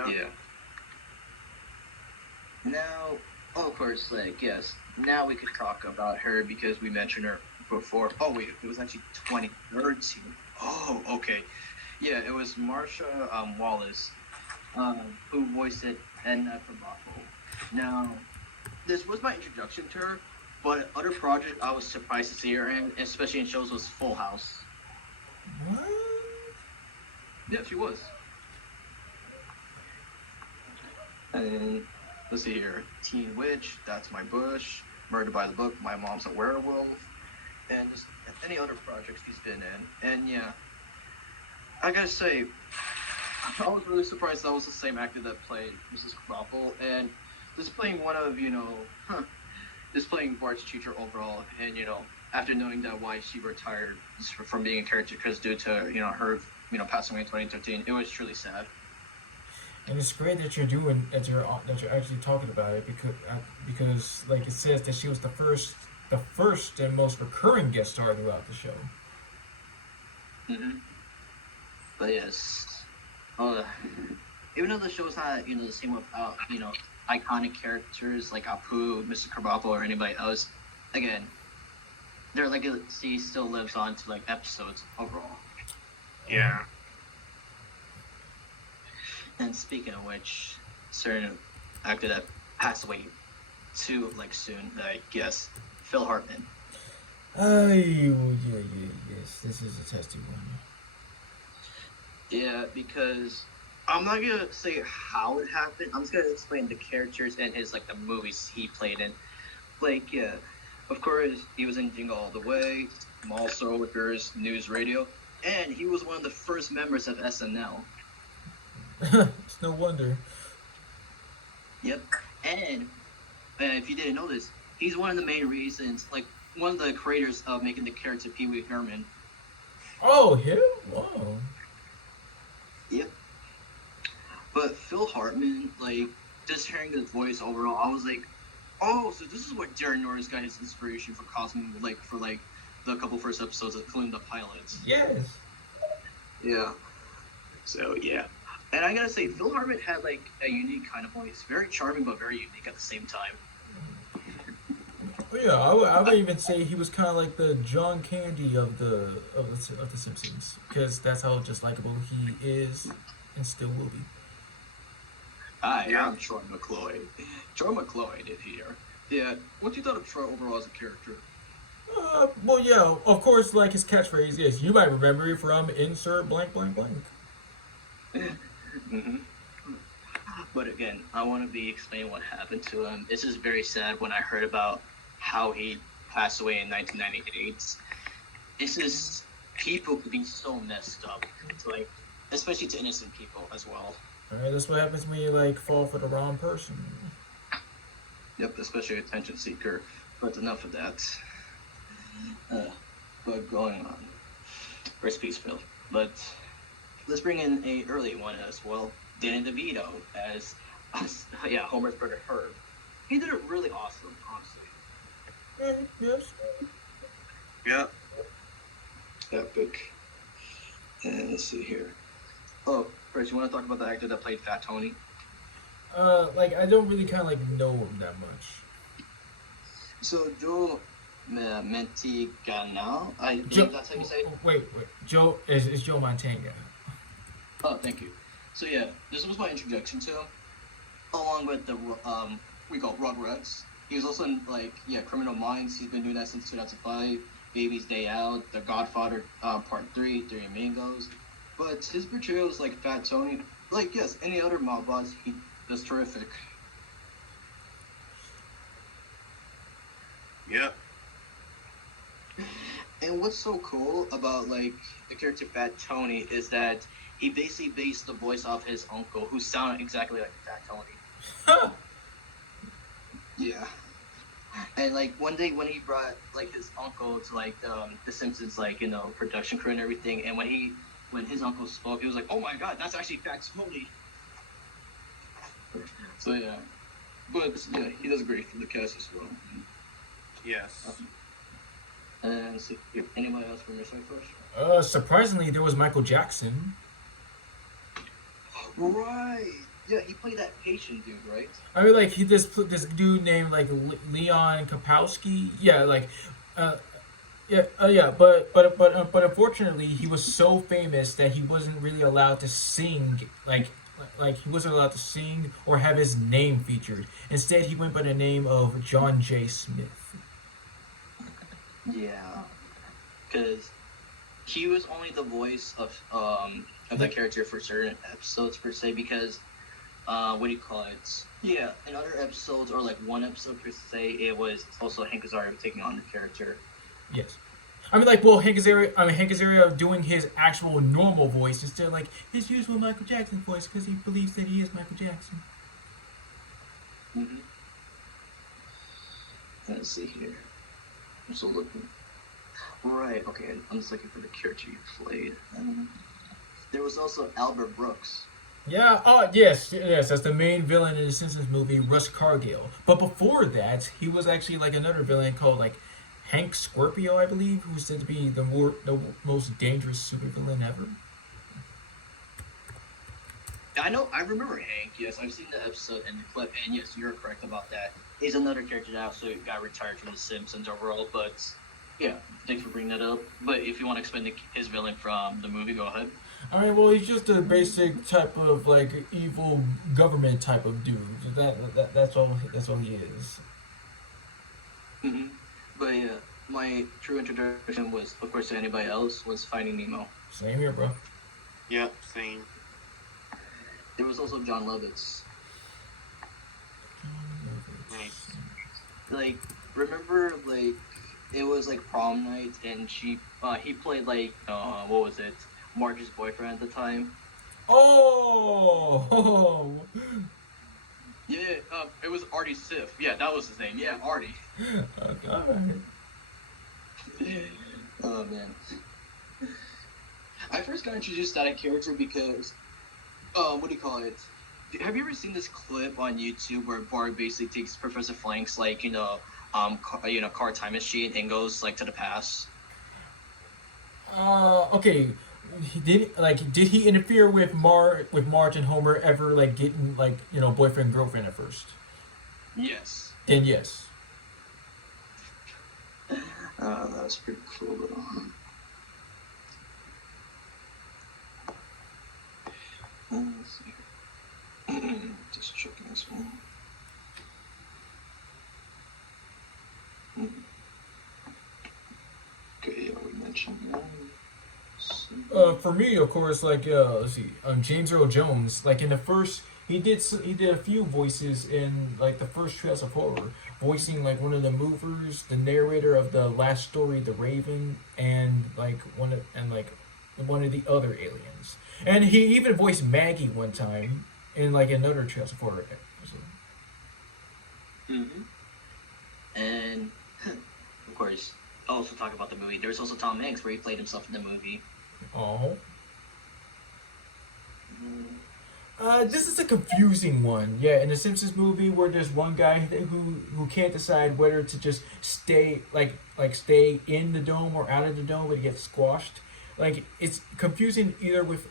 Yeah. Now, of course, like yes, now we could talk about her because we mentioned her before. Oh wait, it was actually 2013. Oh, okay. Yeah, it was Marsha Wallace, who voiced it Edna Krabappel. Now, this was my introduction to her, but other project I was surprised to see her in, especially in shows, was Full House. What? Yeah, she was. And let's see here, Teen Witch, That's My Bush, Murder by the Book, My Mom's a Werewolf, and just any other projects he's been in. And yeah, I gotta say, I was really surprised that was the same actor that played Mrs. Krabappel, and just playing one of, just playing Bart's teacher overall, and after knowing that why she retired from being a character because due to her passing away in 2013, it was truly sad. And it's great that you're actually talking about it because like it says that she was the first and most recurring guest star throughout the show. Mm-hmm. But yes, uh, even though the show's not the same without iconic characters like Apu, Mr. Krabappel, or anybody else, again, their legacy still lives on to like episodes overall. Yeah. And speaking of which, certain actor that passed away too soon, I guess, Phil Hartman. Yes, this is a testy one. Yeah, because I'm not gonna say how it happened. I'm just gonna explain the characters and his the movies he played in. Yeah, of course he was in Jingle All the Way, Mall Soldiers, News Radio, and he was one of the first members of SNL. It's no wonder. Yep, and if you didn't know this, he's one of the main reasons, one of the creators of making the character Pee Wee Herman. Oh, him? Whoa. Yep. But Phil Hartman, just hearing his voice overall, I was like, oh, so this is what Darren Norris got his inspiration for Cosmo, for the couple first episodes, including the pilots. Yes. Yeah. So yeah. And I gotta say, Phil Hartman had a unique kind of voice, very charming but very unique at the same time. Well, yeah, I would even say he was kind of like the John Candy of the Simpsons, because that's how just likable he is and still will be. Hi, I'm Troy McCloy. Troy McCloy did here. Yeah, what you thought of Troy overall as a character? Well, yeah, of course, his catchphrase is, you might remember it from insert blank blank blank. Mm-hmm. But again, I want to be explaining what happened to him. This is very sad when I heard about how he passed away in 1998. This is people could be so messed up, especially to innocent people as well. Alright, that's what happens when you fall for the wrong person. Yep, especially attention seeker. But enough of that. But going on. Rest in peace, Phil. But let's bring in a early one as well. Danny DeVito as Homer's brother Herb. He did it really awesome, honestly. Yes. Yeah. Epic. And let's see here. Oh, first, you want to talk about the actor that played Fat Tony? I don't really kind of know him that much. So Joe Mantegana, I believe that's how you say it. Wait, Joe is Joe Montana. Oh, thank you. So yeah, this was my introduction to him, along with the we call Rugrats. He was also in Criminal Minds. He's been doing that since 2005. Baby's Day Out, The Godfather Part 3, Three Amigos. But his portrayals like Fat Tony, yes, any other mob boss, he does terrific. Yeah. And what's so cool about the character Fat Tony is that he basically based the voice off his uncle, who sounded exactly like Fat Tony. Yeah. And one day when he brought his uncle to the Simpsons production crew and everything, and when his uncle spoke, it was like, oh my god, that's actually Fat Tony. So yeah, but yeah, he does great for the cast as well. Yes. And see if anybody else from your side first. Surprisingly, there was Michael Jackson. Right. Yeah, he played that patient dude, right? I mean, this dude named Leon Kapowski. Yeah, but unfortunately, he was so famous that he wasn't really allowed to sing. He wasn't allowed to sing or have his name featured. Instead, he went by the name of John J. Smith. Yeah, because he was only the voice of that character for certain episodes per se. Because what do you call it? Yeah, in other episodes or one episode per se, it was also Hank Azaria taking on the character. Yes. I mean, like, well, Hank Azaria doing his actual normal voice instead of like his usual Michael Jackson voice because he believes that he is Michael Jackson. Mm-hmm. Let's see here. I'm still looking. Right. Okay. I'm just looking for the character you played. There was also Albert Brooks. Yeah. Oh, yes, yes. That's the main villain in the Simpsons movie, Russ Cargill. But before that, he was actually like another villain called like Hank Scorpio, I believe, who's said to be the most dangerous supervillain ever. I know. I remember Hank. Yes, I've seen the episode and the clip, and yes, you're correct about that. He's another character that also got retired from The Simpsons overall. But yeah, thanks for bringing that up. But if you want to explain his villain from the movie, go ahead. I mean, well, he's just a basic type of like evil government type of dude. That's all. That's all he is. Mm-hmm. But yeah, my true introduction was, of course, to anybody else, was Finding Nemo. Same here, bro. Yep, same. There was also John Lovitz. Nice. Like, remember, like, it was like prom night, and he played like, what was it? Marge's boyfriend at the time. Oh. Yeah, it was Artie Sif. Yeah, that was his name. Yeah, Artie. Oh God. Oh man. I first got introduced to that character because, what do you call it? Have you ever seen this clip on YouTube where Bart basically takes Professor Flank's car time machine and goes like to the past? Okay. Did he interfere with Marge and Homer ever like getting like boyfriend girlfriend at first? Yes. Then yes. That was pretty cool though. Let's see. Just checking this one. Okay, yeah, we mentioned that. For me, of course, like let's see, James Earl Jones. Like in the first, he did a few voices in like the first Trails of Horror, voicing like one of the movers, the narrator of the last story, The Raven, and like one of the other aliens. And he even voiced Maggie one time in like another Trails of Horror episode. Mm-hmm. And of course, also talk about the movie. There's also Tom Hanks where he played himself in the movie. Oh. This is a confusing one. Yeah, in the Simpsons movie, where there's one guy who can't decide whether to just stay stay in the dome or out of the dome, but he gets squashed. Like it's confusing either with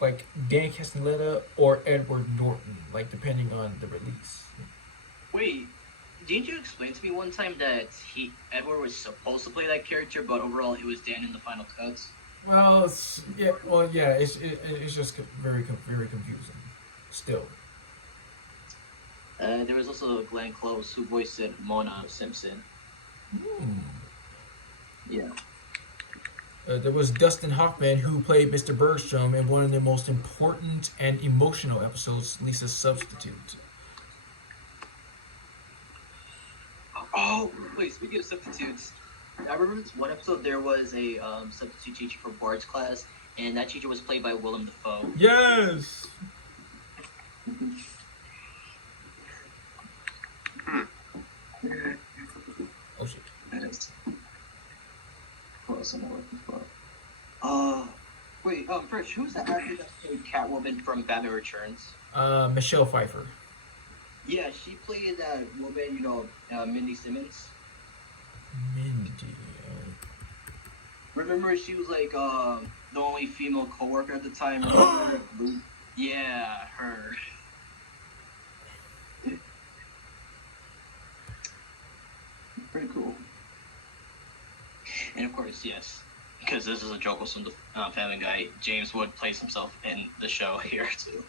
like Dan Castellaneta or Edward Norton, like depending on the release. Wait, didn't you explain to me one time that Edward was supposed to play that character, but overall it was Dan in the final cuts? Well, it's just very confusing. Still. There was also Glenn Close who voiced Mona Simpson. Yeah. There was Dustin Hoffman who played Mr. Bergstrom in one of the most important and emotional episodes, Lisa's Substitute. Oh, wait, speaking of substitutes, I remember this one episode there was a substitute teacher for Bard's class, and that teacher was played by Willem Dafoe. Yes! Oh shit. What else am I looking for? First, who's the actor that played Catwoman from Batman Returns? Michelle Pfeiffer. Yeah, she played that woman, Mindy Simmons. Mindy. Remember, she was like the only female coworker at the time. Yeah, her. Pretty cool. And of course, yes, because this is a joke from the Family Guy, James Wood plays himself in the show here too.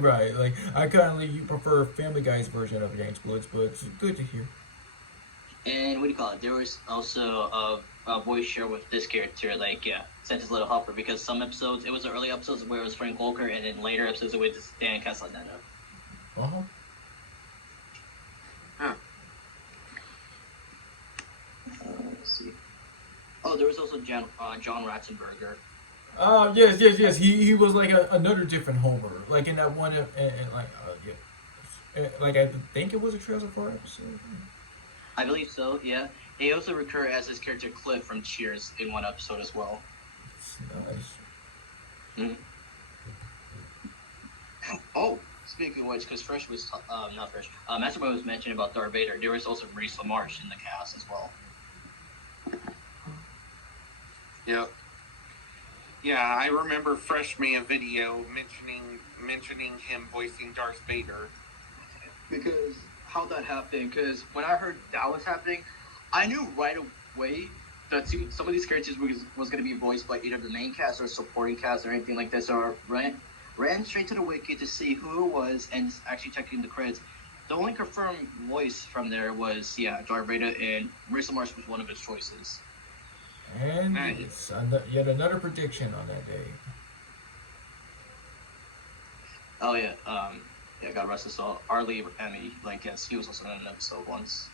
Right, like I currently prefer Family Guy's version of James Woods, but it's good to hear. And what do you call it? There was also a voice share with this character, like Santa's Little Helper, because some episodes it was the early episodes where it was Frank Walker, and then later episodes it was Dan Castellaneta. Uh-huh. Let's see. Oh, there was also John Ratzenberger. Yes. He was like another different Homer, like in that one, and like like I think it was a Trails of Fire episode. I believe so. Yeah. He also recurred as his character Cliff from Cheers in one episode as well. Nice. Oh, speaking of which, because Fresh was not Fresh, Mastermind was mentioning about Darth Vader. There was also Reese LaMarche in the cast as well. Yep. Yeah, I remember Fresh made a video mentioning him voicing Darth Vader. Because how that happened? Because when I heard that was happening, I knew right away that some of these characters was going to be voiced by either the main cast or supporting cast or anything like this. So I ran straight to the wiki to see who it was and actually checking the credits. The only confirmed voice from there was Darth Vader, and Marissa Marsh was one of his choices. And Nice. it's yet another prediction on that day. Oh yeah, God rest his soul. Arlie Emmy, like yes, he was also in an episode once.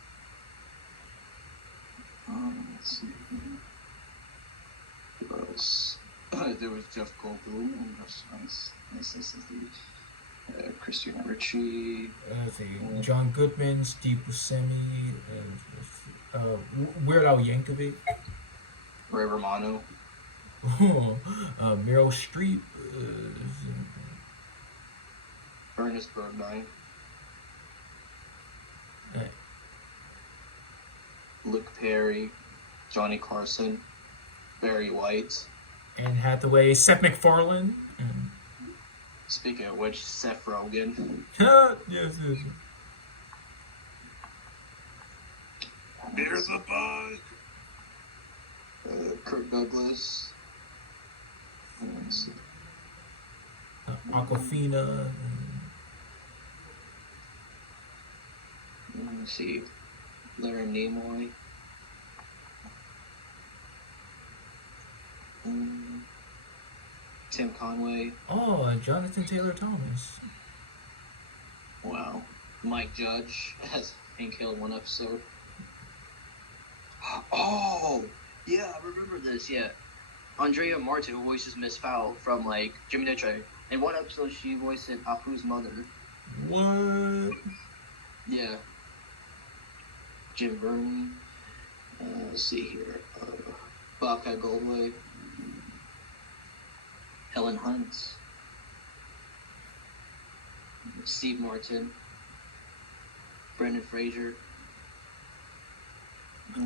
Let's see. There was Jeff Goldblum. That's nice. This is the Christina Ricci. Let's see, John Goodman, Steve Buscemi, Weird Al Yankovic, Ray Romano. Meryl Streep, Ernest Borgnine. Luke Perry. Johnny Carson. Barry White. Anne Hathaway, Seth MacFarlane. Speaking of which, Seth Rogen. Yes. There's a bug. Kirk Douglas. Aquafina. Let's see. Larry Nimoy. Tim Conway. Oh, Jonathan Taylor Thomas. Wow. Mike Judge as Hank Hill in one episode. Oh! Yeah, I remember this, yeah. Andrea Martin, who voices Miss Fowl from, like, Jimmy Neutron. In one episode, she voiced Apu's mother. What? Yeah. Jim Vernon. Let's see here. Bobcat Goldthwait. Helen Hunt. Steve Martin. Brendan Fraser.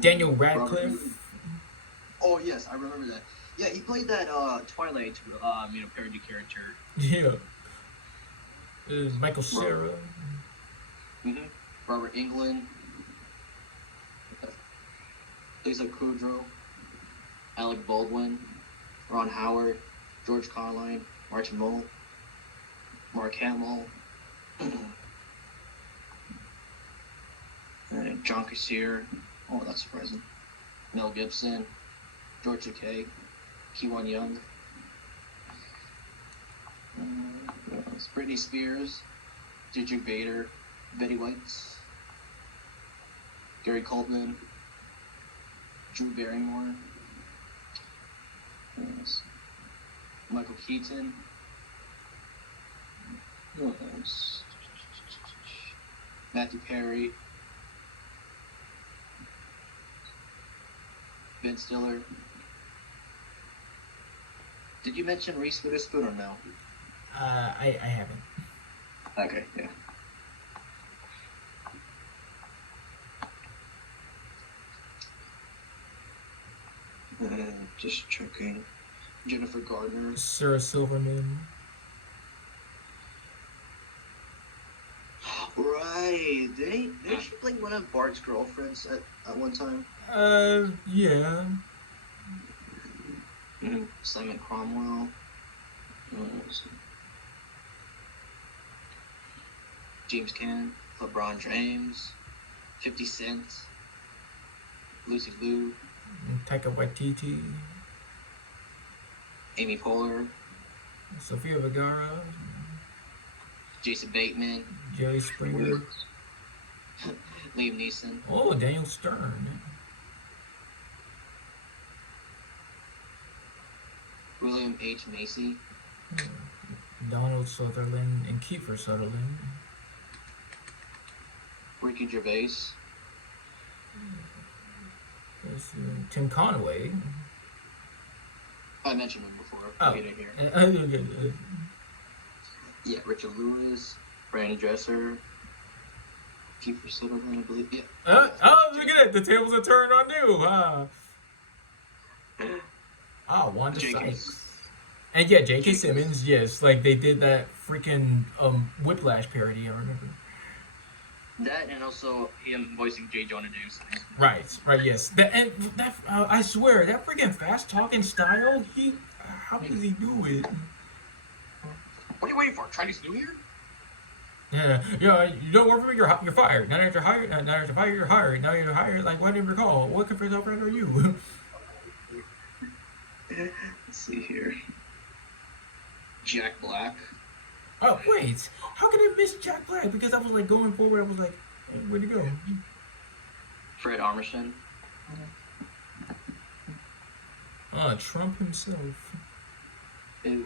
Daniel Radcliffe. Oh yes, I remember that. Yeah, he played that Twilight, parody character. Yeah. Michael Cera. Mm-hmm. Robert Englund. Lisa Kudrow. Alec Baldwin. Ron Howard. George Carline. Martin Mull. Mark Hamill. And John Kassir. Oh, that's surprising. Mel Gibson. George Takei. Kiwan Young. Britney Spears. Gigi Bader. Betty White. Gary Coleman. Drew Barrymore. Michael Keaton. Who else? Matthew Perry. Ben Stiller. Did you mention Reese Witherspoon or no? I haven't. Okay, yeah. Just checking. Jennifer Gardner. Sarah Silverman. Right. Didn't she play one of Bart's girlfriends at one time? Yeah. Simon Cromwell. James Caan. LeBron James. 50 Cent. Lucy Liu. Taika Waititi. Amy Poehler. Sofia Vergara. Jason Bateman. Jerry Springer. Liam Neeson. Oh, Daniel Stern. William H. Macy. Donald Sutherland and Kiefer Sutherland. Ricky Gervais. Tim Conway. I mentioned him before. Oh. He didn't hear. Yeah, Richard Lewis, Brandon Dresser, Kiefer Sutherland, I believe. Yeah. Look at it. The tables are turned on you. Wanda Sykes. And yeah, J.K. Simmons, yes. Like, they did that freaking Whiplash parody, I remember. That and also him voicing J. Jonah Jameson. Right, yes. I swear, that freaking fast-talking style, how does he do it? What are you waiting for? Chinese New Year? Yeah, you don't work for me, you're fired. Now that you're hired, you're hired. Now you're hired, like, what do you recall? What confused friend are you? Let's see here. Jack Black. Oh, wait. How could I miss Jack Black? Because I was, like, going forward, I was like, hey, where'd he go? Fred Armisen. Trump himself. Oh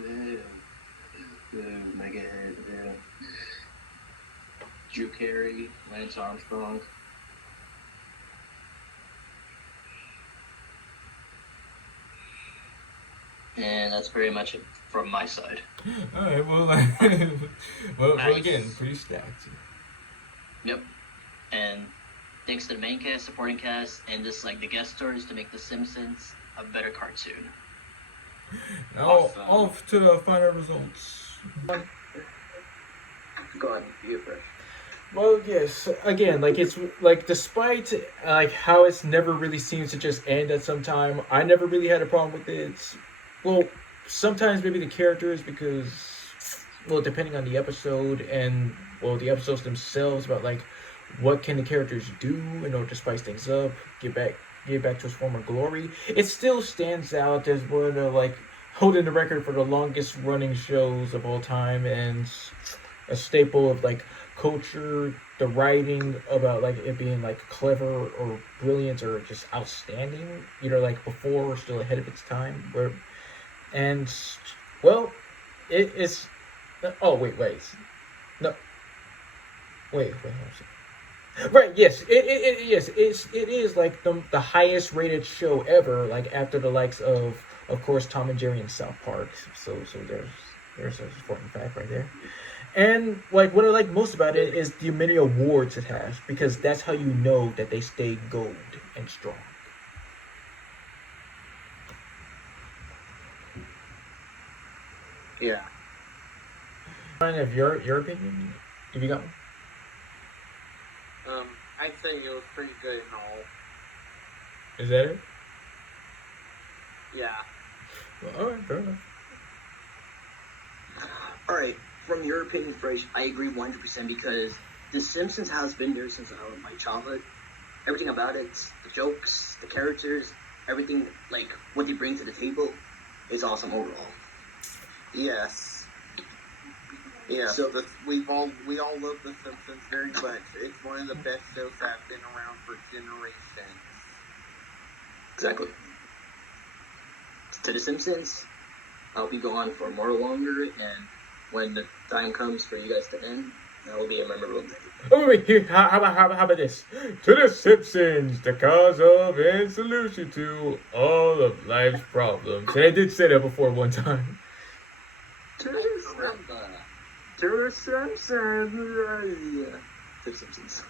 my god. Drew Carey, Lance Armstrong. And that's pretty much it from my side. Alright, well, well, again, pretty stacked. Yep. And thanks to the main cast, supporting cast, and just like the guest stars to make The Simpsons a better cartoon. Now, Awesome. off to the final results. Go ahead, you first. Well, yes. Again, like it's like despite like how it's never really seems to just end at some time, I never really had a problem with it. Well, sometimes maybe the characters because, well, depending on the episode and well the episodes themselves about like what can the characters do in order to spice things up, get back to its former glory. It still stands out as one of the like holding the record for the longest running shows of all time and a staple of like culture, the writing about like it being like clever or brilliant or just outstanding, either like before or still ahead of its time. And well, it is. Oh wait, no, wait. Right, yes, it is like the highest rated show ever, like after the likes of course Tom and Jerry and South Park. So there's a important fact right there. And like what I like most about it is the many awards it has, because that's how you know that they stay gold and strong. Yeah. Kind of your opinion? Have you got one? I'd say it was pretty good and all. Is that it? Yeah. Well, all right, fair enough. All right, from your opinion, Fresh, I agree 100% because The Simpsons has been there since my childhood. Everything about it, the jokes, the characters, everything, like what they bring to the table, is awesome overall. Yes. Yeah, So- we all love The Simpsons very much. It's one of the best shows that have been around for generations. Exactly. To The Simpsons, I'll be gone for more longer, and when the time comes for you guys to end, that will be a memorable day. Oh wait, here, how about this? To The Simpsons, the cause of and solution to all of life's problems. And I did say that before one time. To The Simpsons. To The Simpsons.